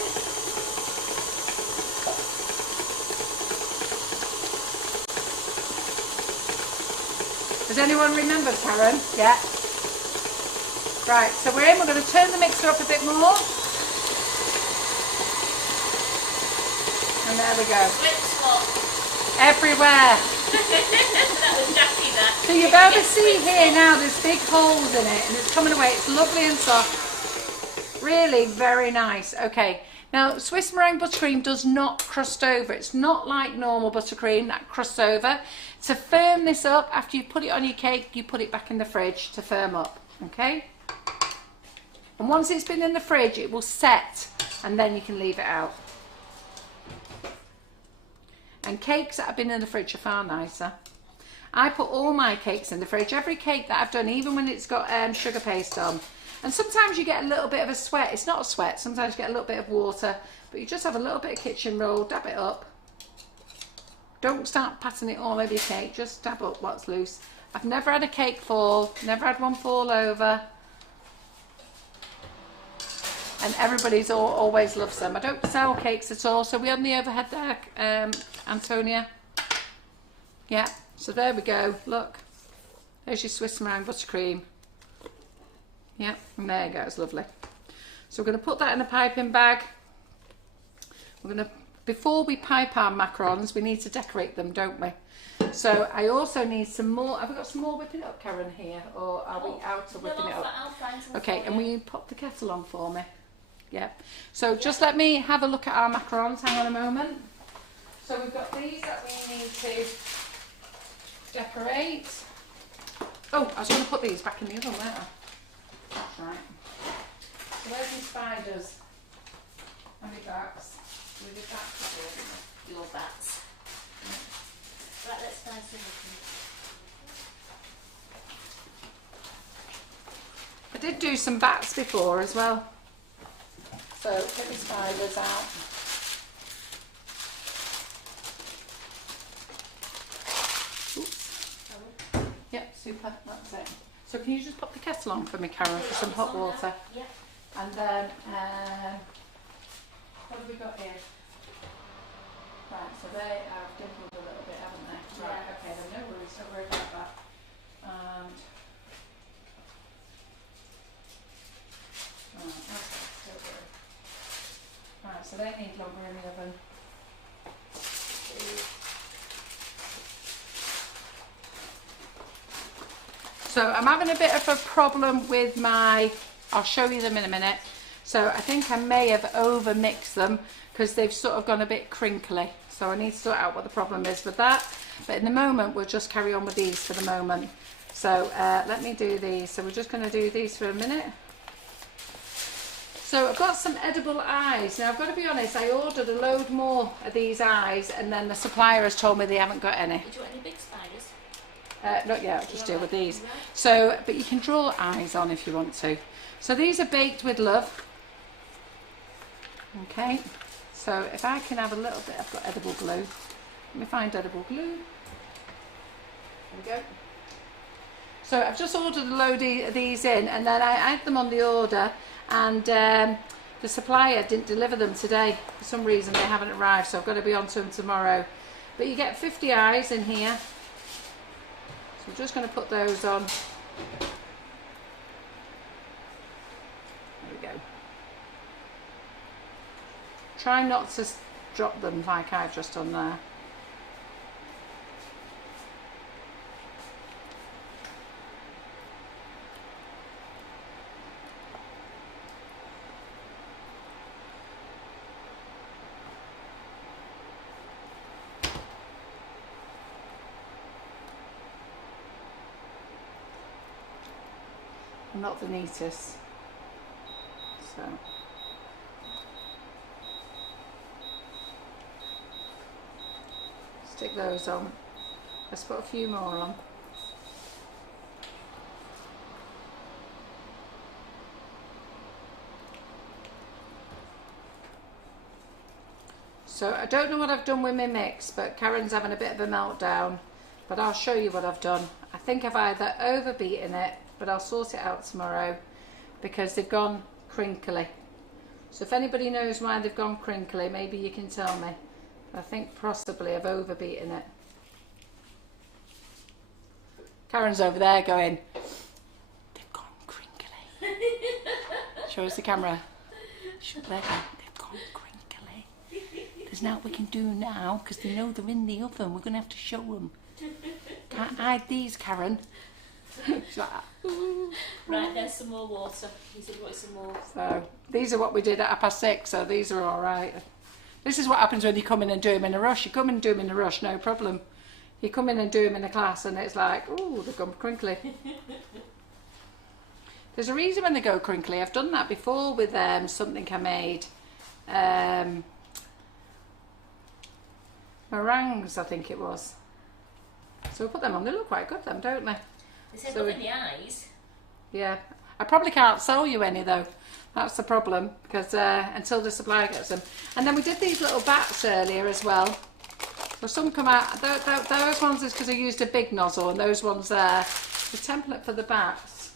Does anyone remember, Karen? Yeah. Right, so we're in. We're going to turn the mixer up a bit more. And there we go. Slip slop. Everywhere. That was nasty, that. So you'll be able to see here now there's big holes in it and it's coming away. It's lovely and soft. Really very nice. Okay. Now Swiss meringue buttercream does not crust over. It's not like normal buttercream that crusts over. To firm this up, after you put it on your cake, you put it back in the fridge to firm up. Okay? And once it's been in the fridge, it will set and then you can leave it out. And cakes that have been in the fridge are far nicer. I put all my cakes in the fridge. Every cake that I've done, even when it's got sugar paste on, And sometimes you get a little bit of a sweat. It's not a sweat, sometimes you get a little bit of water, but you just have a little bit of kitchen roll, dab it up. Don't start patting it all over your cake, just dab up what's loose. I've never had a cake fall, never had one fall over. And everybody's always loves them. I don't sell cakes at all. So we on the overhead there, Antonia. Yeah, so there we go. Look, there's your Swiss meringue buttercream. Yeah, and there you go, it's lovely. So we're going to put that in a piping bag. We're going to, before we pipe our macarons, we need to decorate them, don't we? So I also need some more. Have we got some more whipping it up, Karen, here? Or are we out of whipping it up? I'll find some. Okay, and will you pop the kettle on for me? Yeah. So just let me have a look at our macarons. Hang on a moment. So we've got these that we need to decorate. Oh, I was going to put these back in the oven later. That's right. So where's my spiders? And my bats? We did that before, Your bats. Right, let's find some. I did do some bats before as well. So get my spiders out. Oops. Yep, super, that's it. So can you just pop the kettle on for me, Karen, for some hot water? Yeah. And then, what have we got here? Right, so they have dimpled a little bit, haven't they? Yeah. Right, okay, then no worries, don't worry about that. And, right, okay, don't worry. Right, so they need longer in the oven. So I'm having a bit of a problem with my, I'll show you them in a minute. So I think I may have over mixed them because they've sort of gone a bit crinkly. So I need to sort out what the problem is with that. But in the moment, we'll just carry on with these for the moment. So let me do these. So we're just going to do these for a minute. So I've got some edible eyes. Now I've got to be honest, I ordered a load more of these eyes and then the supplier has told me they haven't got any. Do you want any big spiders? Not yet, I'll just deal with these. So, but you can draw eyes on if you want to. So these are baked with love. Okay, so if I can have a little bit, I've got edible glue. Let me find edible glue. There we go. So I've just ordered a load of these in and then I had them on the order and the supplier didn't deliver them today. For some reason they haven't arrived, so I've got to be on to them tomorrow. But you get 50 eyes in here. So I'm just going to put those on. There we go. Try not to drop them like I've just done there. I'm not the neatest, so stick those on. Let's put a few more on. So I don't know what I've done with my mix, but Karen's having a bit of a meltdown, but I'll show you what I've done. I think I've either overbeaten it, but I'll sort it out tomorrow because they've gone crinkly. So if anybody knows why they've gone crinkly, maybe you can tell me. I think possibly I've overbeaten it. Karen's over there going, they've gone crinkly. Show us the camera. Show there, they've gone crinkly. There's nothing we can do now because they know they're in the oven. We're going to have to show them. Can't hide these, Karen. Right, there's some more water. You said you wanted some more. So these are what we did at 6:30, so these are all right. This is what happens when you come in and do them in a rush. You come in and do them in a rush, no problem. You come in and do them in a class and it's like, oh, they've gone crinkly. There's a reason when they go crinkly. I've done that before with something I made. Meringues, I think it was. So we put them on. They look quite good, them, don't they? They said So look in the eyes. Yeah. I probably can't sell you any though. That's the problem, because until the supplier gets them. And then we did these little bats earlier as well. So some come out, those ones is because I used a big nozzle, and those ones there, the template for the bats.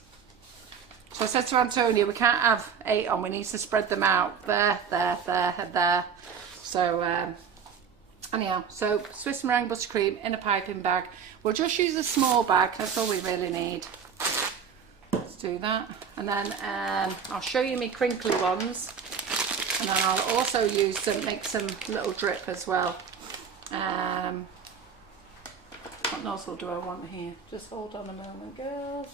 So I said to Antonia, we can't have 8 on, we need to spread them out. There, and there. So anyhow, so Swiss meringue buttercream in a piping bag. We'll just use a small bag, that's all we really need. Let's do that. And then I'll show you my crinkly ones. And then I'll also use some, make some little drip as well. What nozzle do I want here? Just hold on a moment, girls.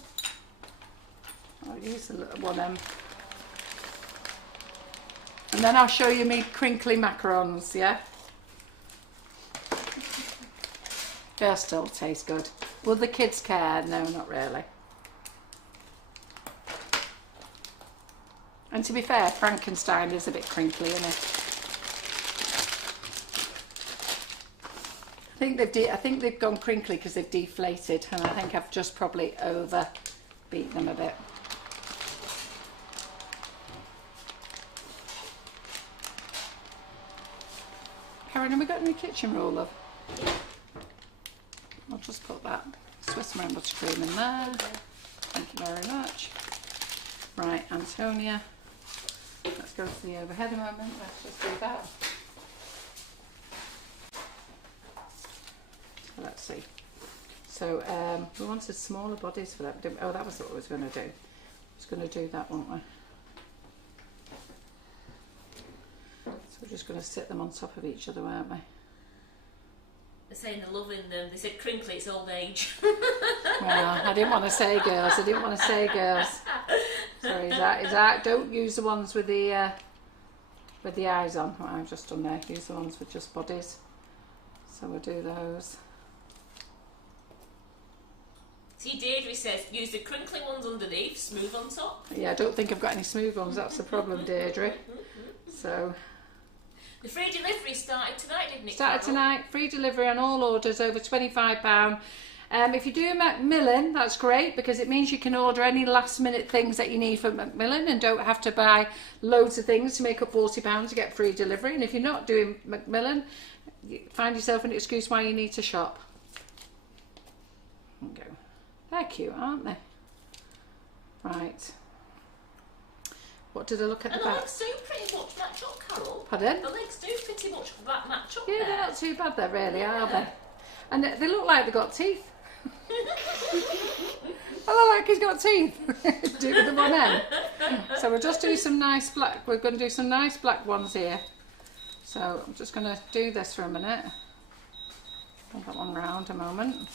I'll use the little one. And then I'll show you me crinkly macarons, yeah? They'll still taste good. Will the kids care? No, not really. And to be fair, Frankenstein is a bit crinkly, isn't it? I think they've gone crinkly because they've deflated, and I think I've just probably over beat them a bit. Karen, have we got any kitchen roll, love? Yeah. I'll just put that Swiss meringue buttercream in there. Thank you very much. Right, Antonia. Let's go to the overhead a moment. Let's just do that. Let's see. So we wanted smaller bodies for that. Oh, that was what I was going to do. I was going to do that, weren't we? So we're just going to sit them on top of each other, weren't we? They're saying they're loving them. They said crinkly, it's old age. Well, I didn't want to say girls. Sorry, is that? Don't use the ones with the eyes on. What I've just done there. Use the ones with just bodies. So we'll do those. See, Deirdre says use the crinkly ones underneath, smooth on top. Yeah, I don't think I've got any smooth ones. That's the problem, Deirdre. So. The free delivery started tonight, didn't it? Started tonight. Free delivery on all orders over £25. If you do Macmillan, that's great, because it means you can order any last minute things that you need from Macmillan and don't have to buy loads of things to make up £40 to get free delivery. And if you're not doing Macmillan, you find yourself an excuse why you need to shop. There you go. They're cute, aren't they? Right. What did I look at the back? And the legs do pretty much match up, Carol. Pardon? The legs do pretty much match up. Yeah, there. they're not too bad there, really, are they? And they look like they've got teeth. I look like he's got teeth. Do it with the one end. So we'll just do some nice black. We're going to do some nice black ones here. So I'm just going to do this for a minute. Put that one round a moment.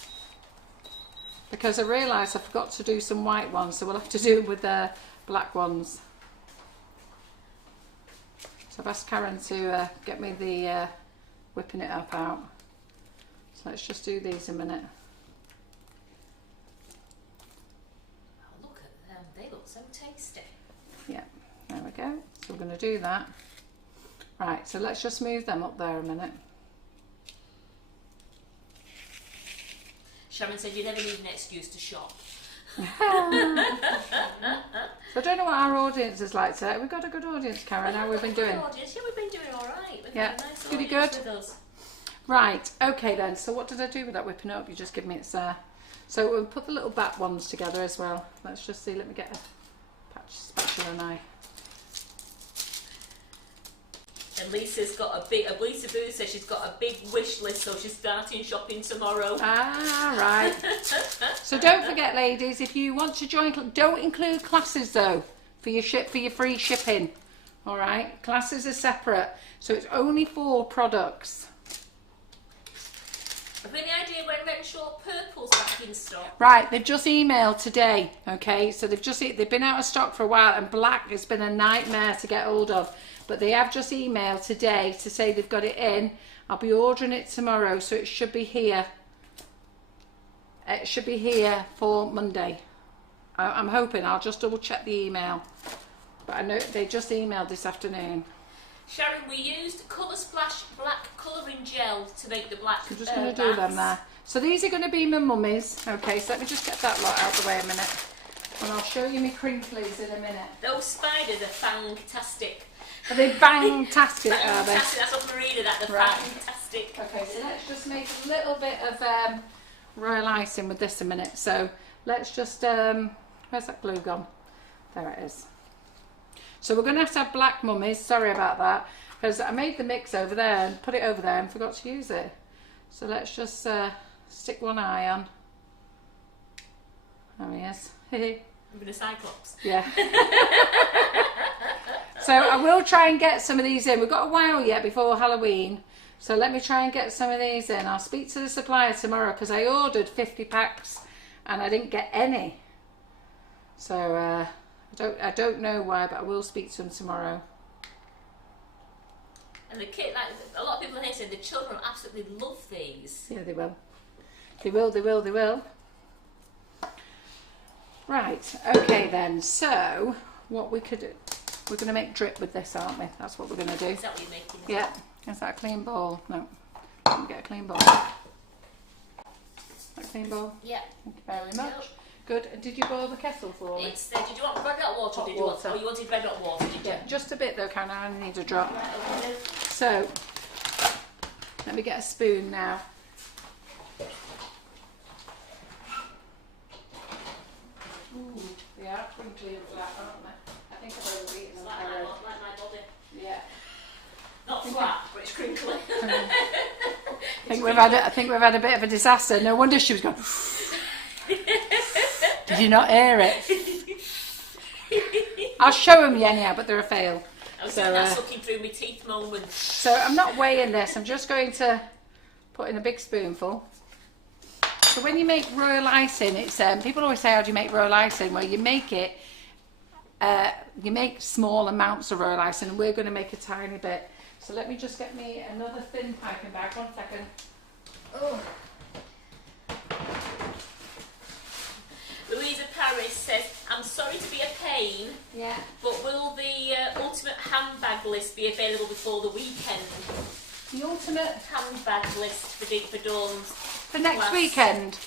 Because I realised I forgot to do some white ones, so we'll have to do with the black ones. So I've asked Karen to get me the whipping it up out. So let's just do these a minute. Oh, look at them. They look so tasty. Yeah, there we go. So we're going to do that. Right, so let's just move them up there a minute. Sharon said you never need an excuse to shop. So I don't know what our audience is like today. We've got a good audience, Karen. How we've been doing? Audience. Yeah, we've been doing all right. We've Yeah, got a nice pretty audience good. with us. Right, okay then. So what did I do with that whipping up? You just give me its So we'll put the little bat ones together as well. Let's just see. Let me get a spatula knife. And Lisa's got Lisa Booth says she's got a big wish list, so she's starting shopping tomorrow. Ah, right. So don't forget, ladies, if you want to join, don't include classes though for your free shipping. All right, classes are separate, so it's only 4 products. Have you any idea when Renshaw Purple's back in stock? Right, they've just emailed today. Okay, so they've been out of stock for a while, and black has been a nightmare to get hold of. But they have just emailed today to say they've got it in. I'll be ordering it tomorrow, so it should be here. It should be here for Monday. I'm hoping. I'll just double check the email. But I know they just emailed this afternoon. Sharon, we used Colour Splash black colouring gel to make the black I'm just going to do them there. So these are going to be my mummies. Okay, so let me just get that lot out of the way a minute. And I'll show you my crinklies in a minute. Those spiders are fantastic. Are they fantastic, are they? Fantastic, that's what Marina, that, they're Right. fantastic. Okay, so let's just make a little bit of royal icing with this a minute. So let's just, where's that glue gone? There it is. So we're going to have black mummies, sorry about that, because I made the mix over there and put it over there and forgot to use it. So let's just stick one eye on. There he is. With a cyclops. Yeah. So I will try and get some of these in. We've got a while yet before Halloween. So let me try and get some of these in. I'll speak to the supplier tomorrow because I ordered 50 packs and I didn't get any. So I don't know why, but I will speak to them tomorrow. And the kid, like a lot of people here say, the children absolutely love these. Yeah, they will. They will, they will, they will. Right, okay then. So what we could do, we're going to make drip with this, aren't we? That's what we're going to do. Is that what you're making? Yeah. Is that a clean bowl? No. Let me get a clean bowl. A clean bowl? Yeah. Thank you very much. Good. And did you boil the kettle for me? It's, did you want red hot water or did you want, oh, you wanted red hot water, did you? Yeah, just a bit though, Karen. I only need a drop. Right, okay. So, let me get a spoon now. Ooh, they are crinkly and flat, aren't they? I think I've overeaten It's them. like my body. Yeah. Not flat, but it's crinkly. I think we've had a bit of a disaster. No wonder she was going. Did you not hear it? I'll show them you anyhow, but they're a fail. I was So, doing that sucking through my teeth moment. So I'm not weighing this. I'm just going to put in a big spoonful. So when you make royal icing, it's people always say, "How do you make royal icing?" Well, you make it. You make small amounts of royal icing, and we're going to make a tiny bit. So let me just get me another thin piping bag. 1 second. Oh. Louisa Paris says, I'm sorry to be a pain, Yeah. but will the ultimate handbag list be available before the weekend? The ultimate Handbag list for Dawn's for next class. weekend.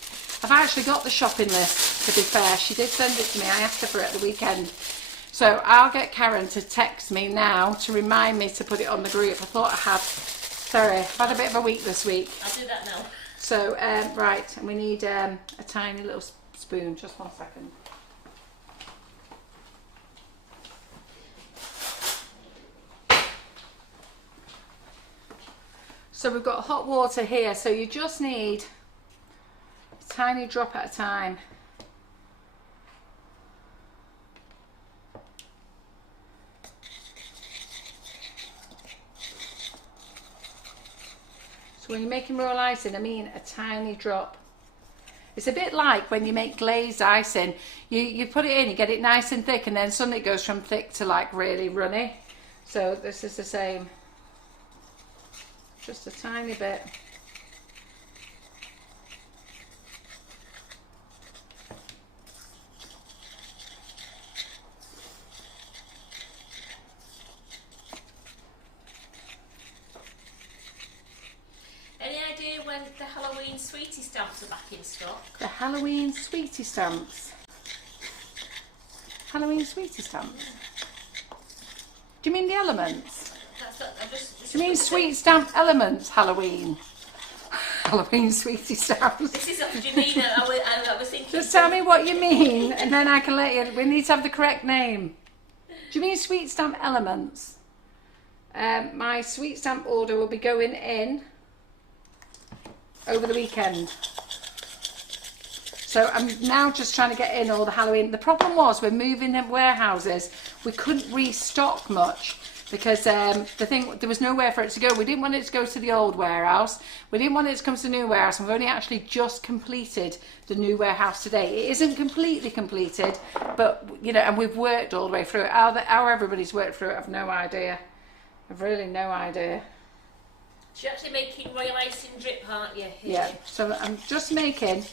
I've actually got the shopping list, to be fair. She did send it to me. I asked her for it at the weekend. So I'll get Karen to text me now to remind me to put it on the group. I thought I had. Sorry, I've had a bit of a week this week. I'll do that now. So, right, and we need a tiny little spoon. Just 1 second. So we've got hot water here, so you just need a tiny drop at a time. So when you're making royal icing, I mean a tiny drop. It's a bit like when you make glazed icing. You put it in, you get it nice and thick, and then suddenly it goes from thick to like really runny. So this is the same. Just a tiny bit. Any idea when the Halloween sweetie stamps are back in stock? The Halloween sweetie stamps. Halloween sweetie stamps? Do you mean the elements? That's what, Do you mean sweet stamp elements Halloween? Halloween sweetie stamps. This is up to Janina. I was thinking. Just tell me what you mean and then I can let you. We need to have the correct name. Do you mean sweet stamp elements? My sweet stamp order will be going in over the weekend. So I'm now just trying to get in all the Halloween. The problem was we're moving the warehouses. We couldn't restock much because there was nowhere for it to go. We didn't want it to go to the old warehouse. We didn't want it to come to the new warehouse. And we've only actually just completed the new warehouse today. It isn't completely completed, but you know, and we've worked all the way through it. How everybody's worked through it, I've no idea. I've really no idea. So you're actually making royal icing drip, aren't you? Yeah, so I'm just making,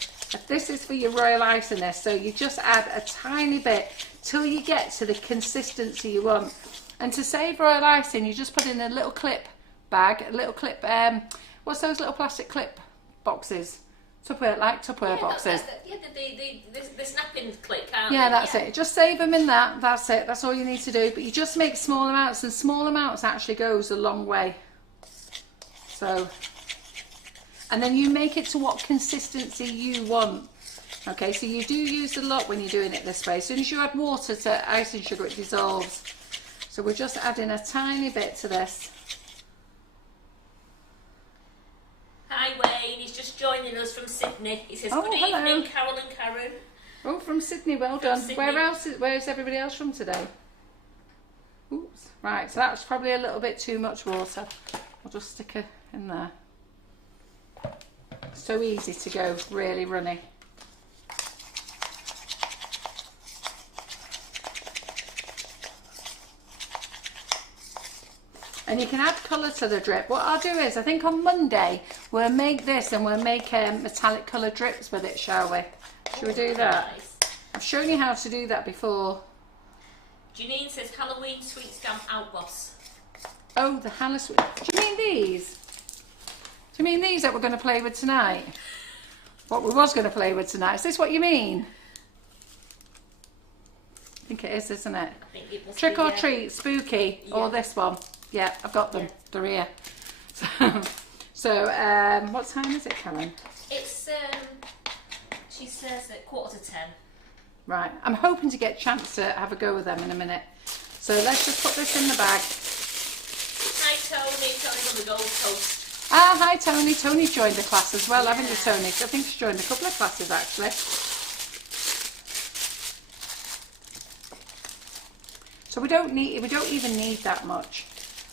this is for your royal icing this, so you just add a tiny bit till you get to the consistency you want. And to save royal icing, you just put in a little clip bag, a little clip, what's those little plastic clip boxes? Tupperware boxes. The snapping click, can't Yeah, they? that's it. Just save them in that. That's it. That's all you need to do. But you just make small amounts, and small amounts actually goes a long way. So, and then you make it to what consistency you want. Okay, so you do use a lot when you're doing it this way. As soon as you add water to icing sugar, it dissolves. So we're just adding a tiny bit to this. Hi Wayne, he's just joining us from Sydney. He says, Oh, good hello. evening, Carol and Karen. Oh, from Sydney, well done. Sydney. Where's everybody else from today? Oops. Right, so that's probably a little bit too much water. I'll just stick it in there. So easy to go really runny. And you can add colour to the drip. What I'll do is, I think on Monday, we'll make this and we'll make metallic colour drips with it, shall we? Shall we do that? Nice. I've shown you how to do that before. Janine says, Halloween sweet stamp outboss. Oh, the Halloween. Do you mean these? Do you mean these that we're going to play with tonight? What we was going to play with tonight? Is this what you mean? I think it is, isn't it? I think it must Trick be, or yeah. treat, spooky, Yeah. or this one. Yeah, I've got them. Yeah. They're here. So, what time is it, Karen? It's, she says at 9:45. Right, I'm hoping to get a chance to have a go with them in a minute. So let's just put this in the bag. Hi Tony, Tony's on the Gold Coast. Ah, hi Tony. Tony's joined the class as well, haven't you, Yeah. Tony? I think she's joined a couple of classes actually. So we don't even need that much.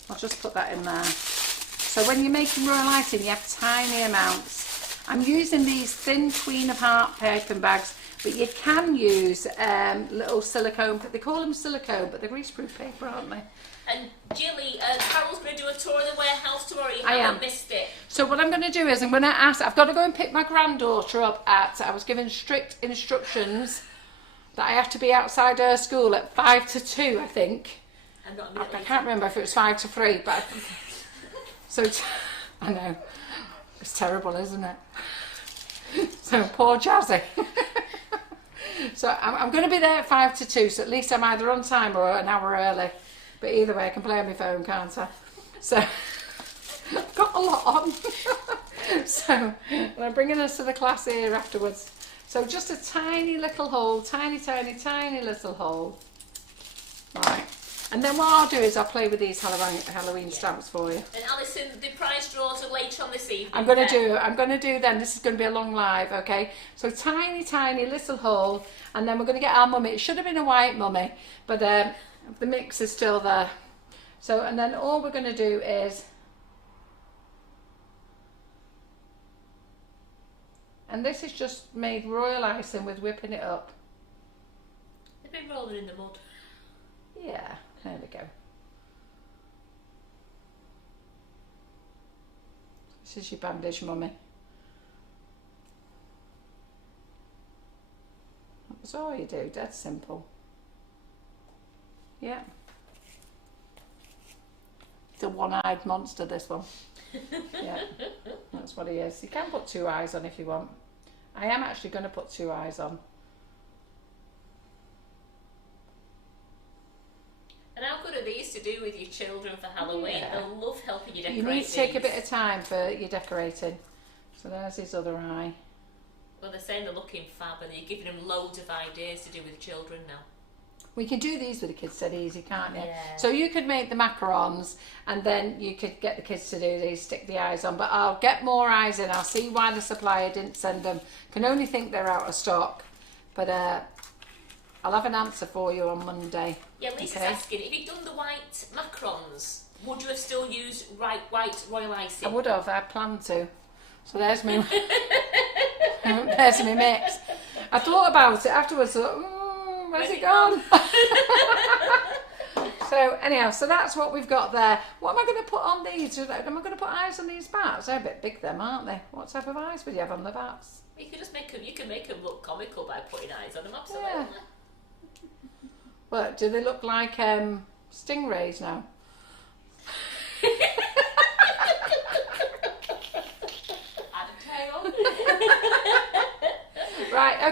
I'll just put that in there. So when you're making royal icing, you have tiny amounts. I'm using these thin Queen of Heart piping bags, but you can use little silicone. They call them silicone, but they're greaseproof paper, aren't they? And Jilly, Carol's going to do a tour of the warehouse tomorrow. You I haven't am. missed it. So what I'm going to do is I'm going to ask. I've got to go and pick my granddaughter up at. I was given strict instructions that I have to be outside her school at 1:55, I think. I'm not I can't remember if it was 2:55, but I know it's terrible, isn't it? So poor Jazzy. So I'm going to be there at 1:55, so at least I'm either on time or an hour early. But either way, I can play on my phone, can't I? So I've got a lot on. So and I'm bringing us to the class here afterwards. So just a tiny little hole, tiny little hole. Right. And then what I'll do is I'll play with these Halloween stamps for you. And Alison, the prize draws are later on this evening. I'm going to do then. This is going to be a long live, okay? So tiny little hole, and then we're going to get our mummy. It should have been a white mummy, but the mix is still there. So, and then all we're going to do is, and this is just made royal icing with whipping it up. They've been rolling in the mud. Yeah, there we go. This is your bandage, mummy. That's all you do, dead simple. Yeah. It's a one-eyed monster, this one. Yeah, that's what he is. You can put 2 eyes on if you want. I am actually going to put 2 eyes on. And how good are these to do with your children for Halloween? Yeah. They'll love helping you decorate. You need to take a these. bit of time for your decorating. So there's his other eye. Well, they're saying they're looking fab and you're giving them loads of ideas to do with children now. We can do these with the kids dead easy, can't you? Yeah. So you could make the macarons and then you could get the kids to do these, stick the eyes on. But I'll get more eyes in. I'll see why the supplier didn't send them. Can only think they're out of stock. But I'll have an answer for you on Monday. Yeah, Lisa's Okay. asking, if you'd done the white macarons, would you have still used white royal icing? I would have. I planned to. So there's me. There's my mix. I thought about it afterwards. Thought, where's it gone? So anyhow, so that's what we've got there. What am I going to put on these? Am I going to put eyes on these bats? They're a bit big, them, aren't they? What type of eyes would you have on the bats? You can just make them. You can make them look comical by putting eyes on them. Absolutely. Yeah. But do they look like stingrays now? Add a tail.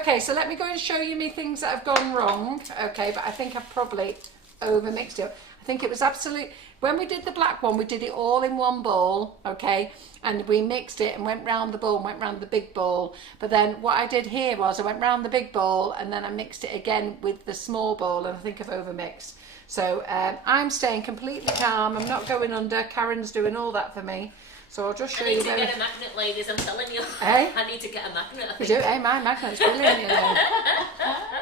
okay, so let me go and show you me things that have gone wrong. Okay, but I think I've probably over mixed it. I think it was absolute. When we did the black one, we did it all in one bowl, okay, and we mixed it and went round the bowl and went round the big bowl. But then what I did here was I went round the big bowl and then I mixed it again with the small bowl, and I think I've overmixed. So I'm staying completely calm. I'm not going under. Karen's doing all that for me. So I'll just show you. I need to get a magnet, ladies. I'm telling you. Hey? I need to get a magnet. I You think. do? Hey, my magnet's brilliant, you know.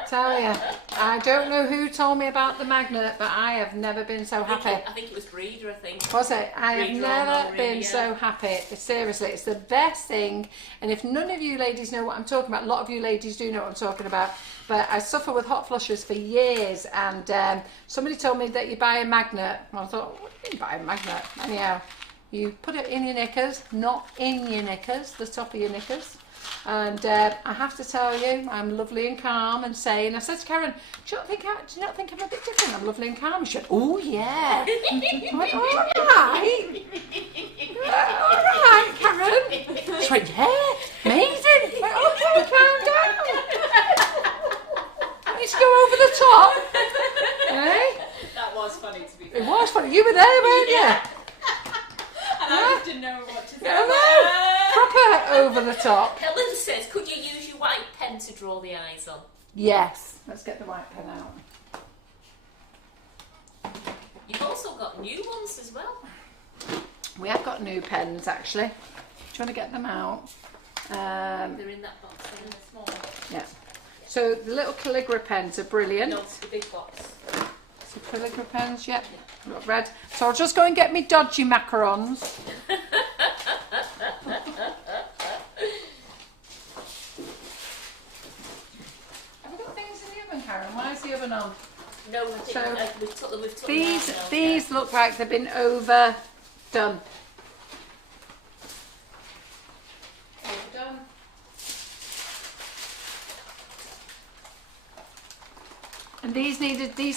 Tell you. I don't know who told me about the magnet, but I have never been so happy. I think it was Breeder, I think. Was it? I have Breeder or never Maria, been yeah. so happy. Seriously, it's the best thing. And if none of you ladies know what I'm talking about, a lot of you ladies do know what I'm talking about. But I suffer with hot flushes for years, and somebody told me that you buy a magnet. Well, I thought, what do you mean buy a magnet? Anyhow, you put it in your knickers, not in your knickers, the top of your knickers. And I have to tell you, I'm lovely and calm and sane. I said to Karen, do you not think I'm a bit different? I'm lovely and calm. She went, oh yeah. I went, all right, Karen. She went, yeah, amazing. I went, okay, calm down. I need to go over the top. Eh? That was funny to be fair. It was funny. You were there, weren't you? Yeah. And I just didn't know what to say. Proper over the top. Helen says, could you use your white pen to draw the eyes on? Yes. Let's get the white pen out. You've also got new ones as well. We have got new pens actually. Do you want to get them out? They're in that box. They're in the small one. Yeah. So the little calligraphy pens are brilliant. No, the big box. So calligraphy pens, yep. I've got red. So I'll just go and get me dodgy macarons. Have we got things in the oven, Karen? Why is the oven on? No, I think So, we've took them These out now. these look like they've been overdone. Overdone. And these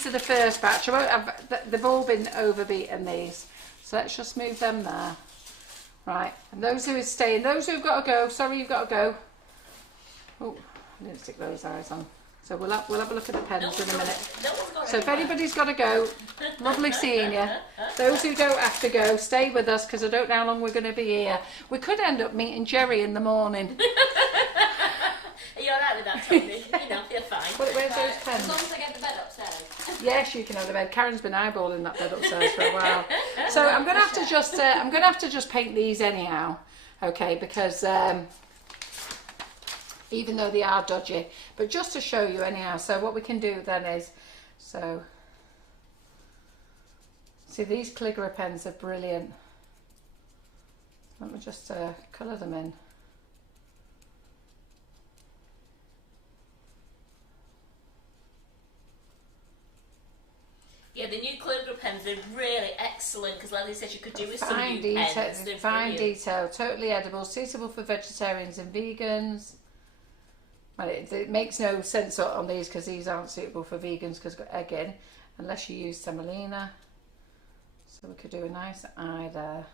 are the first batch. I won't have, they've all been overbeaten, these. So let's just move them there. Right, and those who are staying, those who've got to go, sorry you've got to go. Oh, I didn't stick those eyes on. So we'll have a look at the pens in a minute. No one's got So if anywhere. anybody's got to go, lovely seeing you. Those who don't have to go, stay with us because I don't know how long we're going to be here. We could end up meeting Jerry in the morning. Are you alright with that, Tony? You know, you're fine. Where's those As pens? long as I get the bed upstairs. Yes, you can have the bed. Karen's been eyeballing that bed upstairs for a while. So I'm going to have to just paint these anyhow, okay? Because even though they are dodgy, but just to show you anyhow. So what we can do then is, so see these calligraphy pens are brilliant. Let me just colour them in. Yeah, the new calligraphy pens are really excellent because Leslie says you could do with some Fine new detail, pens. They're fine brilliant. detail, totally edible, suitable for vegetarians and vegans. Well, it makes no sense on these because these aren't suitable for vegans because it's got egg in, unless you use semolina. So we could do a nice eye there.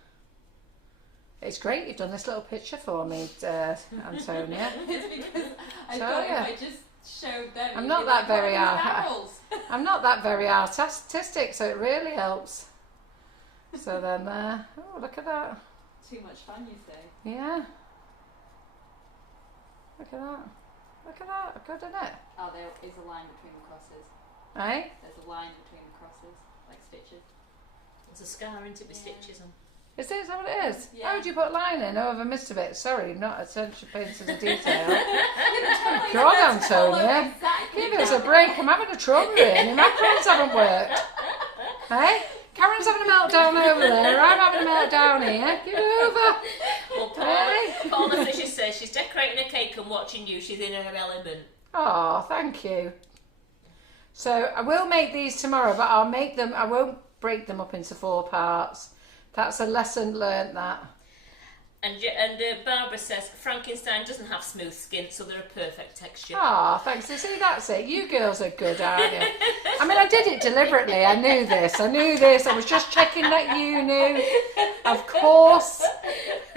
It's great you've done this little picture for me, Antonia. It's because I So, thought yeah. if I just showed them. I'm you'd not be that like, very "Oh, these barrels." I'm not that very artistic, so it really helps. So then, oh look at that. Too much fun, you say? Yeah. Look at that. Look at that. Good, isn't it? Oh, there is a line between the crosses. Right? There's a line between the crosses, like stitches. There's a scar into with Yeah. stitches on. Is this what it is? Yeah. How would you put line in? Oh, I've missed a bit. Sorry, not attention paying to the detail. God, God, Antonia. Give us a break. I'm having a trouble here. My macarons haven't worked. Hey? Karen's having a meltdown over there. I'm having a meltdown here. Give it over. Well, Hey? Paula Fisher says she's decorating a cake and watching you. She's in her element. Oh, thank you. So I will make these tomorrow, but I'll make them. I won't break them up into 4 parts. That's a lesson learnt. That And Barbara says Frankenstein doesn't have smooth skin, so they're a perfect texture. Ah, thanks. You see, that's it. You girls are good, aren't you? I mean, I did it deliberately. I knew this. I was just checking that you knew. Of course,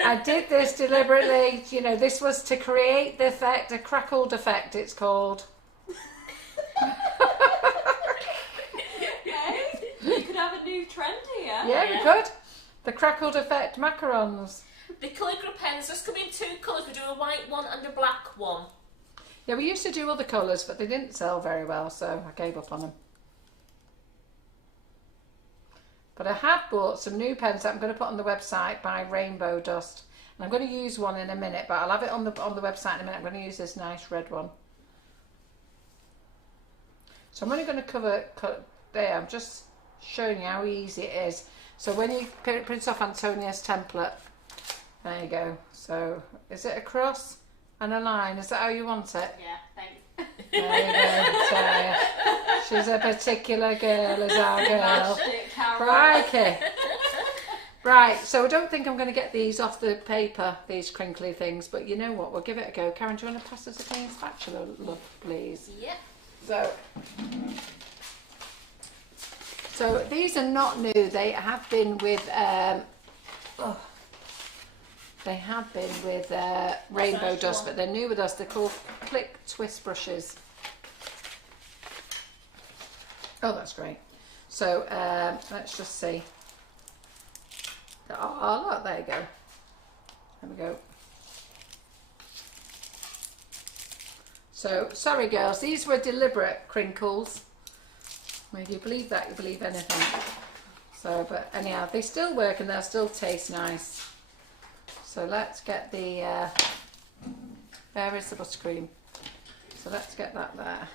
I did this deliberately. You know, this was to create the effect, a crackled effect, it's called. You could have a new trend here. Yeah, we could. The crackled effect macarons. The calligraphy pens just come in two colours. We do a white one and a black one. Yeah, we used to do other colours, but they didn't sell very well, so I gave up on them. But I have bought some new pens that I'm going to put on the website by Rainbow Dust. And I'm going to use one in a minute, but I'll have it on the website in a minute. I'm going to use this nice red one. So I'm only going to cut there. I'm just showing you how easy it is. So when you print off Antonia's template, there you go. So is it a cross and a line? Is that how you want it? Yeah, thanks. There you go. She's a particular girl, is our girl. Crikey. Right, so I don't think I'm going to get these off the paper, these crinkly things, but you know what? We'll give it a go. Karen, do you want to pass us a clean spatula, love, please? Yep. So these are not new. They have been with Rainbow Dust, but they're new with us. They're called Click Twist brushes. Oh, that's great. So let's just see. Oh, look, there you go. There we go. So, sorry girls, these were deliberate crinkles. If you believe that, you believe anything. So, but anyhow, they still work and they'll still taste nice. So let's get the, where is the buttercream? So let's get that there.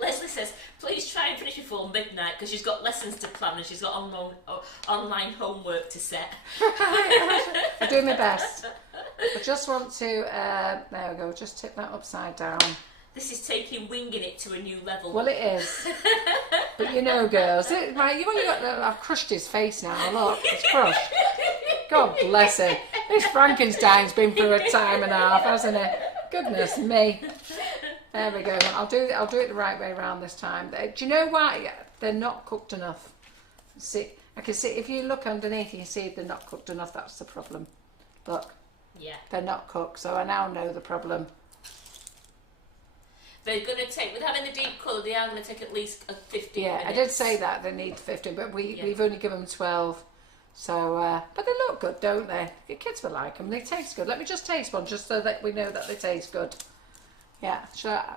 Leslie says, please try and finish before midnight because she's got lessons to plan and she's got online homework to set. I'm doing my best. I just want to, there we go, just tip that upside down. This is taking winging it to a new level. Well, it is. But you know, girls, I've crushed his face now. Look, it's crushed. God bless him. This Frankenstein's been through a time and a half, hasn't it? Goodness me. There we go. I'll do it the right way around this time. Do you know why? They're not cooked enough. See, I can see if you look underneath, you can see they're not cooked enough. That's the problem. Look. Yeah. They're not cooked, so I now know the problem. They're going to take, with having the deep colour, they are going to take at least 15 minutes. Yeah, I did say that they need 15, but we've only given them 12. So, but they look good, don't they? The kids will like them. They taste good. Let me just taste one, just so that we know that they taste good. Yeah, sure. I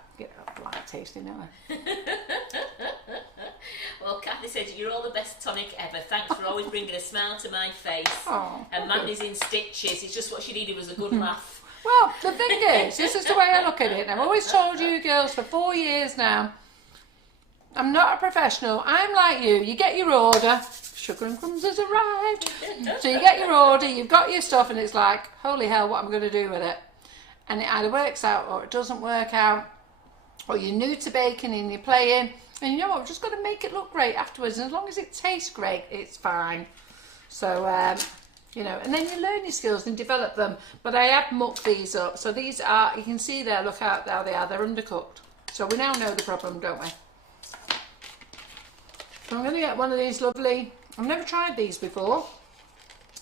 like tasting, don't I? Well, Kathy says, you're all the best tonic ever. Thanks for always bringing a smile to my face. Oh, and Mandy's in stitches. It's just what she needed was a good laugh. Well, the thing is, this is the way I look at it. And I've always told you girls for 4 years now, I'm not a professional. I'm like you. You get your order. Sugar and Crumbs has arrived. So you get your order, you've got your stuff, and it's like, holy hell, what am I going to do with it? And it either works out or it doesn't work out. Or you're new to baking and you're playing. And you know what, I've just got to make it look great afterwards. And as long as it tastes great, it's fine. So, you know, and then you learn your skills and develop them. But I have mucked these up. So these are, you can see there, look how they are. They're undercooked. So we now know the problem, don't we? So I'm going to get one of these lovely, I've never tried these before.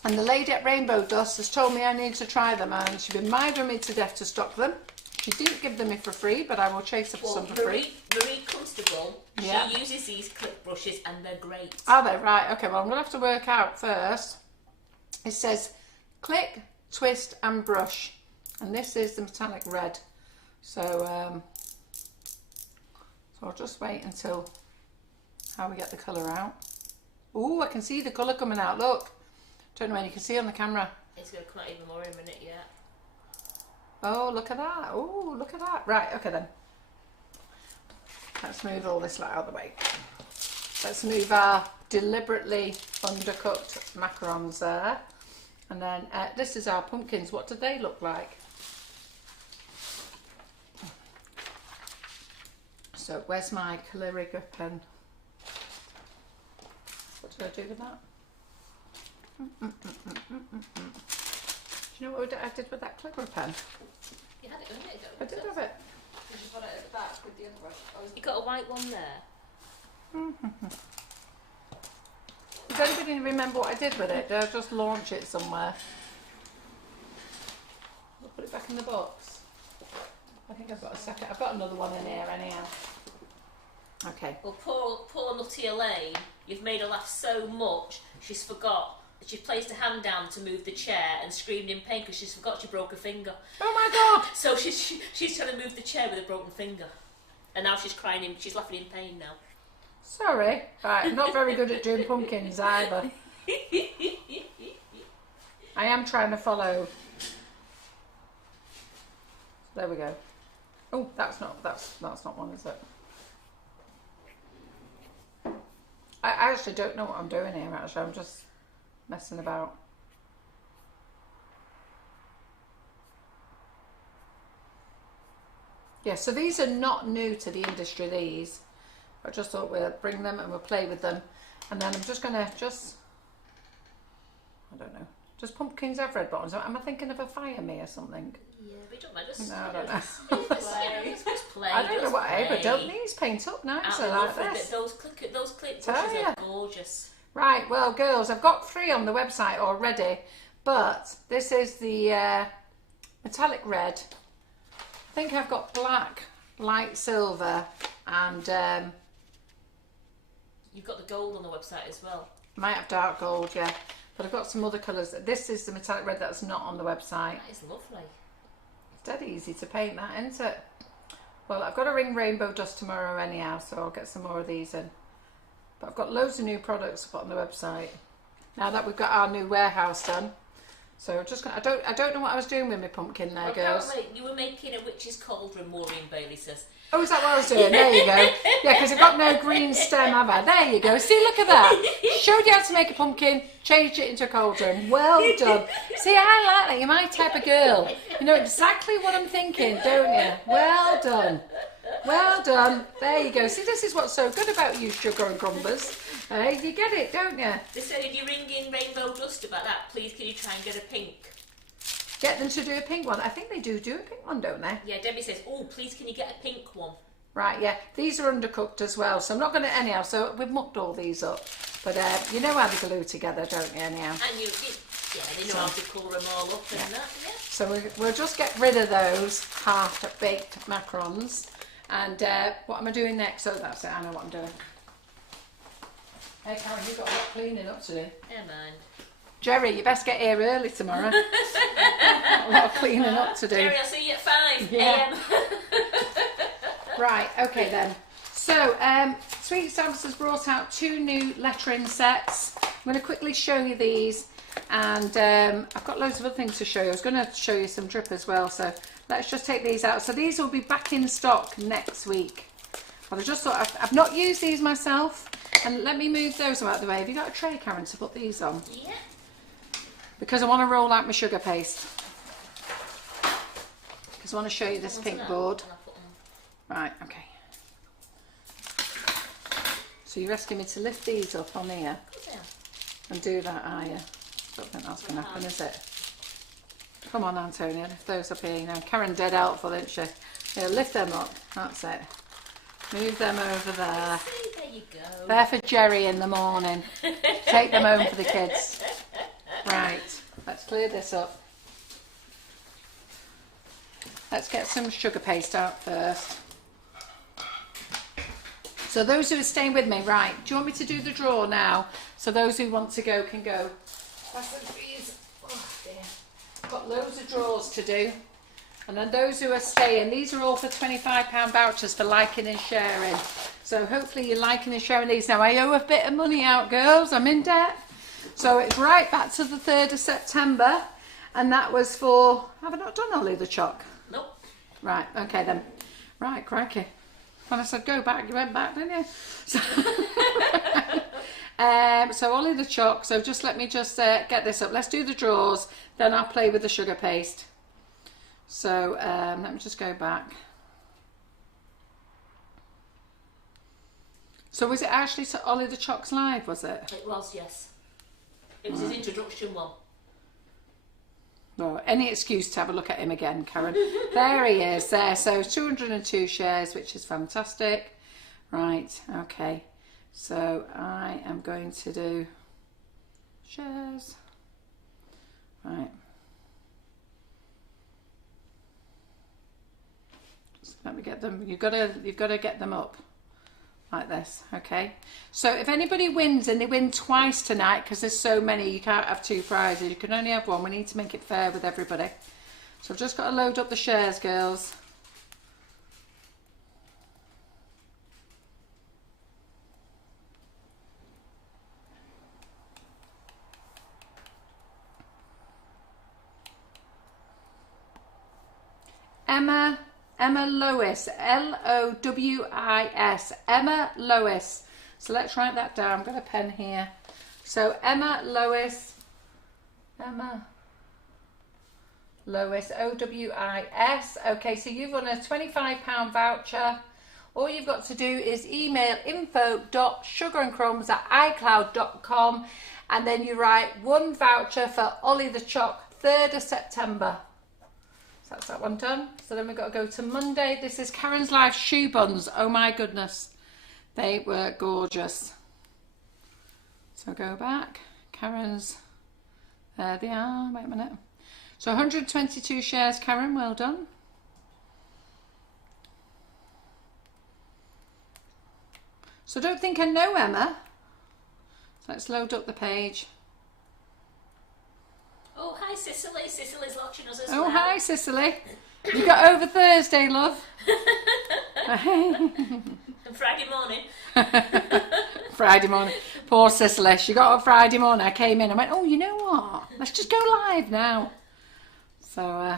And the lady at Rainbow Dust has told me I need to try them. And she's been minding me to death to stock them. She didn't give them me for free, but I will chase up some for free. Marie Constable, yeah. She uses these clip brushes and they're great. Are they? Right, okay, well I'm going to have to work out first. It says click, twist and brush. And this is the metallic red. So, so I'll just wait until how we get the colour out. Oh, I can see the colour coming out, look. Don't know when you can see on the camera. It's going to come out even more in a minute, yeah. Oh, look at that. Oh, look at that. Right, okay then. Let's move all this out of the way. Let's move our deliberately undercooked macarons there. And then this is our pumpkins. What do they look like? So where's my calligraphy pen? What did I do with that? Do you know what I did with that clipper pen? You had it a minute ago. I did have it. You just got it at the back with the other brush. You got a white one there. Does anybody remember what I did with it? Did I just launch it somewhere? I'll put it back in the box. I think I've got a second. I've got another one in here anyhow. Okay. Well, poor Nutty Elaine, you've made her laugh so much, she's forgot that she placed her hand down to move the chair and screamed in pain because she's forgot she broke her finger. Oh my God! So she's trying to move the chair with a broken finger. And now she's crying, she's laughing in pain now. Sorry. Right, I'm not very good at doing pumpkins either. I am trying to follow. There we go. Oh, that's not one, is it? I actually don't know what I'm doing here, actually. I'm just messing about. Yeah, so these are not new to the industry, these. I just thought we'll bring them and we'll play with them. And then I'm just going to I don't know, just pumpkins have red buttons. Am I thinking of a fire me or something? Yeah, but don't mind us. No, I don't know. Just play. I don't know what but don't these paint up nicer like this? Those clip brushes are gorgeous. Right, well girls, I've got 3 on the website already, but this is the metallic red. I think I've got black, light silver, and you've got the gold on the website as well. Might have dark gold, yeah, but I've got some other colours. This is the metallic red that's not on the website. That is lovely. It's dead easy to paint that, isn't it? Well, I've got to ring rainbow dust tomorrow anyhow, so I'll get some more of these in. But I've got loads of new products to put on the website now that we've got our new warehouse done. So just gonna, I don't know what I was doing with my pumpkin there, girls. You were making a witch's cauldron, Maureen Bailey says. Oh, is that what I was doing? There you go. Yeah, because I've got no green stem, have I? There you go. See, look at that. Showed you how to make a pumpkin, changed it into a cauldron. Well done. See, I like that. You're my type of girl. You know exactly what I'm thinking, don't you? Well done. Well done. There you go. See, this is what's so good about you, Sugar and Crumbs. You get it, don't you? They said if you ring in Rainbow Dust about that, please can you try and get a pink? Get them to do a pink one. I think they do a pink one, don't they? Yeah, Debbie says, oh, please can you get a pink one? Right, yeah. These are undercooked as well, so I'm not going to, anyhow, so we've mucked all these up. But you know how they glue together, don't you, anyhow? And they know how to colour them all up and that, yeah. So we'll just get rid of those half-baked macarons. And what am I doing next? Oh, that's it, I know what I'm doing. Hey, Karen, you've got a lot of cleaning up to do. Never mind. Jerry, you best get here early tomorrow. A lot of cleaning up to do. Jerry, I'll see you at 5 Yeah. a.m. Right, okay then. So, Sweet Stamps has brought out 2 new lettering sets. I'm going to quickly show you these. And I've got loads of other things to show you. I was going to show you some drip as well. So, let's just take these out. So, these will be back in stock next week. But I just thought, I've not used these myself. And let me move those out of the way. Have you got a tray, Karen, to put these on? Yeah. Because I want to roll out my sugar paste. Because I want to show you this pink board. Right, okay. So you're asking me to lift these up on here and do that, are you? Don't think that's going to happen, is it? Come on, Antonia, lift those up here. You know, Karen dead helpful, isn't she? Yeah, lift them up. That's it. Move them over there. There you go. They're for Jerry in the morning. Take them home for the kids. Right, let's clear this up. Let's get some sugar paste out first. So those who are staying with me, right, do you want me to do the draw now? So those who want to go can go. Oh dear. Got loads of draws to do. And then those who are staying, these are all for £25 vouchers for liking and sharing. So hopefully you're liking and sharing these. Now I owe a bit of money out, girls. I'm in debt. So it's right back to the 3rd of September. And that was for, have I not done Ollie the Choc? Nope. Right, okay then. Right, crikey. When I said go back, you went back, didn't you? So, so Ollie the Choc. So just let me just get this up. Let's do the draws. Then I'll play with the sugar paste. So let me just go back. So was it actually to Ollie the Choc's live, was it? It was, yes. It was his introduction one. Well, any excuse to have a look at him again, Karen. There he is there. So 202 shares, which is fantastic. Right, okay. So I am going to do shares. Right. So let me get them. You've got to get them up like this, okay? So if anybody wins, and they win twice tonight, because there's so many, you can't have two prizes, you can only have one. We need to make it fair with everybody. So I've just got to load up the shares, girls. Emma Lewis, Lowis, Emma Lewis. So let's write that down. I've got a pen here. So Emma Lewis, Owis. Okay, so you've won a £25 voucher. All you've got to do is email info.sugarandcrumbs@icloud.com, and then you write one voucher for Ollie the Choc, 3rd of September. So that's that one done. So then we've got to go to Monday. This is Karen's Life shoe buns. Oh my goodness. They were gorgeous. So go back. Karen's, there they are. Wait a minute. So 122 shares, Karen. Well done. So don't think I know Emma. So let's load up the page. Oh, hi Cicely. Cicely's watching us as well. Oh, hi Cicely. You got over Thursday, love. And Friday morning. Friday morning. Poor Cicely. She got up Friday morning. I came in. I went, oh, you know what? Let's just go live now. So,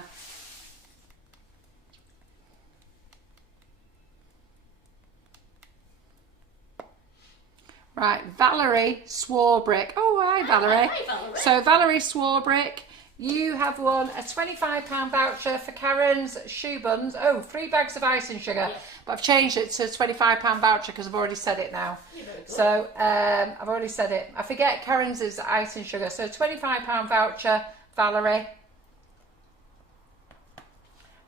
right, Valerie Swarbrick. Oh, hi, Valerie. Hi, Valerie. So, Valerie Swarbrick, you have won a £25 voucher for Karen's shoe buns. Oh, 3 bags of ice and sugar. Yeah. But I've changed it to a £25 voucher because I've already said it now. You're very good. So, I've already said it. I forget Karen's is ice and sugar. So, £25 voucher, Valerie.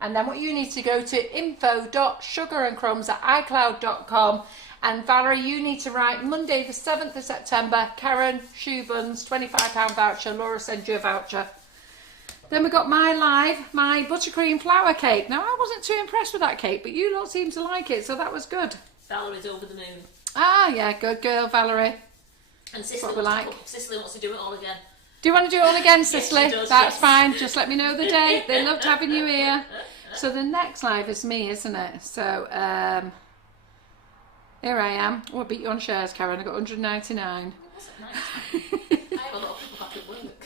And then what you need to go to info.sugarandcrumbs@icloud.com. And Valerie, you need to write Monday the 7th of September, Karen, shoe buns, £25 voucher. Laura sends you a voucher. Then we got my buttercream flour cake. Now, I wasn't too impressed with that cake, but you lot seem to like it, so that was good. Valerie's over the moon. Ah, yeah, good girl, Valerie. And Cicely, what we like. Cicely wants to do it all again. Do you want to do it all again, Cicely? Yes, she does, That's yes. fine. Just let me know the date. They loved having you here. So the next live is me, isn't it? So here I am. Oh, I beat you on shares, Karen. I got 199. It wasn't nice. I have a lot of people back at work.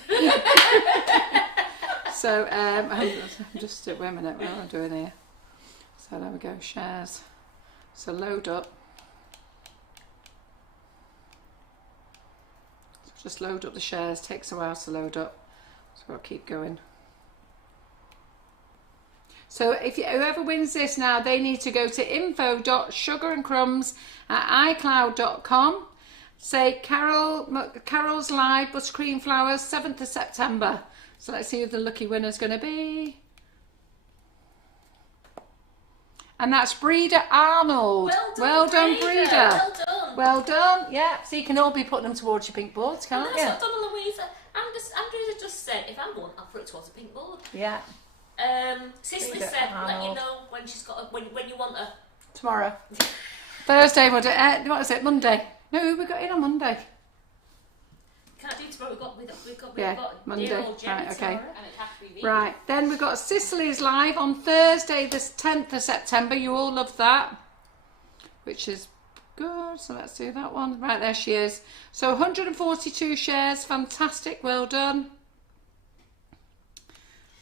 So I'm just wait a minute. What am I doing here? So there we go. Shares. So load up. So just load up the shares. Takes a while to load up. So I'll keep going. So if whoever wins this now, they need to go to info.sugarandcrumbs@icloud.com. Say Carol's Live Buttercream Flowers, 7th of September. So let's see who the lucky winner's going to be. And that's Breeder Arnold. Well done, Breeder. Well done. Well done. Yeah. So you can all be putting them towards your pink boards, can't And you? that's what Donna Louisa. Andrew just said, if I'm one, I'll put it towards a pink board. Yeah. Cicely Breeder said, let you Arnold. know when she's got when you want her. Tomorrow. Thursday, what is it? Monday. No, we got in on Monday. Can't do tomorrow. We've Yeah, got Monday. dear old Jenny Right, okay. tomorrow. And it has to be vegan. Right, then we've got Cicely's live on Thursday, the 10th of September. You all love that, which is good. So let's do that one. Right, there she is. So 142 shares. Fantastic. Well done.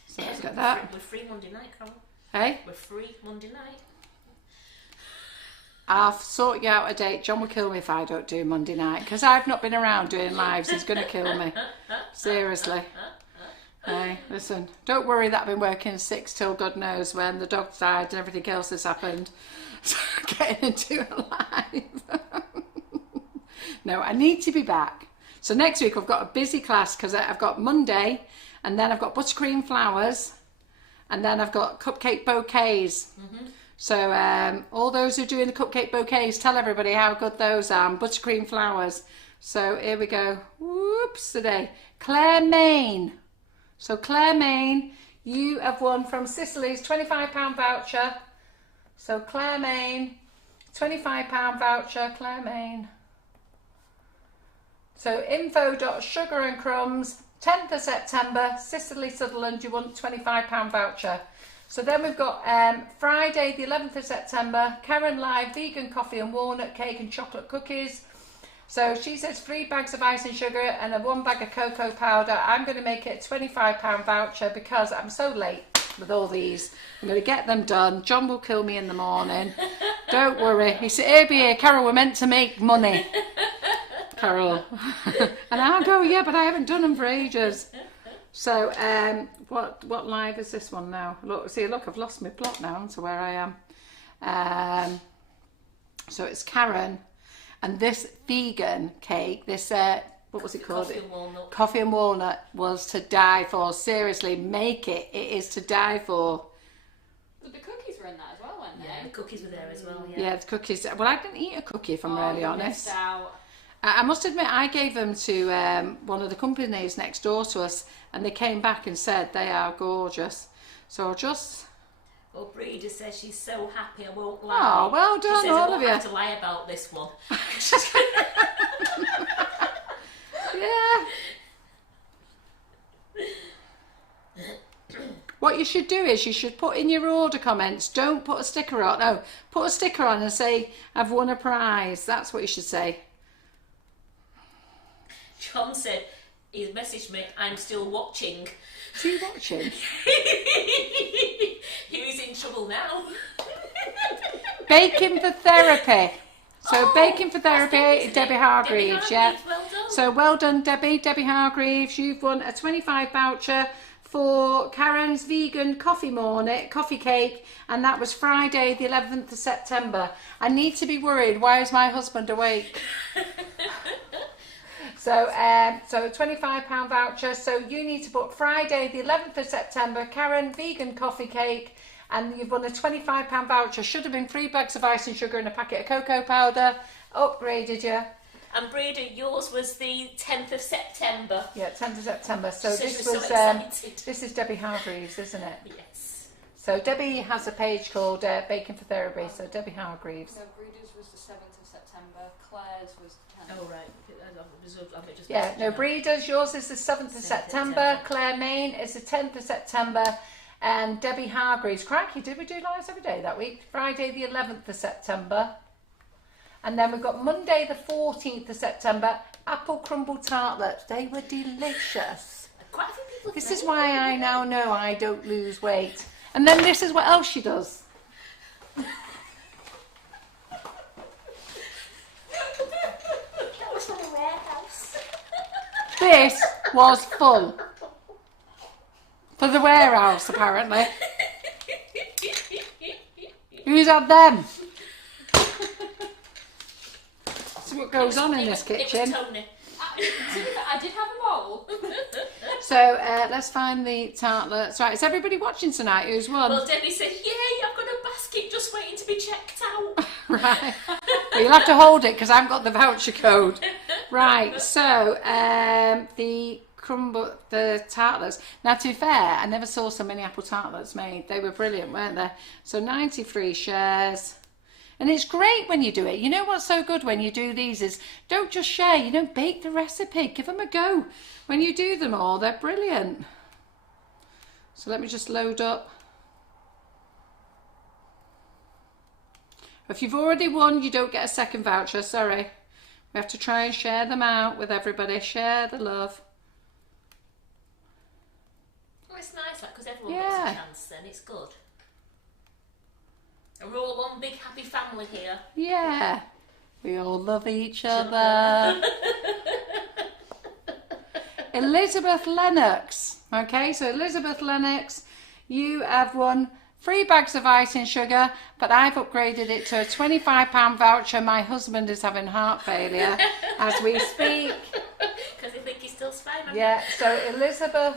So let's get that. We're free Monday night, Carol. Hey, We're free Monday night. I'll sort you out a date. John will kill me if I don't do Monday night, because I've not been around doing lives. He's going to kill me. Seriously. Hey, listen, don't worry that I've been working 6 till God knows when the dog died and everything else has happened. So getting into a live. No, I need to be back. So next week I've got a busy class because I've got Monday. and then I've got buttercream flowers, and then I've got cupcake bouquets. So all those who are doing the cupcake bouquets, tell everybody how good those are. And buttercream flowers. So here we go. Whoops today. Claire Main. So Claire Main, you have won from Sicily's £25 voucher. So Claire Main, £25 voucher, Claire Main. So info.sugar and crumbs, 10th of September, Sicily, Sutherland, you want £25 voucher. So then we've got Friday the 11th of September, Karen Live, vegan coffee and walnut cake and chocolate cookies. So she says 3 bags of ice and sugar and 1 bag of cocoa powder. I'm going to make it a £25 voucher because I'm so late with all these. I'm going to get them done. John will kill me in the morning. Don't worry. He said, here, Carol, we're meant to make money. Carol. And I'll go, yeah, but I haven't done them for ages. So what live is this one now? Look, I've lost my plot now to where I am. So it's Karen. And this vegan cake, this, what was it called? Coffee and walnut. Coffee and walnut was to die for. Seriously, make it. It is to die for. But the cookies were in that as well, weren't they? Yeah, the cookies were there as well, yeah. Yeah, the cookies. Well, I didn't eat a cookie, if I'm really you honest. missed out. I must admit, I gave them to one of the companies next door to us, and they came back and said they are gorgeous. So I'll just... Well, Breeder says she's so happy, I won't lie. Oh, well done, she says all I of won't you. have to lie about this one. Yeah. What you should do is you should put in your order comments. Don't put a sticker on. No, put a sticker on and say, I've won a prize. That's what you should say. John said, he's messaged me, I'm still watching. Is he watching? Who's in trouble now? Baking for Therapy. So Baking for Therapy, Debbie Hargreaves, yeah. Well done. So well done, Debbie Hargreaves. You've won a 25 voucher for Karen's vegan coffee cake, and that was Friday the 11th of September. I need to be worried. Why is my husband awake? So a £25 voucher. So you need to book Friday the 11th of September, Karen vegan coffee cake, and you've won a £25 voucher. Should have been 3 bags of ice and sugar and a packet of cocoa powder. Upgraded you. And Breeder, yours was the 10th of September. Yeah, 10th of September. So She this was was so excited. this is Debbie Hargreaves, isn't it? Yes. So Debbie has a page called Baking for Therapy. So Debbie Hargreaves. No, Breeders was the 7th of September. Claire's was the 10th. Oh, right. Just Yeah, no, Breeders, yours is the 7th of September. Claire Main is the 10th of September. And Debbie Hargreaves. Crikey, did we do lives every day that week? Friday the 11th of September. And then we've got Monday the 14th of September, apple crumble tartlets. They were delicious. Quite a few people. This is why I now know I don't lose weight. And then this is what else she does. That was from a warehouse. This was full. For the warehouse, apparently. Who's had them? That's what goes on in this kitchen. It was Tony. I did have a bowl. So let's find the tartlets. Right, is everybody watching tonight? Who's won? Well, Debbie said, yay, I've got a basket just waiting to be checked out. Right. Well, you'll have to hold it because I haven't got the voucher code. Right, so the tartlets. Now, to be fair, I never saw so many apple tartlets made. They were brilliant, weren't they? So 93 shares. And it's great when you do it. You know what's so good when you do these is don't just share, you don't bake the recipe. Give them a go. When you do them all, they're brilliant. So let me just load up. If you've already won, you don't get a second voucher, sorry. We have to try and share them out with everybody. Share the love. Well, it's nice, like, because everyone gets a chance then. It's good. And we're all one big happy family here. Yeah. We all love each other. Elizabeth Lennox. Okay, so Elizabeth Lennox, you have won 3 bags of ice and sugar, but I've upgraded it to a £25 voucher. My husband is having heart failure as we speak. Because I think he's still Spider-Man. Yeah, so Elizabeth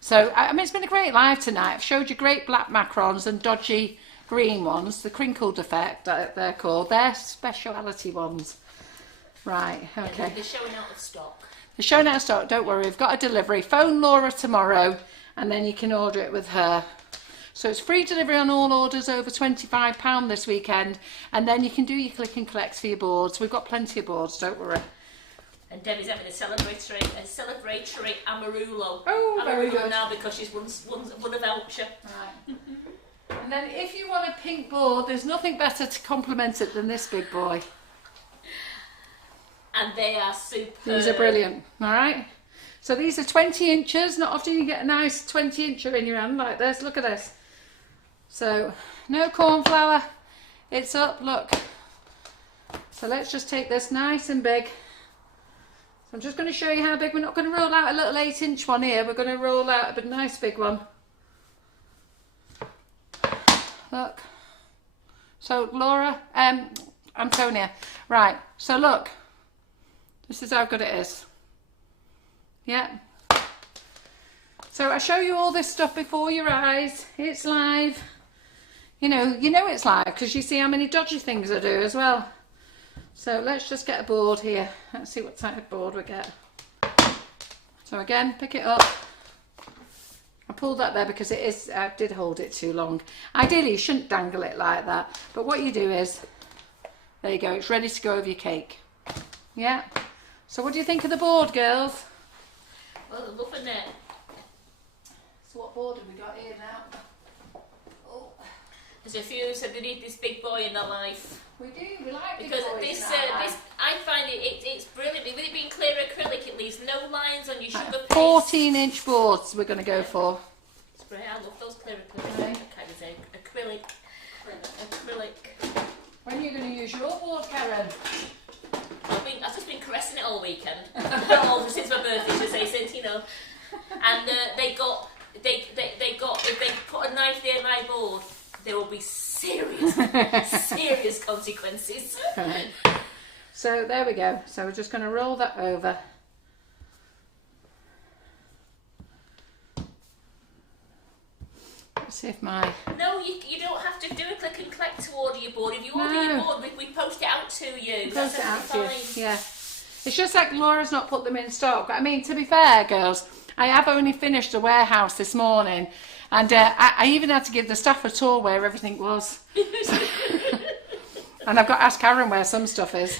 So, I mean, it's been a great live tonight. I've showed you great black macarons and dodgy green ones, the crinkled effect, they're called. They're speciality ones. Right, okay. Yeah, they're showing out of stock. They're showing out of stock, don't worry. We've got a delivery. Phone Laura tomorrow and then you can order it with her. So it's free delivery on all orders over £25 this weekend, and then you can do your click and collects for your boards. We've got plenty of boards, don't worry. And Debbie's having a celebratory Amarillo. Oh, very good. Now because she's won a voucher. Right. And then if you want a pink board, there's nothing better to complement it than this big boy. And they are superb. These are brilliant, all right? So these are 20 inches. Not often you get a nice 20 incher in your hand like this. Look at this. So, no corn flour. It's up, look. So let's just take this nice and big. So I'm just going to show you how big. We're not going to roll out a little 8-inch one here. We're going to roll out a nice big one. Look. So Laura, Antonia. Right, so look. This is how good it is. Yeah. So I show you all this stuff before your eyes. It's live. You know it's live because you see how many dodgy things I do as well. So let's just get a board here. Let's see what type of board we get. So again, pick it up. I pulled that there because I did hold it too long. Ideally, you shouldn't dangle it like that. But what you do is, there you go. It's ready to go over your cake. Yeah. So what do you think of the board, girls? Well, they're loving it. So what board have we got here now? Oh. There's a few who said they need this big boy in their life. We do, we like big because boys this, now. I find it's brilliant. With it being clear acrylic, it leaves no lines on your sugar paste. 14-inch boards we're going to go for. Spray, I love those clear acrylic. Okay. I can't say acrylic. When are you going to use your board, Karen? I've just been caressing it all weekend. All since my birthday, to say, since you know. And they if they put a knife near my board, there will be serious consequences. Right. So there we go. So we're just going to roll that over. Let's see if my... No, you don't have to do a click and collect to order your board. If you order your board, we post it out to you. Post it out to you. Yeah. It's just like Laura's not put them in stock. I mean, to be fair, girls, I have only finished the warehouse this morning, and I even had to give the staff a tour where everything was. And I've got to ask Karen where some stuff is.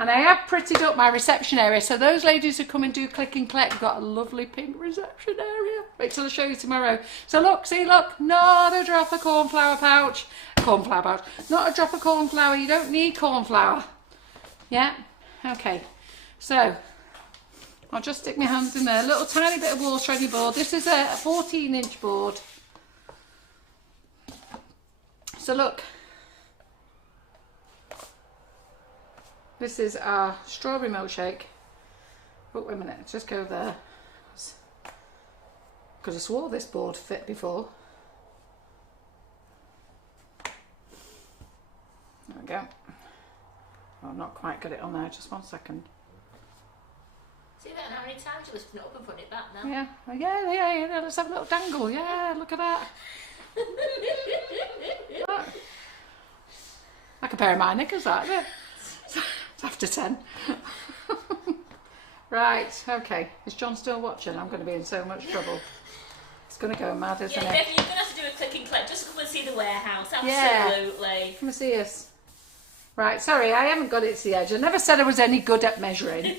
And I have prettied up my reception area, so those ladies who come and do click and collect have got a lovely pink reception area. Wait till I show you tomorrow. So look, see, look, not a drop of corn flour pouch. Not a drop of corn flour. You don't need corn flour. Yeah? Okay. So, I'll just stick my hands in there. A little tiny bit of water on your board. This is a 14-inch board. So look. This is our strawberry milkshake. Oh, wait a minute, just go there. Because I swore this board fit before. There we go. Oh, I've not quite got it on there, just 1 second. See that? How many times you lifting it up and putting it back now? Yeah, yeah, let's have a little dangle. Yeah, look at that. Look. Like a pair of my knickers, that, isn't it? It's after 10. Right, okay. Is John still watching? I'm going to be in so much trouble. It's going to go mad, isn't it? Yeah, you're going to have to do a click and collect. Just come and see the warehouse. Absolutely. Yeah. Come and see us. Right, sorry, I haven't got it to the edge. I never said I was any good at measuring.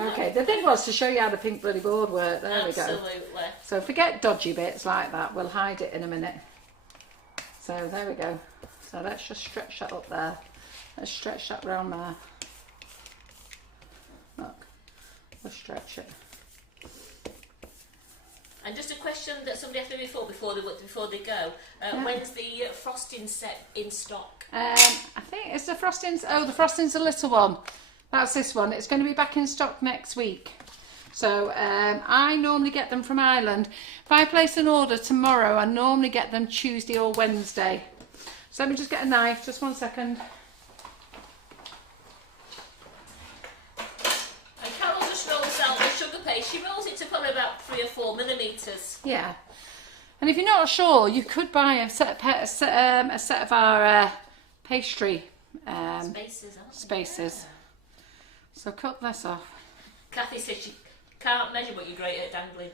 Okay, the thing was to show you how the pink bloody board worked. There we go. Absolutely. So forget dodgy bits like that. We'll hide it in a minute. So there we go. So let's just stretch that up there. Let's stretch that round there. Look, let's stretch it. And just a question that somebody asked me before they go. Yeah. When's the frosting set in stock? I think it's the frostings. Oh, the frosting's a little one. That's this one. It's going to be back in stock next week. So I normally get them from Ireland. If I place an order tomorrow, I normally get them Tuesday or Wednesday. So let me just get a knife, just 1 second. And Carol just rolls out the sugar paste. She rolls it about 3 or 4 millimetres. Yeah. And if you're not sure, you could buy a set of our pastry Spaces, aren't they? spaces. So cut this off. Kathy says she can't measure, but you're great at dangling.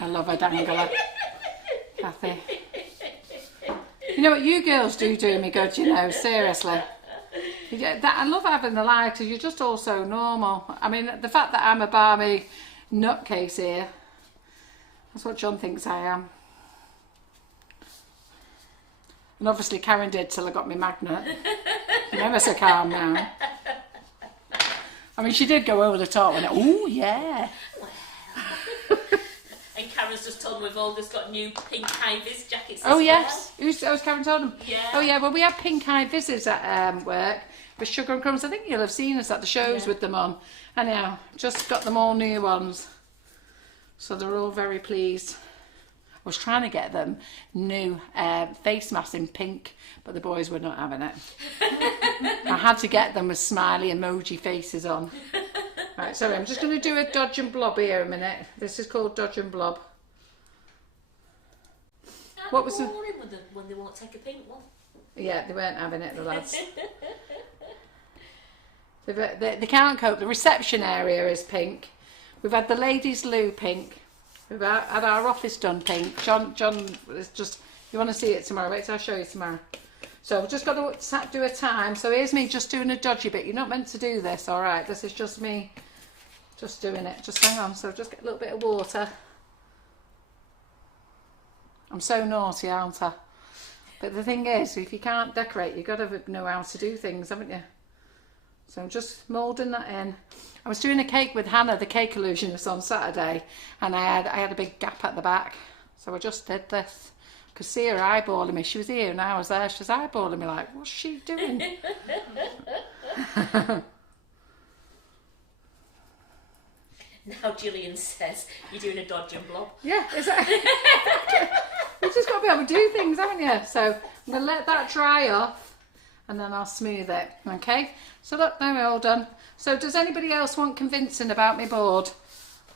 I love a dangler, Kathy. You know what, you girls do me good, you know, seriously. I love having the live because you're just all so normal. I mean, the fact that I'm a barmy nutcase here, that's what John thinks I am. And obviously Karen did till I got my magnet. I'm ever so calm now. I mean, she did go over the top and oh yeah. And Karen's just told me we've all just got new pink high-vis jackets. Oh yes, who's Karen told them? Yeah. Oh yeah, well we have pink high-vises at work with Sugar and Crumbs. I think you'll have seen us at the shows with them on. Anyhow, just got them all new ones. So they're all very pleased. I was trying to get them new face masks in pink, but the boys were not having it. I had to get them with smiley emoji faces on. Right, sorry, I'm just going to do a dodge and blob here a minute. This is called dodge and blob. What was boring when they won't take a pink one? Yeah, they weren't having it, the lads. They can't cope. The reception area is pink. We've had the ladies' loo pink. We've had our office done pink. John is just, you want to see it tomorrow? Wait till I show you tomorrow. So we've just got to do a time. So here's me just doing a dodgy bit. You're not meant to do this, all right? This is just me just doing it. Just hang on. So just get a little bit of water. I'm so naughty, aren't I? But the thing is, if you can't decorate, you've got to know how to do things, haven't you? So I'm just moulding that in. I was doing a cake with Hannah, the cake illusionist, on Saturday, and I had a big gap at the back. So I just did this. I could see her eyeballing me. She was here and I was there. She was eyeballing me like, what's she doing? Now Gillian says you're doing a dodge and blob. Yeah, is that? You've just got to be able to do things, haven't you? So I'm going to let that dry off and then I'll smooth it. Okay, so look, now we're all done. So does anybody else want convincing about my board?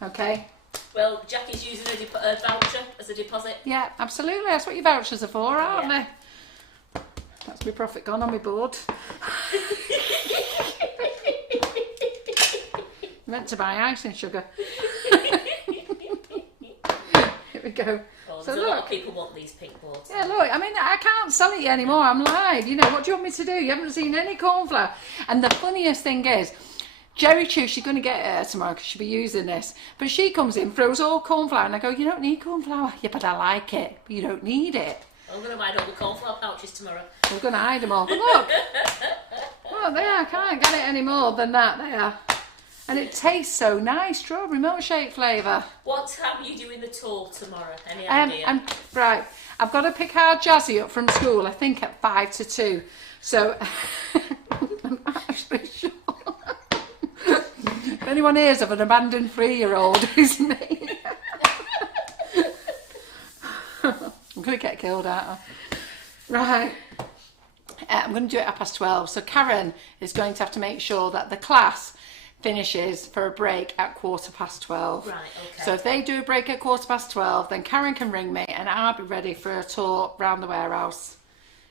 Okay. Well, Jackie's using a voucher as a deposit. Yeah, absolutely. That's what your vouchers are for, aren't they? That's my profit gone on my board. Meant to buy ice and sugar. Here we go. Oh, So a look. lot of people want these pink boards. Yeah, look, I mean, I can't sell it anymore. I'm live. You know, what do you want me to do? You haven't seen any cornflour. And the funniest thing is, Jerry Chew, she's going to get it tomorrow because she'll be using this. But she comes in, throws all cornflour, and I go, you don't need cornflour. Yeah, but I like it. But you don't need it. I'm going to buy all the cornflour pouches tomorrow. We're going to hide them all. But look. Oh, there, I can't get it any more than that. There. And it tastes so nice, strawberry milkshake flavour. What time are you doing the tour tomorrow? Any idea? Right, I've got to pick our Jazzy up from school, I think at 1 to 2. So, I'm actually sure. If anyone hears of an abandoned 3-year-old, it's me. I'm going to get killed, aren't I? Right. I'm going to do it at 12:30. So Karen is going to have to make sure that the class finishes for a break at 12:15. Right, okay. So if they do a break at 12:15, then Karen can ring me and I'll be ready for a tour round the warehouse.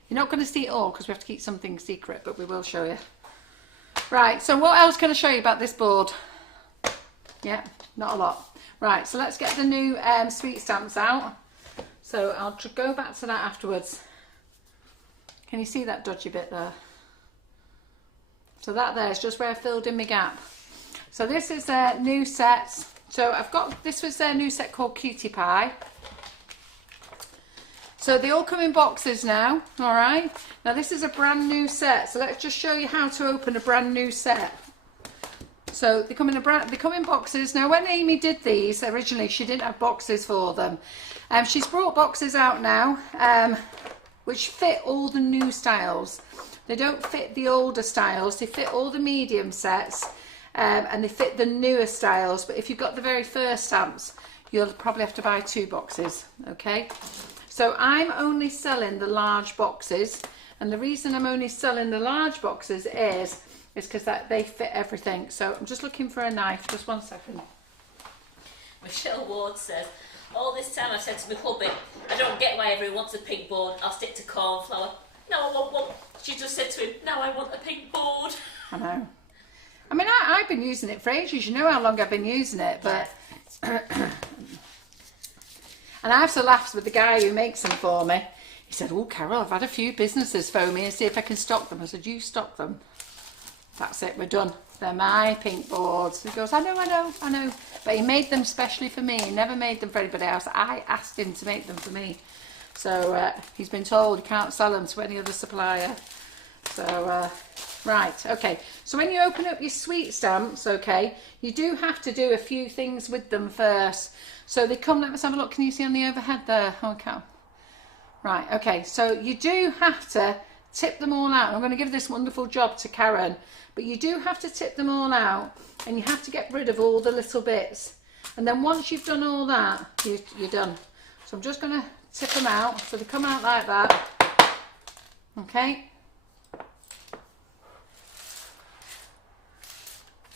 You're not going to see it all because we have to keep something secret, but we will show you. Right, so what else can I show you about this board? Yeah, not a lot. Right, so let's get the new sweet stamps out. So I'll go back to that afterwards. Can you see that dodgy bit there? So that there is just where I filled in my gap. So this is a new set. So I've got, this was their new set called Cutie Pie. So they all come in boxes now, all right? Now this is a brand new set. So let's just show you how to open a brand new set. So they come in boxes. Now when Amy did these originally, she didn't have boxes for them. She's brought boxes out now, which fit all the new styles. They don't fit the older styles. They fit all the medium sets, and they fit the newer styles. But if you've got the very first stamps, you'll probably have to buy 2 boxes, okay? So I'm only selling the large boxes, and the reason I'm only selling the large boxes is because they fit everything. So I'm just looking for a knife. Just 1 second. Michelle Ward says, all this time I've said to my hubby, I don't get why everyone wants a pink board, I'll stick to cornflower. No, I want one. She just said to him, now I want a pink board. I know. I mean, I've been using it for ages. You know how long I've been using it, but... and I have to laugh with the guy who makes them for me. He said, oh, Carol, I've had a few businesses phone me and see if I can stock them. I said, you stock them. That's it, we're done. They're my pink boards. He goes, I know. But he made them specially for me. He never made them for anybody else. I asked him to make them for me. So he's been told he can't sell them to any other supplier. So, right, okay. So when you open up your sweet stamps, okay, you do have to do a few things with them first. So they come, let's have a look. Can you see on the overhead there? Okay. Right, okay. So you do have to tip them all out. I'm going to give this wonderful job to Karen. But you do have to tip them all out, and you have to get rid of all the little bits. And then once you've done all that, you're done. So I'm just going to tip them out. So they come out like that. Okay.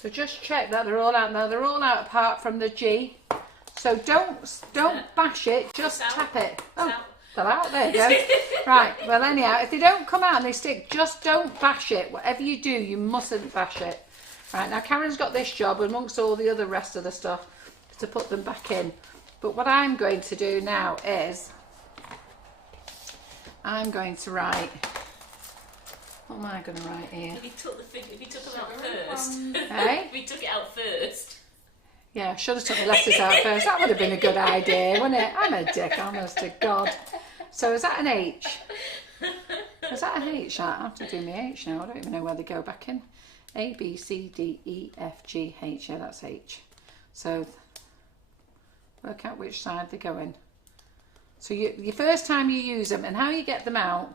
So just check that they're all out now. They're all out apart from the G. So don't bash it, just tap it. Oh, they're out, there you go. Right, well anyhow, if they don't come out and they stick, just don't bash it. Whatever you do, you mustn't bash it. Right, now Karen's got this job amongst all the other rest of the stuff to put them back in. But what I'm going to do now is, I'm going to write, what am I going to write here? If you took them out first. Hey? If you took it out first. Yeah, I should have took the letters out first. That would have been a good idea, wouldn't it? I'm a dick, honest to God. So is that an H? Is that an H? I have to do my H now. I don't even know where they go back in. A, B, C, D, E, F, G, H. Yeah, that's H. So work out which side they go in. So your first time you use them, and how you get them out,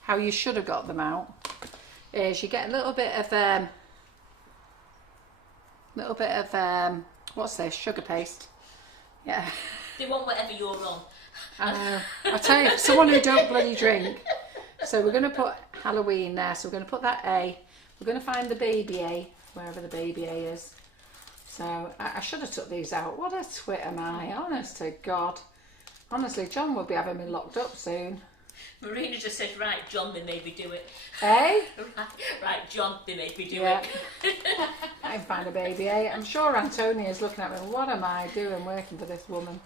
how you should have got them out, is you get a little bit of what's this? Sugar paste. Yeah. They want whatever you're on. I'll tell you, someone who don't bloody drink. So we're going to put Halloween there. So we're going to put that A. We're going to find the baby A, wherever the baby A is. So I should have took these out. What a twit am I, honest to God. Honestly, John will be having me locked up soon. Marina just said, right, John, they made me do it. Eh? Right, John, they made me do Yeah. it. I can find a baby A. I'm sure Antonia's looking at me. What am I doing working for this woman?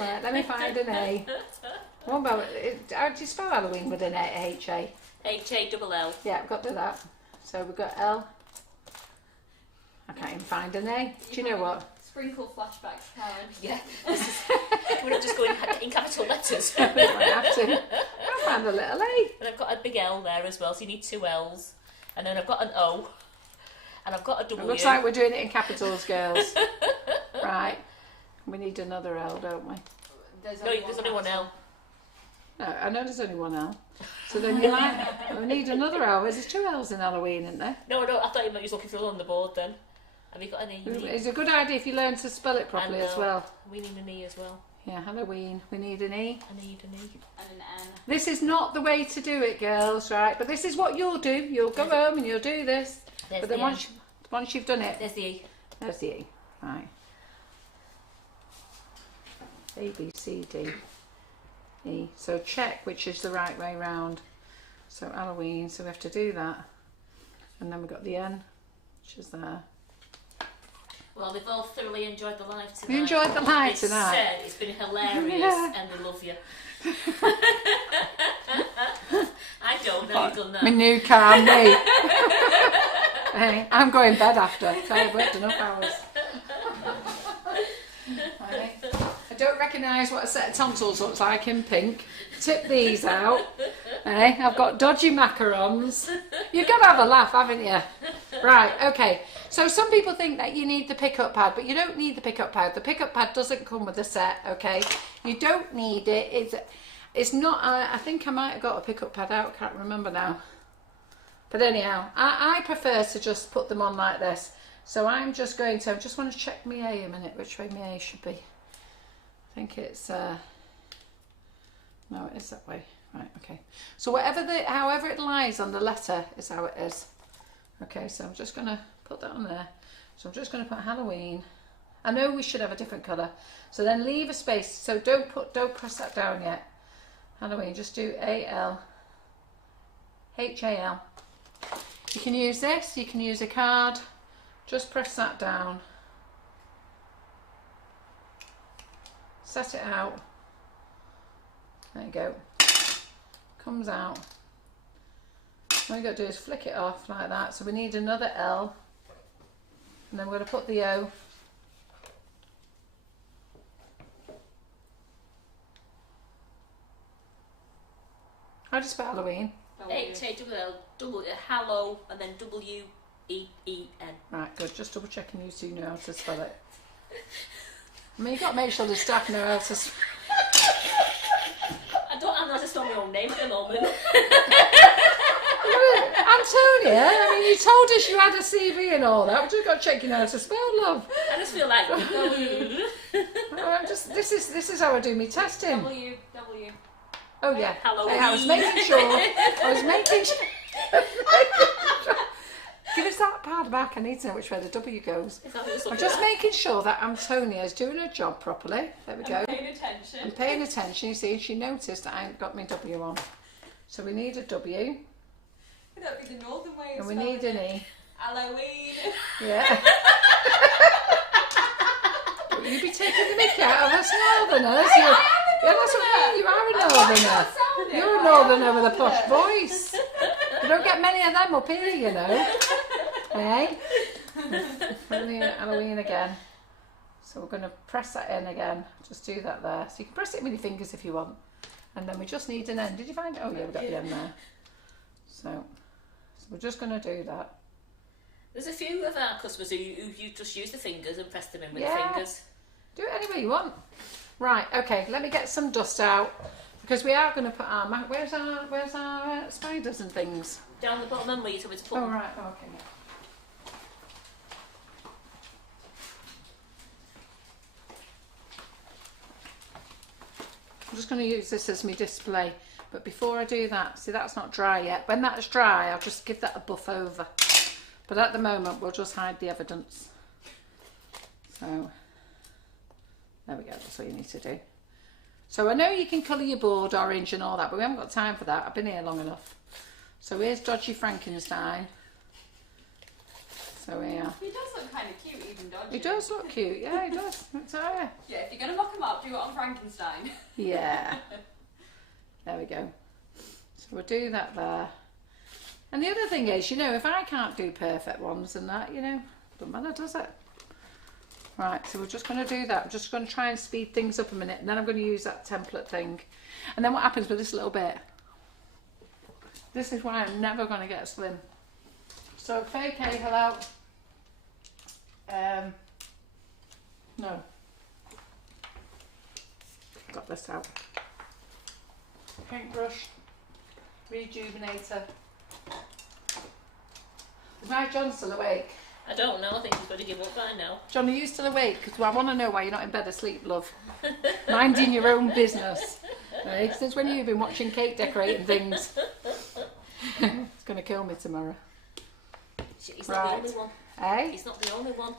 Right, let me find an A. What about, how do you spell Halloween with an A, H-A? H-A-double-L. Yeah, I've got to do that. So we've got L. I can't even find an A. Do you know what? Sprinkle flashbacks, Karen. Yeah. We're not just going in capital letters. I have to. I found a little A. And I've got a big L there as well, so you need two L's. And then I've got an O. And I've got a W. It looks like we're doing it in capitals, girls. Right. We need another L, don't we? There's only one L. No, I know there's only one L. So then you might, we need another L. There's two L's in Halloween, isn't there? No, I thought you were looking for on the board then. Have you got an E? It's a good idea if you learn to spell it properly as well. We need an E as well. Yeah, Halloween. We need an E. I need an E. And an N. This is not the way to do it, girls, right? But this is what you'll do. You'll go home and you'll do this. But then once you've done it, there's the E. There's the E. Right. A, B, C, D, E. So check which is the right way round. So Halloween, so we have to do that. And then we've got the N, which is there. Well, they've all thoroughly enjoyed the live tonight. You enjoyed the live They tonight? said it's been hilarious Yeah. and they love you. I don't know you've done that. My new car, me. Hey, I'm going bed after. So I've worked enough hours. Right. I don't recognise what a set of tonsils looks like in pink. Tip these out. Hey, I've got dodgy macarons. You've got to have a laugh, haven't you? Right, okay. So some people think that you need the pickup pad, but you don't need the pickup pad. The pickup pad doesn't come with the set, okay? You don't need it. It's not, I think I might have got a pickup pad out, can't remember now. But anyhow, I prefer to just put them on like this. So I'm just going to, I just want to check my A a minute, which way my A should be. I think it's, no, it is that way. Right, okay. So however it lies on the letter is how it is. Okay, so I'm just going to put that on there. So I'm just going to put Halloween, I know we should have a different colour. So then leave a space. So don't press that down yet. Halloween, just do A-L, H-A-L. You can use this, you can use a card. Just press that down. Set it out. There you go. Comes out. All you got to do is flick it off like that. So we need another L. And then we're going to put the O. How do you spell Halloween? H-A-L-L, Hallow, and then W-E-E-N. Right, good. Just double checking you two know how to spell it. I mean, you've got to make sure the staff know how to spell. I don't know how to spell my own name at the moment. Antonia, I mean, you told us you had a CV and all that. We've just got to check you know how to spell, love. I just feel like This is how I do my testing. W. Oh yeah. Halloween. I was making sure. Give us that pad back. I need to know which way the W goes. I'm just making sure that Antonia is doing her job properly. There we go. Paying attention. I'm paying attention. You see, she noticed that I ain't got my W on. So we need a W. That'd be the northern way. And we need an E. Halloween. Yeah. You be taking the mickey out of us northerners. Yeah, that's what I mean. You are a northerner. You're a northerner with a posh voice. You don't get many of them up here, you know. Hey? Halloween again. So we're going to press that in again. Just do that there. So you can press it with your fingers if you want. And then we just need an end. Did you find it? Oh yeah, we've got the end there. So we're just going to do that. There's a few of our customers who you just use the fingers and press them in with the fingers. Do it any way you want. Right, okay, let me get some dust out because we are going to put our where's our spiders and things? Down the bottom, and where you told me to put Oh them. right, okay. I'm just going to use this as my display, but before I do that, see that's not dry yet. When that's dry, I'll just give that a buff over. But at the moment, we'll just hide the evidence. So there we go, that's what you need to do. So I know you can colour your board orange and all that, but we haven't got time for that. I've been here long enough. So here's Dodgy Frankenstein. So here. He does look kind of cute, even Dodgy. He does look cute, yeah, he does. I tell you. Yeah, if you're going to mock him up, do it on Frankenstein. Yeah. There we go. So we'll do that there. And the other thing is, you know, if I can't do perfect ones and that, you know, doesn't matter, does it? Right, so we're just going to do that. I'm just going to try and speed things up a minute, and then I'm going to use that template thing. And then what happens with this little bit? This is why I'm never going to get slim. So, fake A, hello. No. Got this out. Paintbrush. Rejuvenator. Is my John still awake? I don't know, I think he's going to give up by now. John, are you still awake? Because I want to know why you're not in bed asleep, love. Minding your own business. Right? Since when have you been watching cake decorating things? It's going to kill me tomorrow. He's not the only one. Eh? He's not the only one.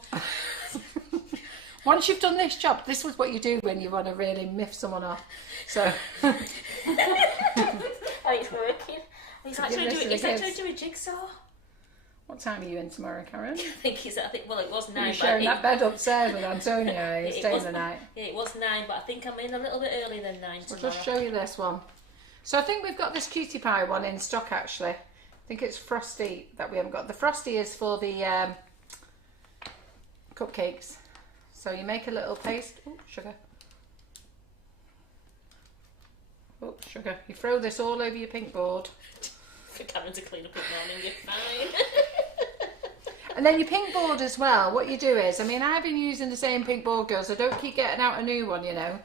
Once you've done this job, this is what you do when you want to really miff someone off. So. Oh, it's working. He's actually doing a jigsaw. What time are you in tomorrow, Karen? I think well, it was 9. You're sharing that bed upstairs with Antonia. You're staying the night. Yeah, it was 9, but I think I'm in a little bit earlier than 9 tomorrow. I'll just show you this one. So I think we've got this cutie pie one in stock actually. I think it's Frosty that we haven't got. The Frosty is for the cupcakes. So you make a little paste. Oh, sugar. Oh, sugar. You throw this all over your pink board. For Karen to clean up in the morning, you're fine. And then your pink board as well, what you do is, I mean, I've been using the same pink board, girls. I don't keep getting out a new one, you know.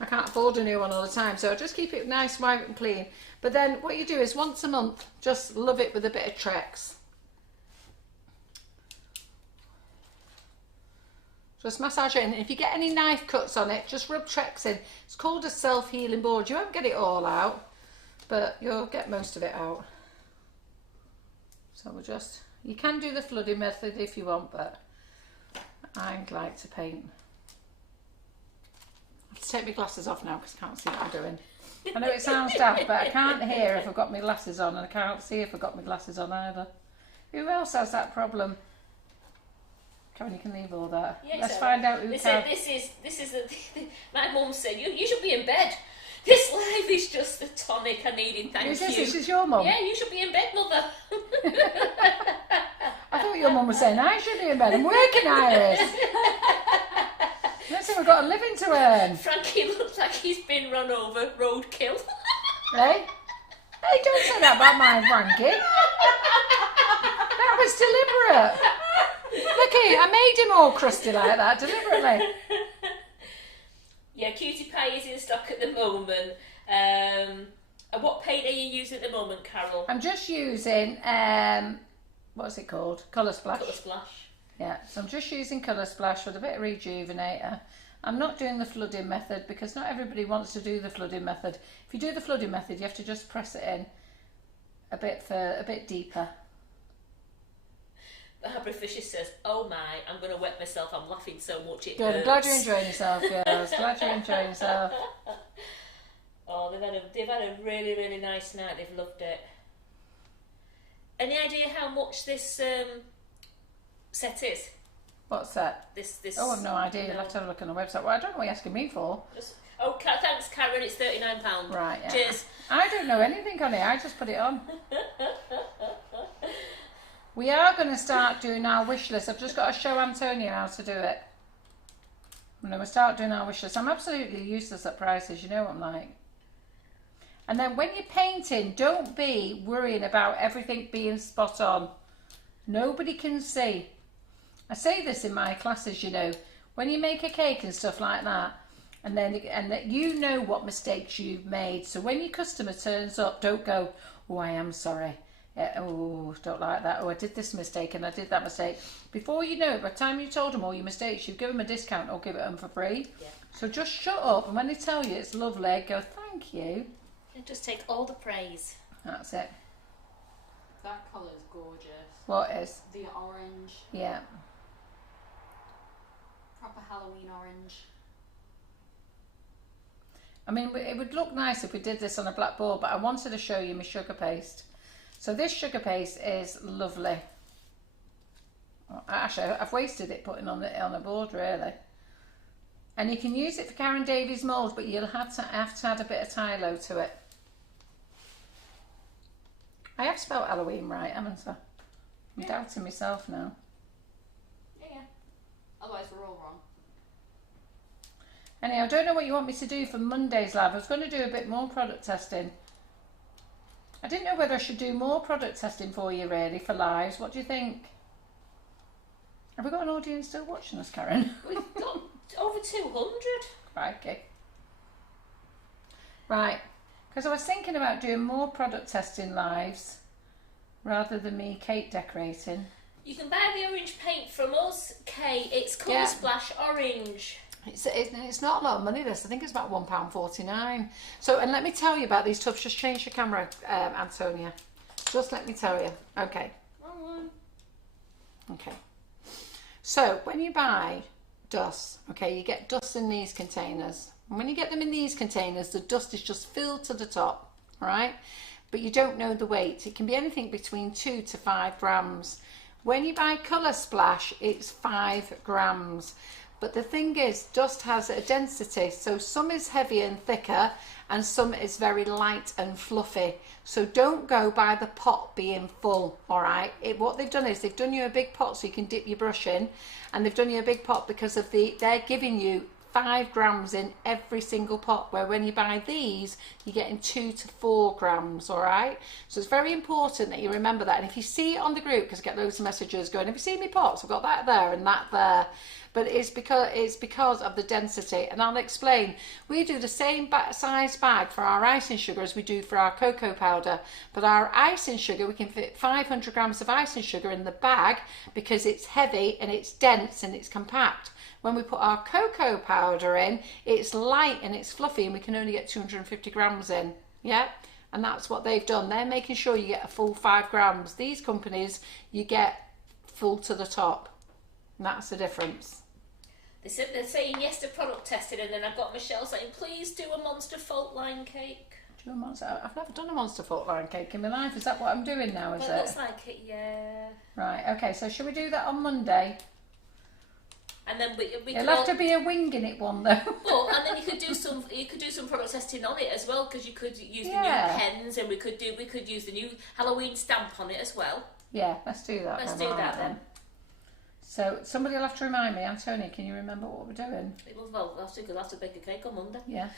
I can't afford a new one all the time, so I just keep it nice, white and clean. But then what you do is once a month, just love it with a bit of Trex. Just massage it in. If you get any knife cuts on it, just rub Trex in. It's called a self-healing board. You won't get it all out, but you'll get most of it out. So we'll just, you can do the flooding method if you want, but I'd like to paint. to take my glasses off now because I can't see what I'm doing. I know it sounds daft, but I can't hear if I've got my glasses on, and I can't see if I've got my glasses on either. Who else has that problem? Karen, you can leave all that. Yeah, Let's find out who They can. said this is my mum said you should be in bed. This life is just the tonic I need in thank Who's you. this is your mum? Yeah, you should be in bed, mother. I thought your mum was saying I should be in bed. I'm working, Iris. Let's see, we've got a living to earn. Frankie looks like he's been run over, roadkill. Hey? Hey, don't say that about my Frankie. That was deliberate. Look, I made him all crusty like that deliberately. Yeah, Cutie Pie is in stock at the moment. And what paint are you using at the moment, Carol? I'm just using, what's it called? Colour Splash. Colour Splash. Yeah, so I'm just using Colour Splash with a bit of rejuvenator. I'm not doing the flooding method because not everybody wants to do the flooding method. If you do the flooding method, you have to just press it in a bit deeper. Barbara Fisher says, "Oh my, I'm going to wet myself. I'm laughing so much it Good, hurts." I'm glad you're enjoying yourself, yes. Glad you're enjoying yourself. Oh, they've had a really, really nice night. They've loved it. Any idea how much this set is? What's that? This. Oh, I've no idea. You'll have to have a look on the website. Well, I don't know what you're asking me for. Oh, thanks, Karen. It's £39. Right, yeah. Cheers. I don't know anything on it. I just put it on. We are going to start doing our wish list. I've just got to show Antonia how to do it. I'm going to start doing our wish list. I'm absolutely useless at prices. You know what I'm like. And then when you're painting, don't be worrying about everything being spot on. Nobody can see. I say this in my classes, you know, when you make a cake and stuff like that, and that you know what mistakes you've made. So when your customer turns up, don't go, "Oh, I am sorry. Oh, don't like that. Oh, I did this mistake and I did that mistake." Before you know it, by the time you told them all your mistakes, you've given them a discount or give it them for free. Yeah. So just shut up, and when they tell you it's lovely, go, "Thank you." And just take all the praise. That's it. That colour's gorgeous. What is? The orange. Yeah. Proper Halloween orange. I mean, it would look nice if we did this on a black board, but I wanted to show you my sugar paste. So this sugar paste is lovely. Actually, I've wasted it putting on a board, really. And you can use it for Karen Davies mould, but you'll have to add a bit of Tylo to it. I have spelled Halloween right, haven't I? I'm doubting myself now. Yeah. Otherwise we're all wrong. Anyhow, I don't know what you want me to do for Monday's live. I was going to do a bit more product testing. I didn't know whether I should do more product testing for you, really, for lives. What do you think? Have we got an audience still watching us, Karen? We've got over 200. Crikey. Right, because I was thinking about doing more product testing lives rather than me cake decorating. You can buy the orange paint from us, Kay. It's Colour Splash Orange. It's not a lot of money, this. I think it's about £1.49. So, and let me tell you about these tubs. Just change your camera, Antonia. Just let me tell you. Okay. Okay. So, when you buy dust, okay, you get dust in these containers. And when you get them in these containers, the dust is just filled to the top, all right? But you don't know the weight. It can be anything between 2 to 5 grams. When you buy Colour Splash, it's 5 grams. But the thing is, dust has a density, so some is heavy and thicker and some is very light and fluffy. So don't go by the pot being full, all right? What they've done is they've done you a big pot so you can dip your brush in, and they've done you a big pot because of they're giving you 5 grams in every single pot, where when you buy these, you're getting 2 to 4 grams, all right? So it's very important that you remember that. And if you see it on the group, because I get loads of messages going, "Have you seen my pots? I've got that there and that there." But it's because of the density, and I'll explain. We do the same size bag for our icing sugar as we do for our cocoa powder, but our icing sugar, we can fit 500 grams of icing sugar in the bag because it's heavy and it's dense and it's compact. When we put our cocoa powder in, it's light and it's fluffy, and we can only get 250 grams in. Yeah, and that's what they've done. They're making sure you get a full 5 grams. These companies, you get full to the top, and that's the difference. They said they're saying yes to product testing, and then I got Michelle saying, please do a monster fault line cake. Do a monster. I've never done a monster fault line cake in my life. Is that what I'm doing now? Is Well, it? it looks like it, yeah. Right. Okay. So should we do that on Monday? And then we It'll have to be a wing in it one though. Well, and then you could do some product testing on it as well, because you could use the new pens, and we could use the new Halloween stamp on it as well. Yeah, let's do that. Let's do that then. So somebody will have to remind me. Antonia, can you remember what we're doing? Well, I'll have to bake a cake on Monday. Yeah.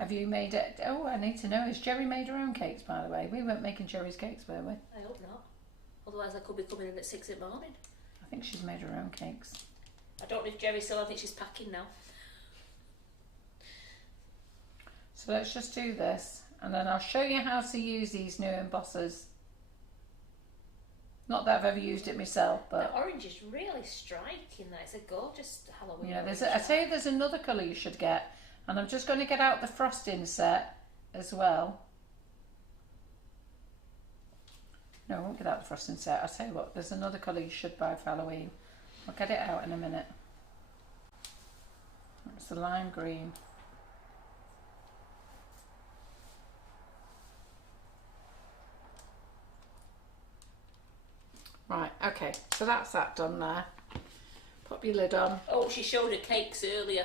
Have you made it? Oh, I need to know. Has Jerry made her own cakes, by the way? We weren't making Jerry's cakes, were we? I hope not. Otherwise, I could be coming in at 6 in the morning. I think she's made her own cakes. I don't know if Jerry's still. I think she's packing now. So let's just do this, and then I'll show you how to use these new embossers. Not that I've ever used it myself, but the orange is really striking. That it's a gorgeous Halloween. yeah, I tell you, there's another colour you should get, and I'm just going to get out the frosting set as well. No, I won't get out the frosting set. I'll tell you what, there's another colour you should buy for Halloween. I'll get it out in a minute. It's the lime green. Right, okay, so that's that done there. Pop your lid on. Oh, she showed her cakes earlier.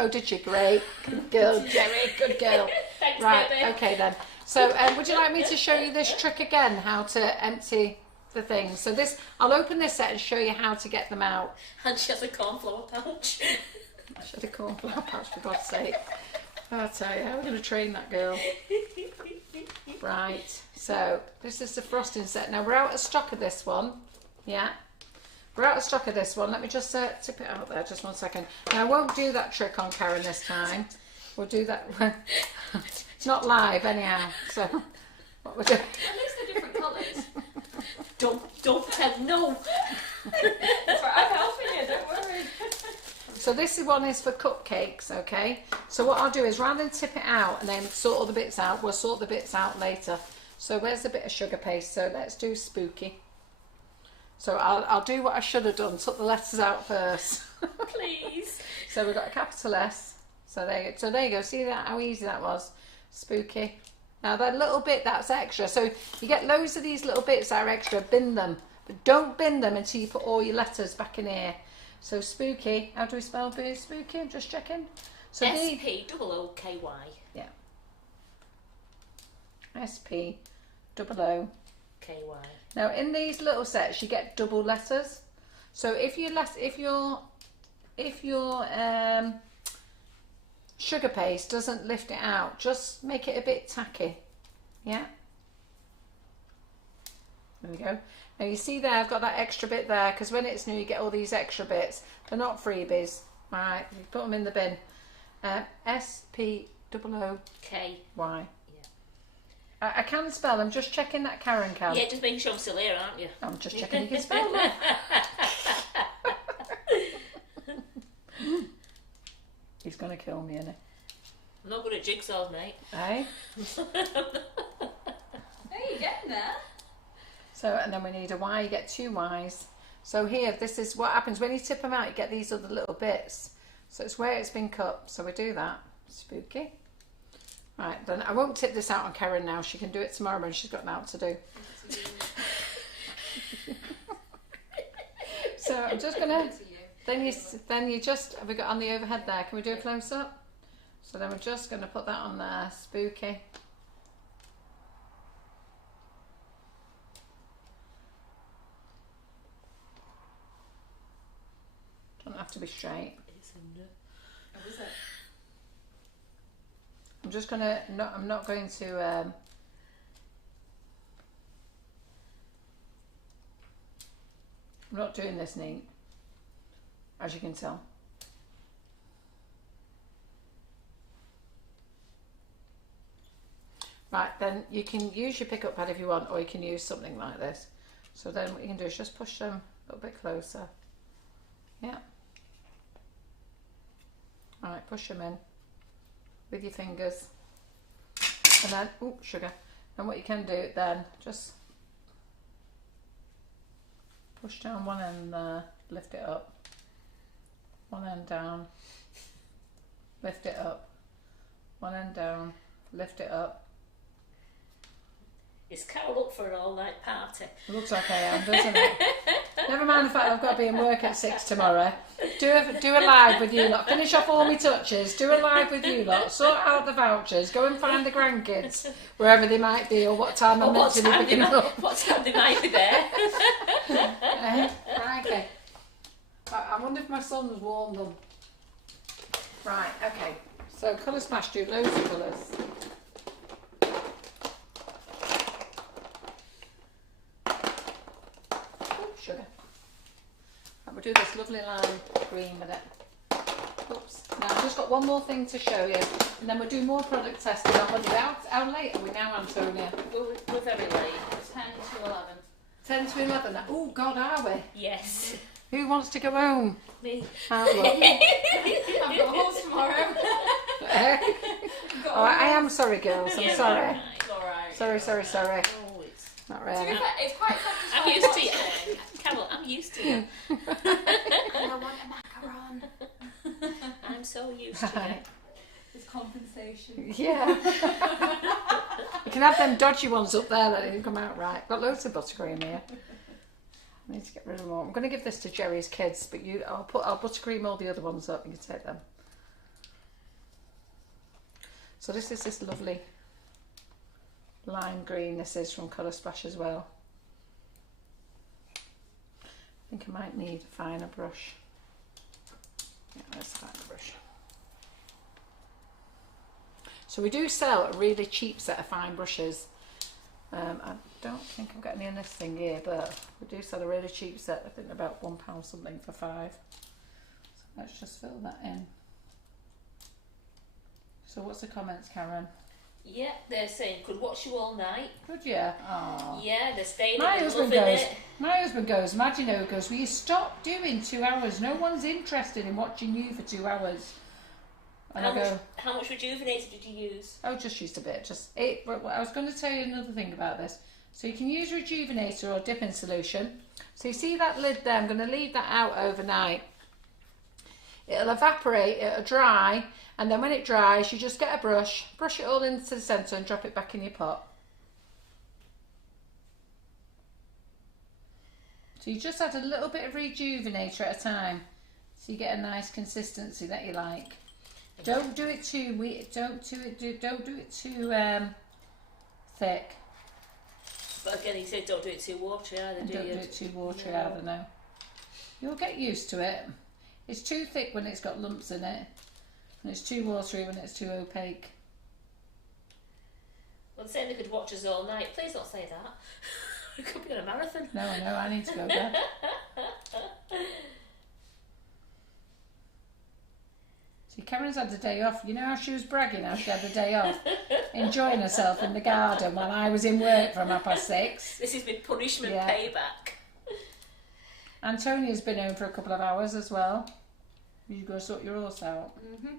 Oh, did you? Great. Good girl, Jerry. Good girl. Thanks, Right, baby. okay then. So would you like me to show you this trick again, how to empty the thing? So this, I'll open this set and show you how to get them out. And she has a cornflour pouch. I should have cornflower pouch, for God's sake. I'll tell you, how are we going to train that girl? Right, so this is the frosting set. Now we're out of stock of this one. Yeah, we're out of stock of this one. Let me just tip it out there, just 1 second. Now I won't do that trick on Karen this time. We'll do that when it's not live anyhow. So what we're doing. At least they're different colours. Don't pretend. No. That's right, I'm helping you, don't worry. So this one is for cupcakes, okay? So what I'll do is, rather than tip it out and then sort all the bits out, we'll sort the bits out later. So where's the bit of sugar paste? So let's do spooky. So I'll do what I should have done, took the letters out first. Please. So we've got a capital S. So there you go. See that, how easy that was? Spooky. Now that little bit, that's extra. So you get loads of these little bits that are extra, bin them. But don't bin them until you put all your letters back in here. So spooky, how do we spell spooky? I'm just checking. So S-P-O-O-K-Y. Yeah. S-P-O-O. K-Y. Now in these little sets you get double letters. So if your sugar paste doesn't lift it out, just make it a bit tacky. Yeah. There we go. Now you see there, I've got that extra bit there, because when it's new you get all these extra bits. They're not freebies. Right, you put them in the bin. S-P-O-O-K-Y. Yeah. I can spell, I'm just checking that Karen can. Yeah, just making sure I'm still here, aren't you? I'm just checking you can spell that. He's going to kill me, isn't he? I'm not good at jigsaws, mate. Eh? Hey, you're getting there. So, and then we need a Y, you get 2 Y's. So here, this is what happens when you tip them out, you get these other little bits. So it's where it's been cut, so we do that. Spooky. Right, then I won't tip this out on Karen now, she can do it tomorrow when she's got now to do. So I'm just gonna, then you just, have we got on the overhead there, can we do a close up? So then we're just gonna put that on there, spooky. Doesn't have to be straight. It's a no. Oh, is it? I'm just gonna, I'm not going to, I'm not doing this neat, as you can tell. Right, then you can use your pickup pad if you want, or you can use something like this. So then what you can do is just push them a little bit closer. Yeah. Alright, push them in with your fingers. And then, ooh, sugar. And what you can do then, just push down one end there, lift it up. One end down. Lift it up. One end down. Lift it up. Is Carol up for an all-night party? It looks like I am, doesn't it? Never mind the fact I've got to be in work at 6 tomorrow. Do a live with you lot. Finish off all my touches. Do a live with you lot. Sort out the vouchers. Go and find the grandkids, wherever they might be, or what time I'm meant to be picking them up. What time they might be there. Okay. I wonder if my son's worn them. Right, okay. So colour splash, do loads of colours. Sugar. And we'll do this lovely lime green with it. Oops. Now I've just got one more thing to show you, and then we'll do more product testing on Monday. How late are we now, Antonia? We're very late. 10 to 11. 10 to 11. Oh God, are we? Yes. Who wants to go home? Me. I've got a horse tomorrow. Oh, I am sorry, girls. I'm Yeah, sorry. right. It's alright. Sorry. Oh, it's... Not To be really. fair, it's quite satisfying. I'm used to you. watching. Carol, I'm used to you. I want a macaron. I'm so used to you. It's compensation. Yeah. You can have them dodgy ones up there that didn't come out right. Got loads of buttercream here. I need to get rid of them all. I'm going to give this to Jerry's kids, but I'll buttercream all the other ones up. You can take them. So this is this lovely lime green. This is from Colour Splash as well. I think I might need a finer brush. Yeah, let's find a brush. So we do sell a really cheap set of fine brushes. I don't think I've got any in this thing here, but we do sell a really cheap set. I think about £1 something for 5. So let's just fill that in. So what's the comments, Karen? Yeah, they're saying could watch you all night. Good, yeah. Aww. Yeah, they're staying My and husband loving goes. it. My husband goes. Imagine who goes. Will you stop doing 2 hours? No one's interested in watching you for 2 hours. And I go, How much rejuvenator did you use? oh, just used a bit. Just it. But I was going to tell you another thing about this. So you can use rejuvenator or dipping solution. So you see that lid there? I'm going to leave that out overnight. It'll evaporate. It'll dry. And then when it dries, you just get a brush, brush it all into the centre and drop it back in your pot. So you just add a little bit of rejuvenator at a time, so you get a nice consistency that you like. Don't do it too don't do it too thick. But again, he said don't do it too watery either, do Don't you? do it too watery either, no. You'll get used to it. It's too thick when it's got lumps in it, and it's too watery when it's too opaque. Well, they're saying they could watch us all night. Please don't say that. We could be on a marathon. No, I know, I need to go there. See, Karen's had the day off. You know how she was bragging how she had the day off? Enjoying herself in the garden while I was in work from 6:30. This has been punishment Yeah. payback. Antonia's been home for a couple of hours as well. You go sort your horse out. Mm-hmm.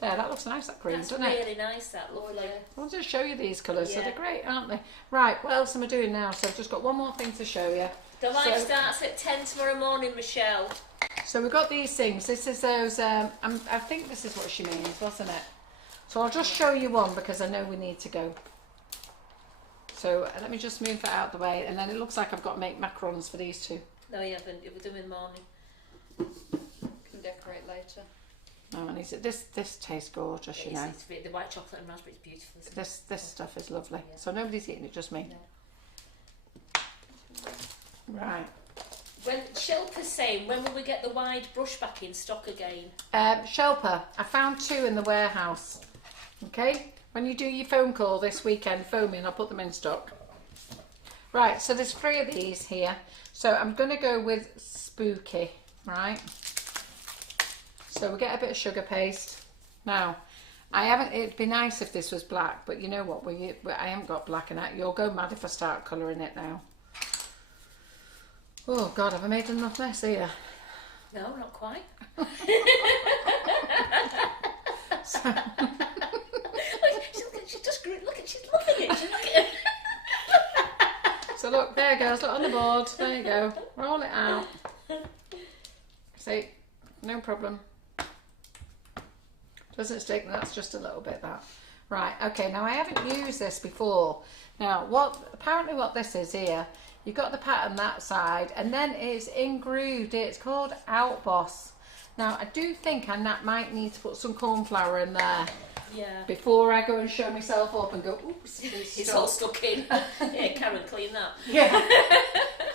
There, that looks nice, that green, That's doesn't it? really nice, that lovely. I wanted to show you these colours, so Yeah. they're great, aren't they? Right, what else am I doing now? So I've just got one more thing to show you. The live So- starts at 10 tomorrow morning, Michelle. So we've got these things. This is those, I think this is what she means, wasn't it? So I'll just show you one because I know we need to go. So let me just move that out of the way, and then it looks like I've got to make macarons for these two. No, you haven't. It was doing in the morning. Can decorate later. No, I need to, this tastes gorgeous, you know. It's the white chocolate and raspberry is beautiful, isn't it? This stuff is lovely. Yeah. So nobody's eating it, just me. Right. When Shilpa's saying, when will we get the wide brush back in stock again? Shelper, I found 2 in the warehouse. Okay? When you do your phone call this weekend, phone me and I'll put them in stock. Right, so there's 3 of these here. So I'm going to go with Spooky, right? So we get a bit of sugar paste. Now, it'd be nice if this was black, but you know what? I haven't got black in it. You'll go mad if I start colouring it now. Oh God, have I made enough mess here? No, not quite. So, She's just great. Look at, she's loving it. She's loving it. so look, there it goes. Look on the board. There you go. Roll it out. See, No problem. Doesn't stick, that's just a little bit that. Right, okay, now I haven't used this before. Now, apparently what this is here, you've got the pattern that side, and then it's engrooved. It's called Outboss. Now, I do think I might need to put some corn flour in there. Yeah. Before I go and show myself up and go, oops, it's all stuck in. Yeah, Karen, clean that. Yeah.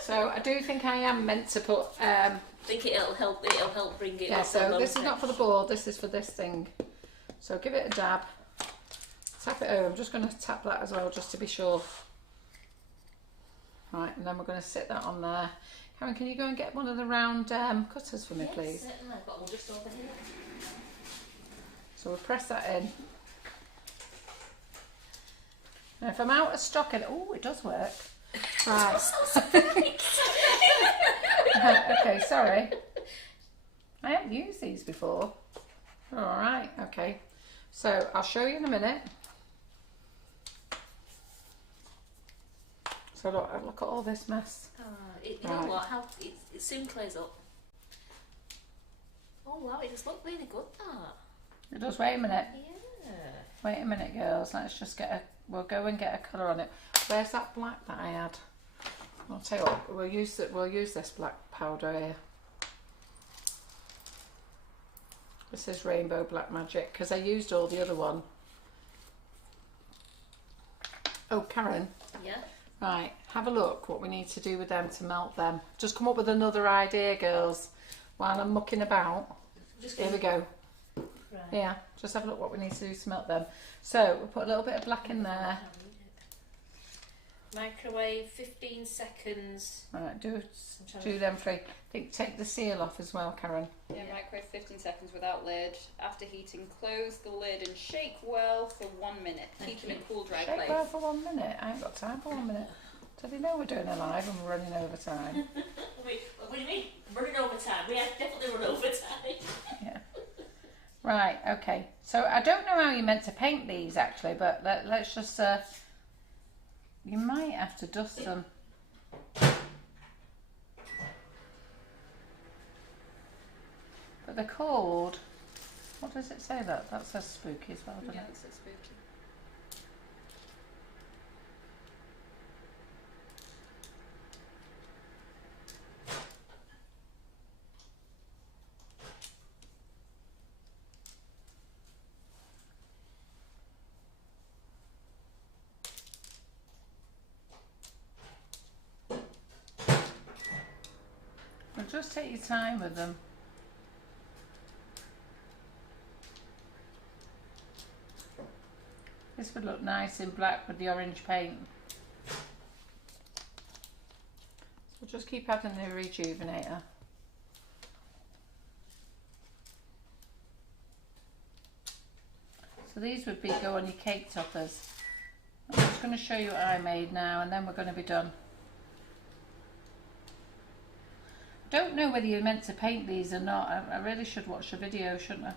So I do think I am meant to put. I think it'll help bring it. Yeah. up So this is not for the board. This is for this thing. So give it a dab. Tap it over. I'm just going to tap that as well, just to be sure. Right, and then we're going to sit that on there. Karen, can you go and get one of the round cutters for me, please? Yes, certainly. But we'll just over here. So we'll press that in. Now if I'm out of stock, oh, it does work. Right. Okay, sorry. I haven't used these before. All right, okay. So I'll show you in a minute. So look at all this mess. You know what? How it soon clears up. Oh wow, it does look really good. That. It does. Wait a minute. Yeah. Wait a minute, girls. Let's just we'll go and get a colour on it. Where's that black that I had? I'll tell you what. We'll use this black powder here. This is Rainbow Black Magic because I used all the other one. Oh, Karen. Yeah. Right. Have a look what we need to do with them to melt them. Just come up with another idea, girls. While I'm mucking about. Here we go. Right. Yeah, just have a look what we need to do to melt them. So we'll put a little bit of black in there. Microwave 15 seconds. Right, do them three. Take the seal off as well, Karen. Yeah, microwave 15 seconds without lid. After heating, close the lid and shake well for 1 minute. Keep in a cool, dry place. Shake well for 1 minute. I ain't got time for 1 minute. Do they know we're doing it live and we're running over time? Wait, what do you mean? Running over time? We have definitely run over time. Yeah. Right, okay. So I don't know how you're meant to paint these actually, but let's just, you might have to dust them. But they're called, what does it say that? That says spooky as well, doesn't Yeah, it? it says spooky. Well, just take your time with them. This would look nice in black with the orange paint. So just keep adding the rejuvenator. So these would go on your cake toppers. I'm just going to show you what I made now and then we're going to be done. I don't know whether you're meant to paint these or not. I really should watch the video, shouldn't I?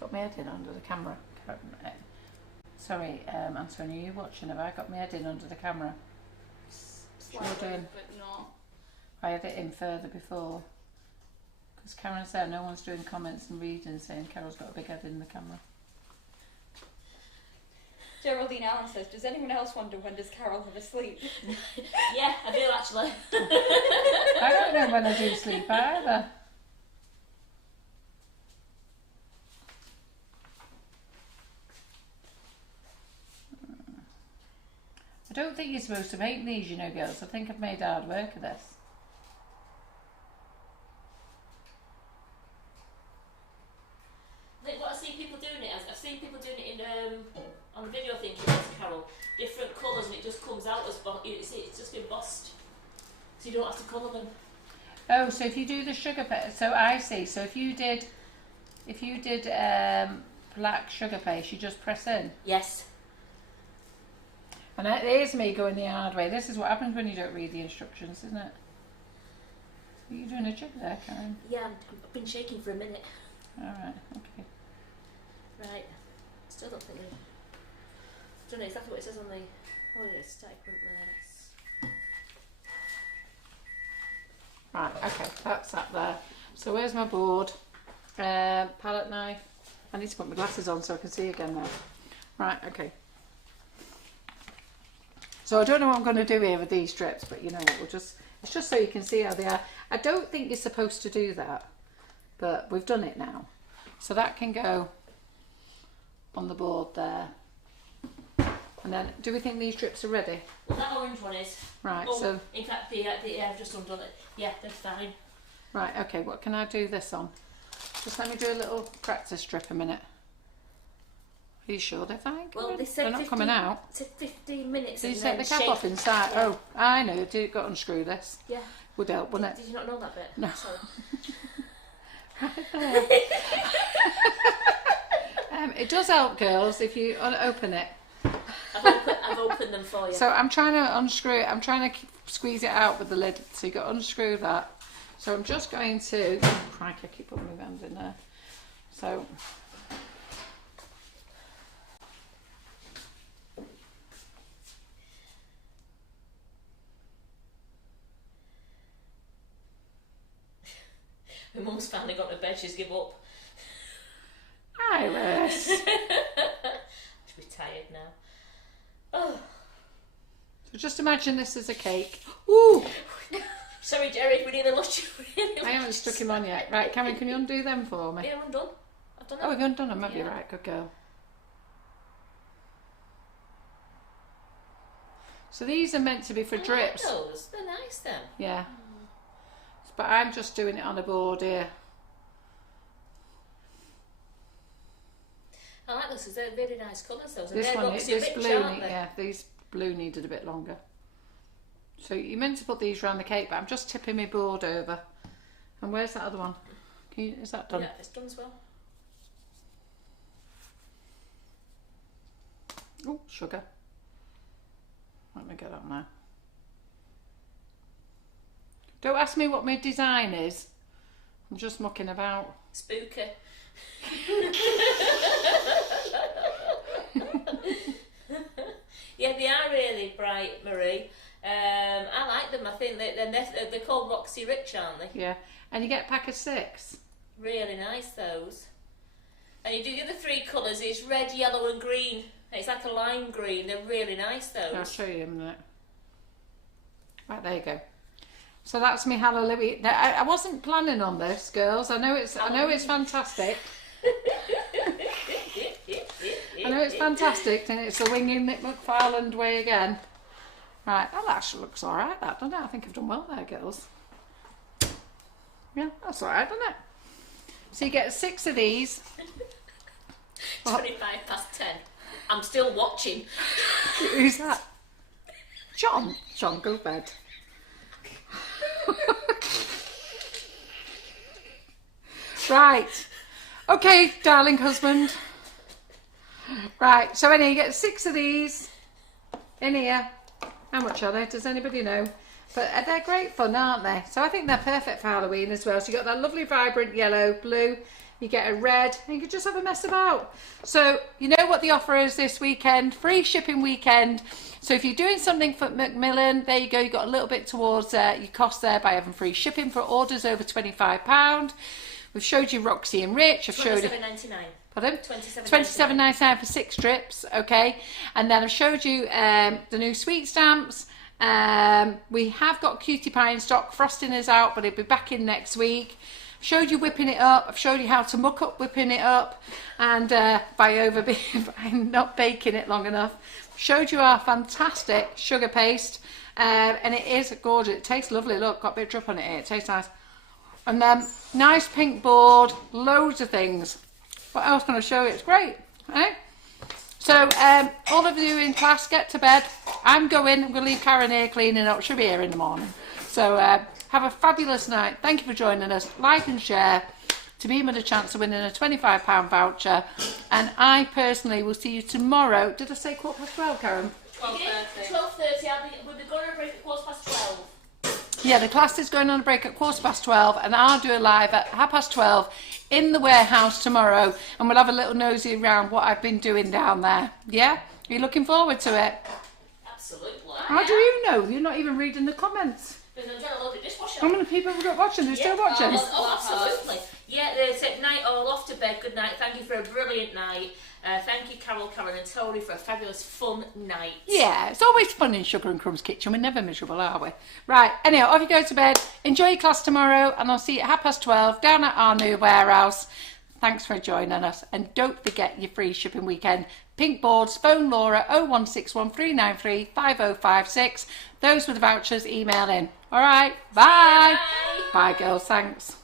Got my head in under the camera. Sorry, Antonia, you watching? Have I got my head in under the camera? Slightly, but not. I had it in further before. Because Karen said no one's doing comments and reading saying Carol's got a big head in the camera. Geraldine Allen says, does anyone else wonder when does Carol have a sleep? Yeah, I do actually. I don't know when I do sleep either. I don't think you're supposed to paint these, you know, girls. I think I've made hard work of this. I think what I see people doing it as, I've seen people doing it in on the video thinking it's Carol, different colours and it just comes out as it's just embossed. So you don't have to colour them. Oh, so if you do the sugar paste, so I see. So if you did black sugar paste, you just press in. Yes. And here's me going the hard way. This is what happens when you don't read the instructions, isn't it? Are you doing a jig there, Karen? Yeah, I've been shaking for a minute. All right, okay. Right. Still don't think don't know exactly what it says on the... Oh yeah, static print there. Right, okay, that's that there. So where's my board? Palette knife. I need to put my glasses on so I can see again now. Right, okay. So I don't know what I'm going to do here with these strips, but you know what, it's just so you can see how they are. I don't think you're supposed to do that, but we've done it now. So that can go on the board there. And then, do we think these strips are ready? Well, that orange one is. Right, oh, so... In fact, I've just undone it. Yeah, they're fine. Right, okay, what can I do this on? Just let me do a little practice strip a minute. Are you sure they're fine? Well, they said they're not coming out. It said 15 minutes. Did you and take then the cap off inside? Yeah. Oh, I know. Did it got to unscrew this? Yeah. Would help, wouldn't it? Did you not know that bit? No. Sorry. It does help, girls, if you open it. I've opened them for you. So I'm trying to unscrew it. I'm trying to squeeze it out with the lid. So you've got to unscrew that. So I'm just going to... Crikey, I keep putting my hands in there. So... My mum's finally got to bed, she's give up. Iris! She'll be tired now. Oh. So just imagine this as a cake. Ooh! Sorry, Jerry, we nearly lost you. I haven't stuck him on yet. Right, Cameron, can you undo them for me? Yeah, I'm done. I've done it. Oh, we've undone them, have you? Yeah. Right, good girl. So these are meant to be for drips. Like those. They're nice then. Yeah. But I'm just doing it on a board here. I like those because they're really nice colours. Those. This and one, rich, this blue, aren't they? yeah, these blue needed a bit longer. So you're meant to put these around the cake, but I'm just tipping my board over. And where's that other one? Is that done? Yeah, it's done as well. Oh, sugar. Let me get that now. Don't ask me what my design is. I'm just mucking about. Spooky. Yeah, they are really bright, Marie. I like them. I think they're called Roxy Rich, aren't they? Yeah, and you get a pack of 6. Really nice, those. And you do the other 3 colours. It's red, yellow, and green. It's like a lime green. They're really nice, those. I'll show you in a minute. Right, there you go. So that's me Hallelujah. Now, I wasn't planning on this, girls. I know it's fantastic. I know it's fantastic, and it's the winging it McFarland way again. Right, oh, that actually looks all right, that, doesn't it? I think I've done well there, girls. Yeah, that's all right, doesn't it? So you get 6 of these. 25 past 10. I'm still watching. Who's that? John. John, go to bed. Right. Okay, darling husband. Right, so anyway, you get 6 of these in here. How much are they? Does anybody know? But they're great fun, aren't they? So I think they're perfect for Halloween as well. So you got that lovely vibrant yellow, blue, you get a red, and you can just have a mess about. So you know what the offer is this weekend? Free shipping weekend. So if you're doing something for Macmillan, there you go, you got a little bit towards your cost there by having free shipping for orders over £25. We've showed you Roxy and Rich. I've showed you $27.99. Pardon? $27.99 for 6 strips, okay. And then I've showed you the new sweet stamps. We have got Cutie Pie in stock. Frosting is out, but it'll be back in next week. Showed you whipping it up. I've showed you how to muck up whipping it up, and by not baking it long enough. Showed you our fantastic sugar paste, and it is gorgeous. It tastes lovely. Look, got a bit of drip on it here. It tastes nice. And then nice pink board, loads of things. What else can I show you? It's great, eh? So all of you in class, get to bed. I'm going to leave Karen here cleaning up. She'll be here in the morning. So have a fabulous night. Thank you for joining us. Like and share to be in with a chance of winning a £25 voucher. And I personally will see you tomorrow. Did I say 12:15, Karen? 12:30. 12:30. We'll be going to break at 12:15. Yeah, the class is going on a break at 12:15, and I'll do a live at 12:30 in the warehouse tomorrow, and we'll have a little nosy around what I've been doing down there. Yeah? Are you looking forward to it? Absolutely. How do you know? You're not even reading the comments. Because I'm trying to load the dishwasher. How many people have got watching? They're still watching. Oh, absolutely. Yeah, they said, night all, off to bed, good night. Thank you for a brilliant night. Thank you, Carol, Karen and Tony, for a fabulous fun night. Yeah, it's always fun in Sugar and Crumbs kitchen. We're never miserable, are we? Right, anyhow, off you go to bed. Enjoy your class tomorrow, and I'll see you at 12:30 down at our new warehouse. Thanks for joining us. And don't forget your free shipping weekend. Pink boards, phone Laura 0161 393 5056. Those with the vouchers, email in. All right, bye. Bye. Bye, girls. Thanks.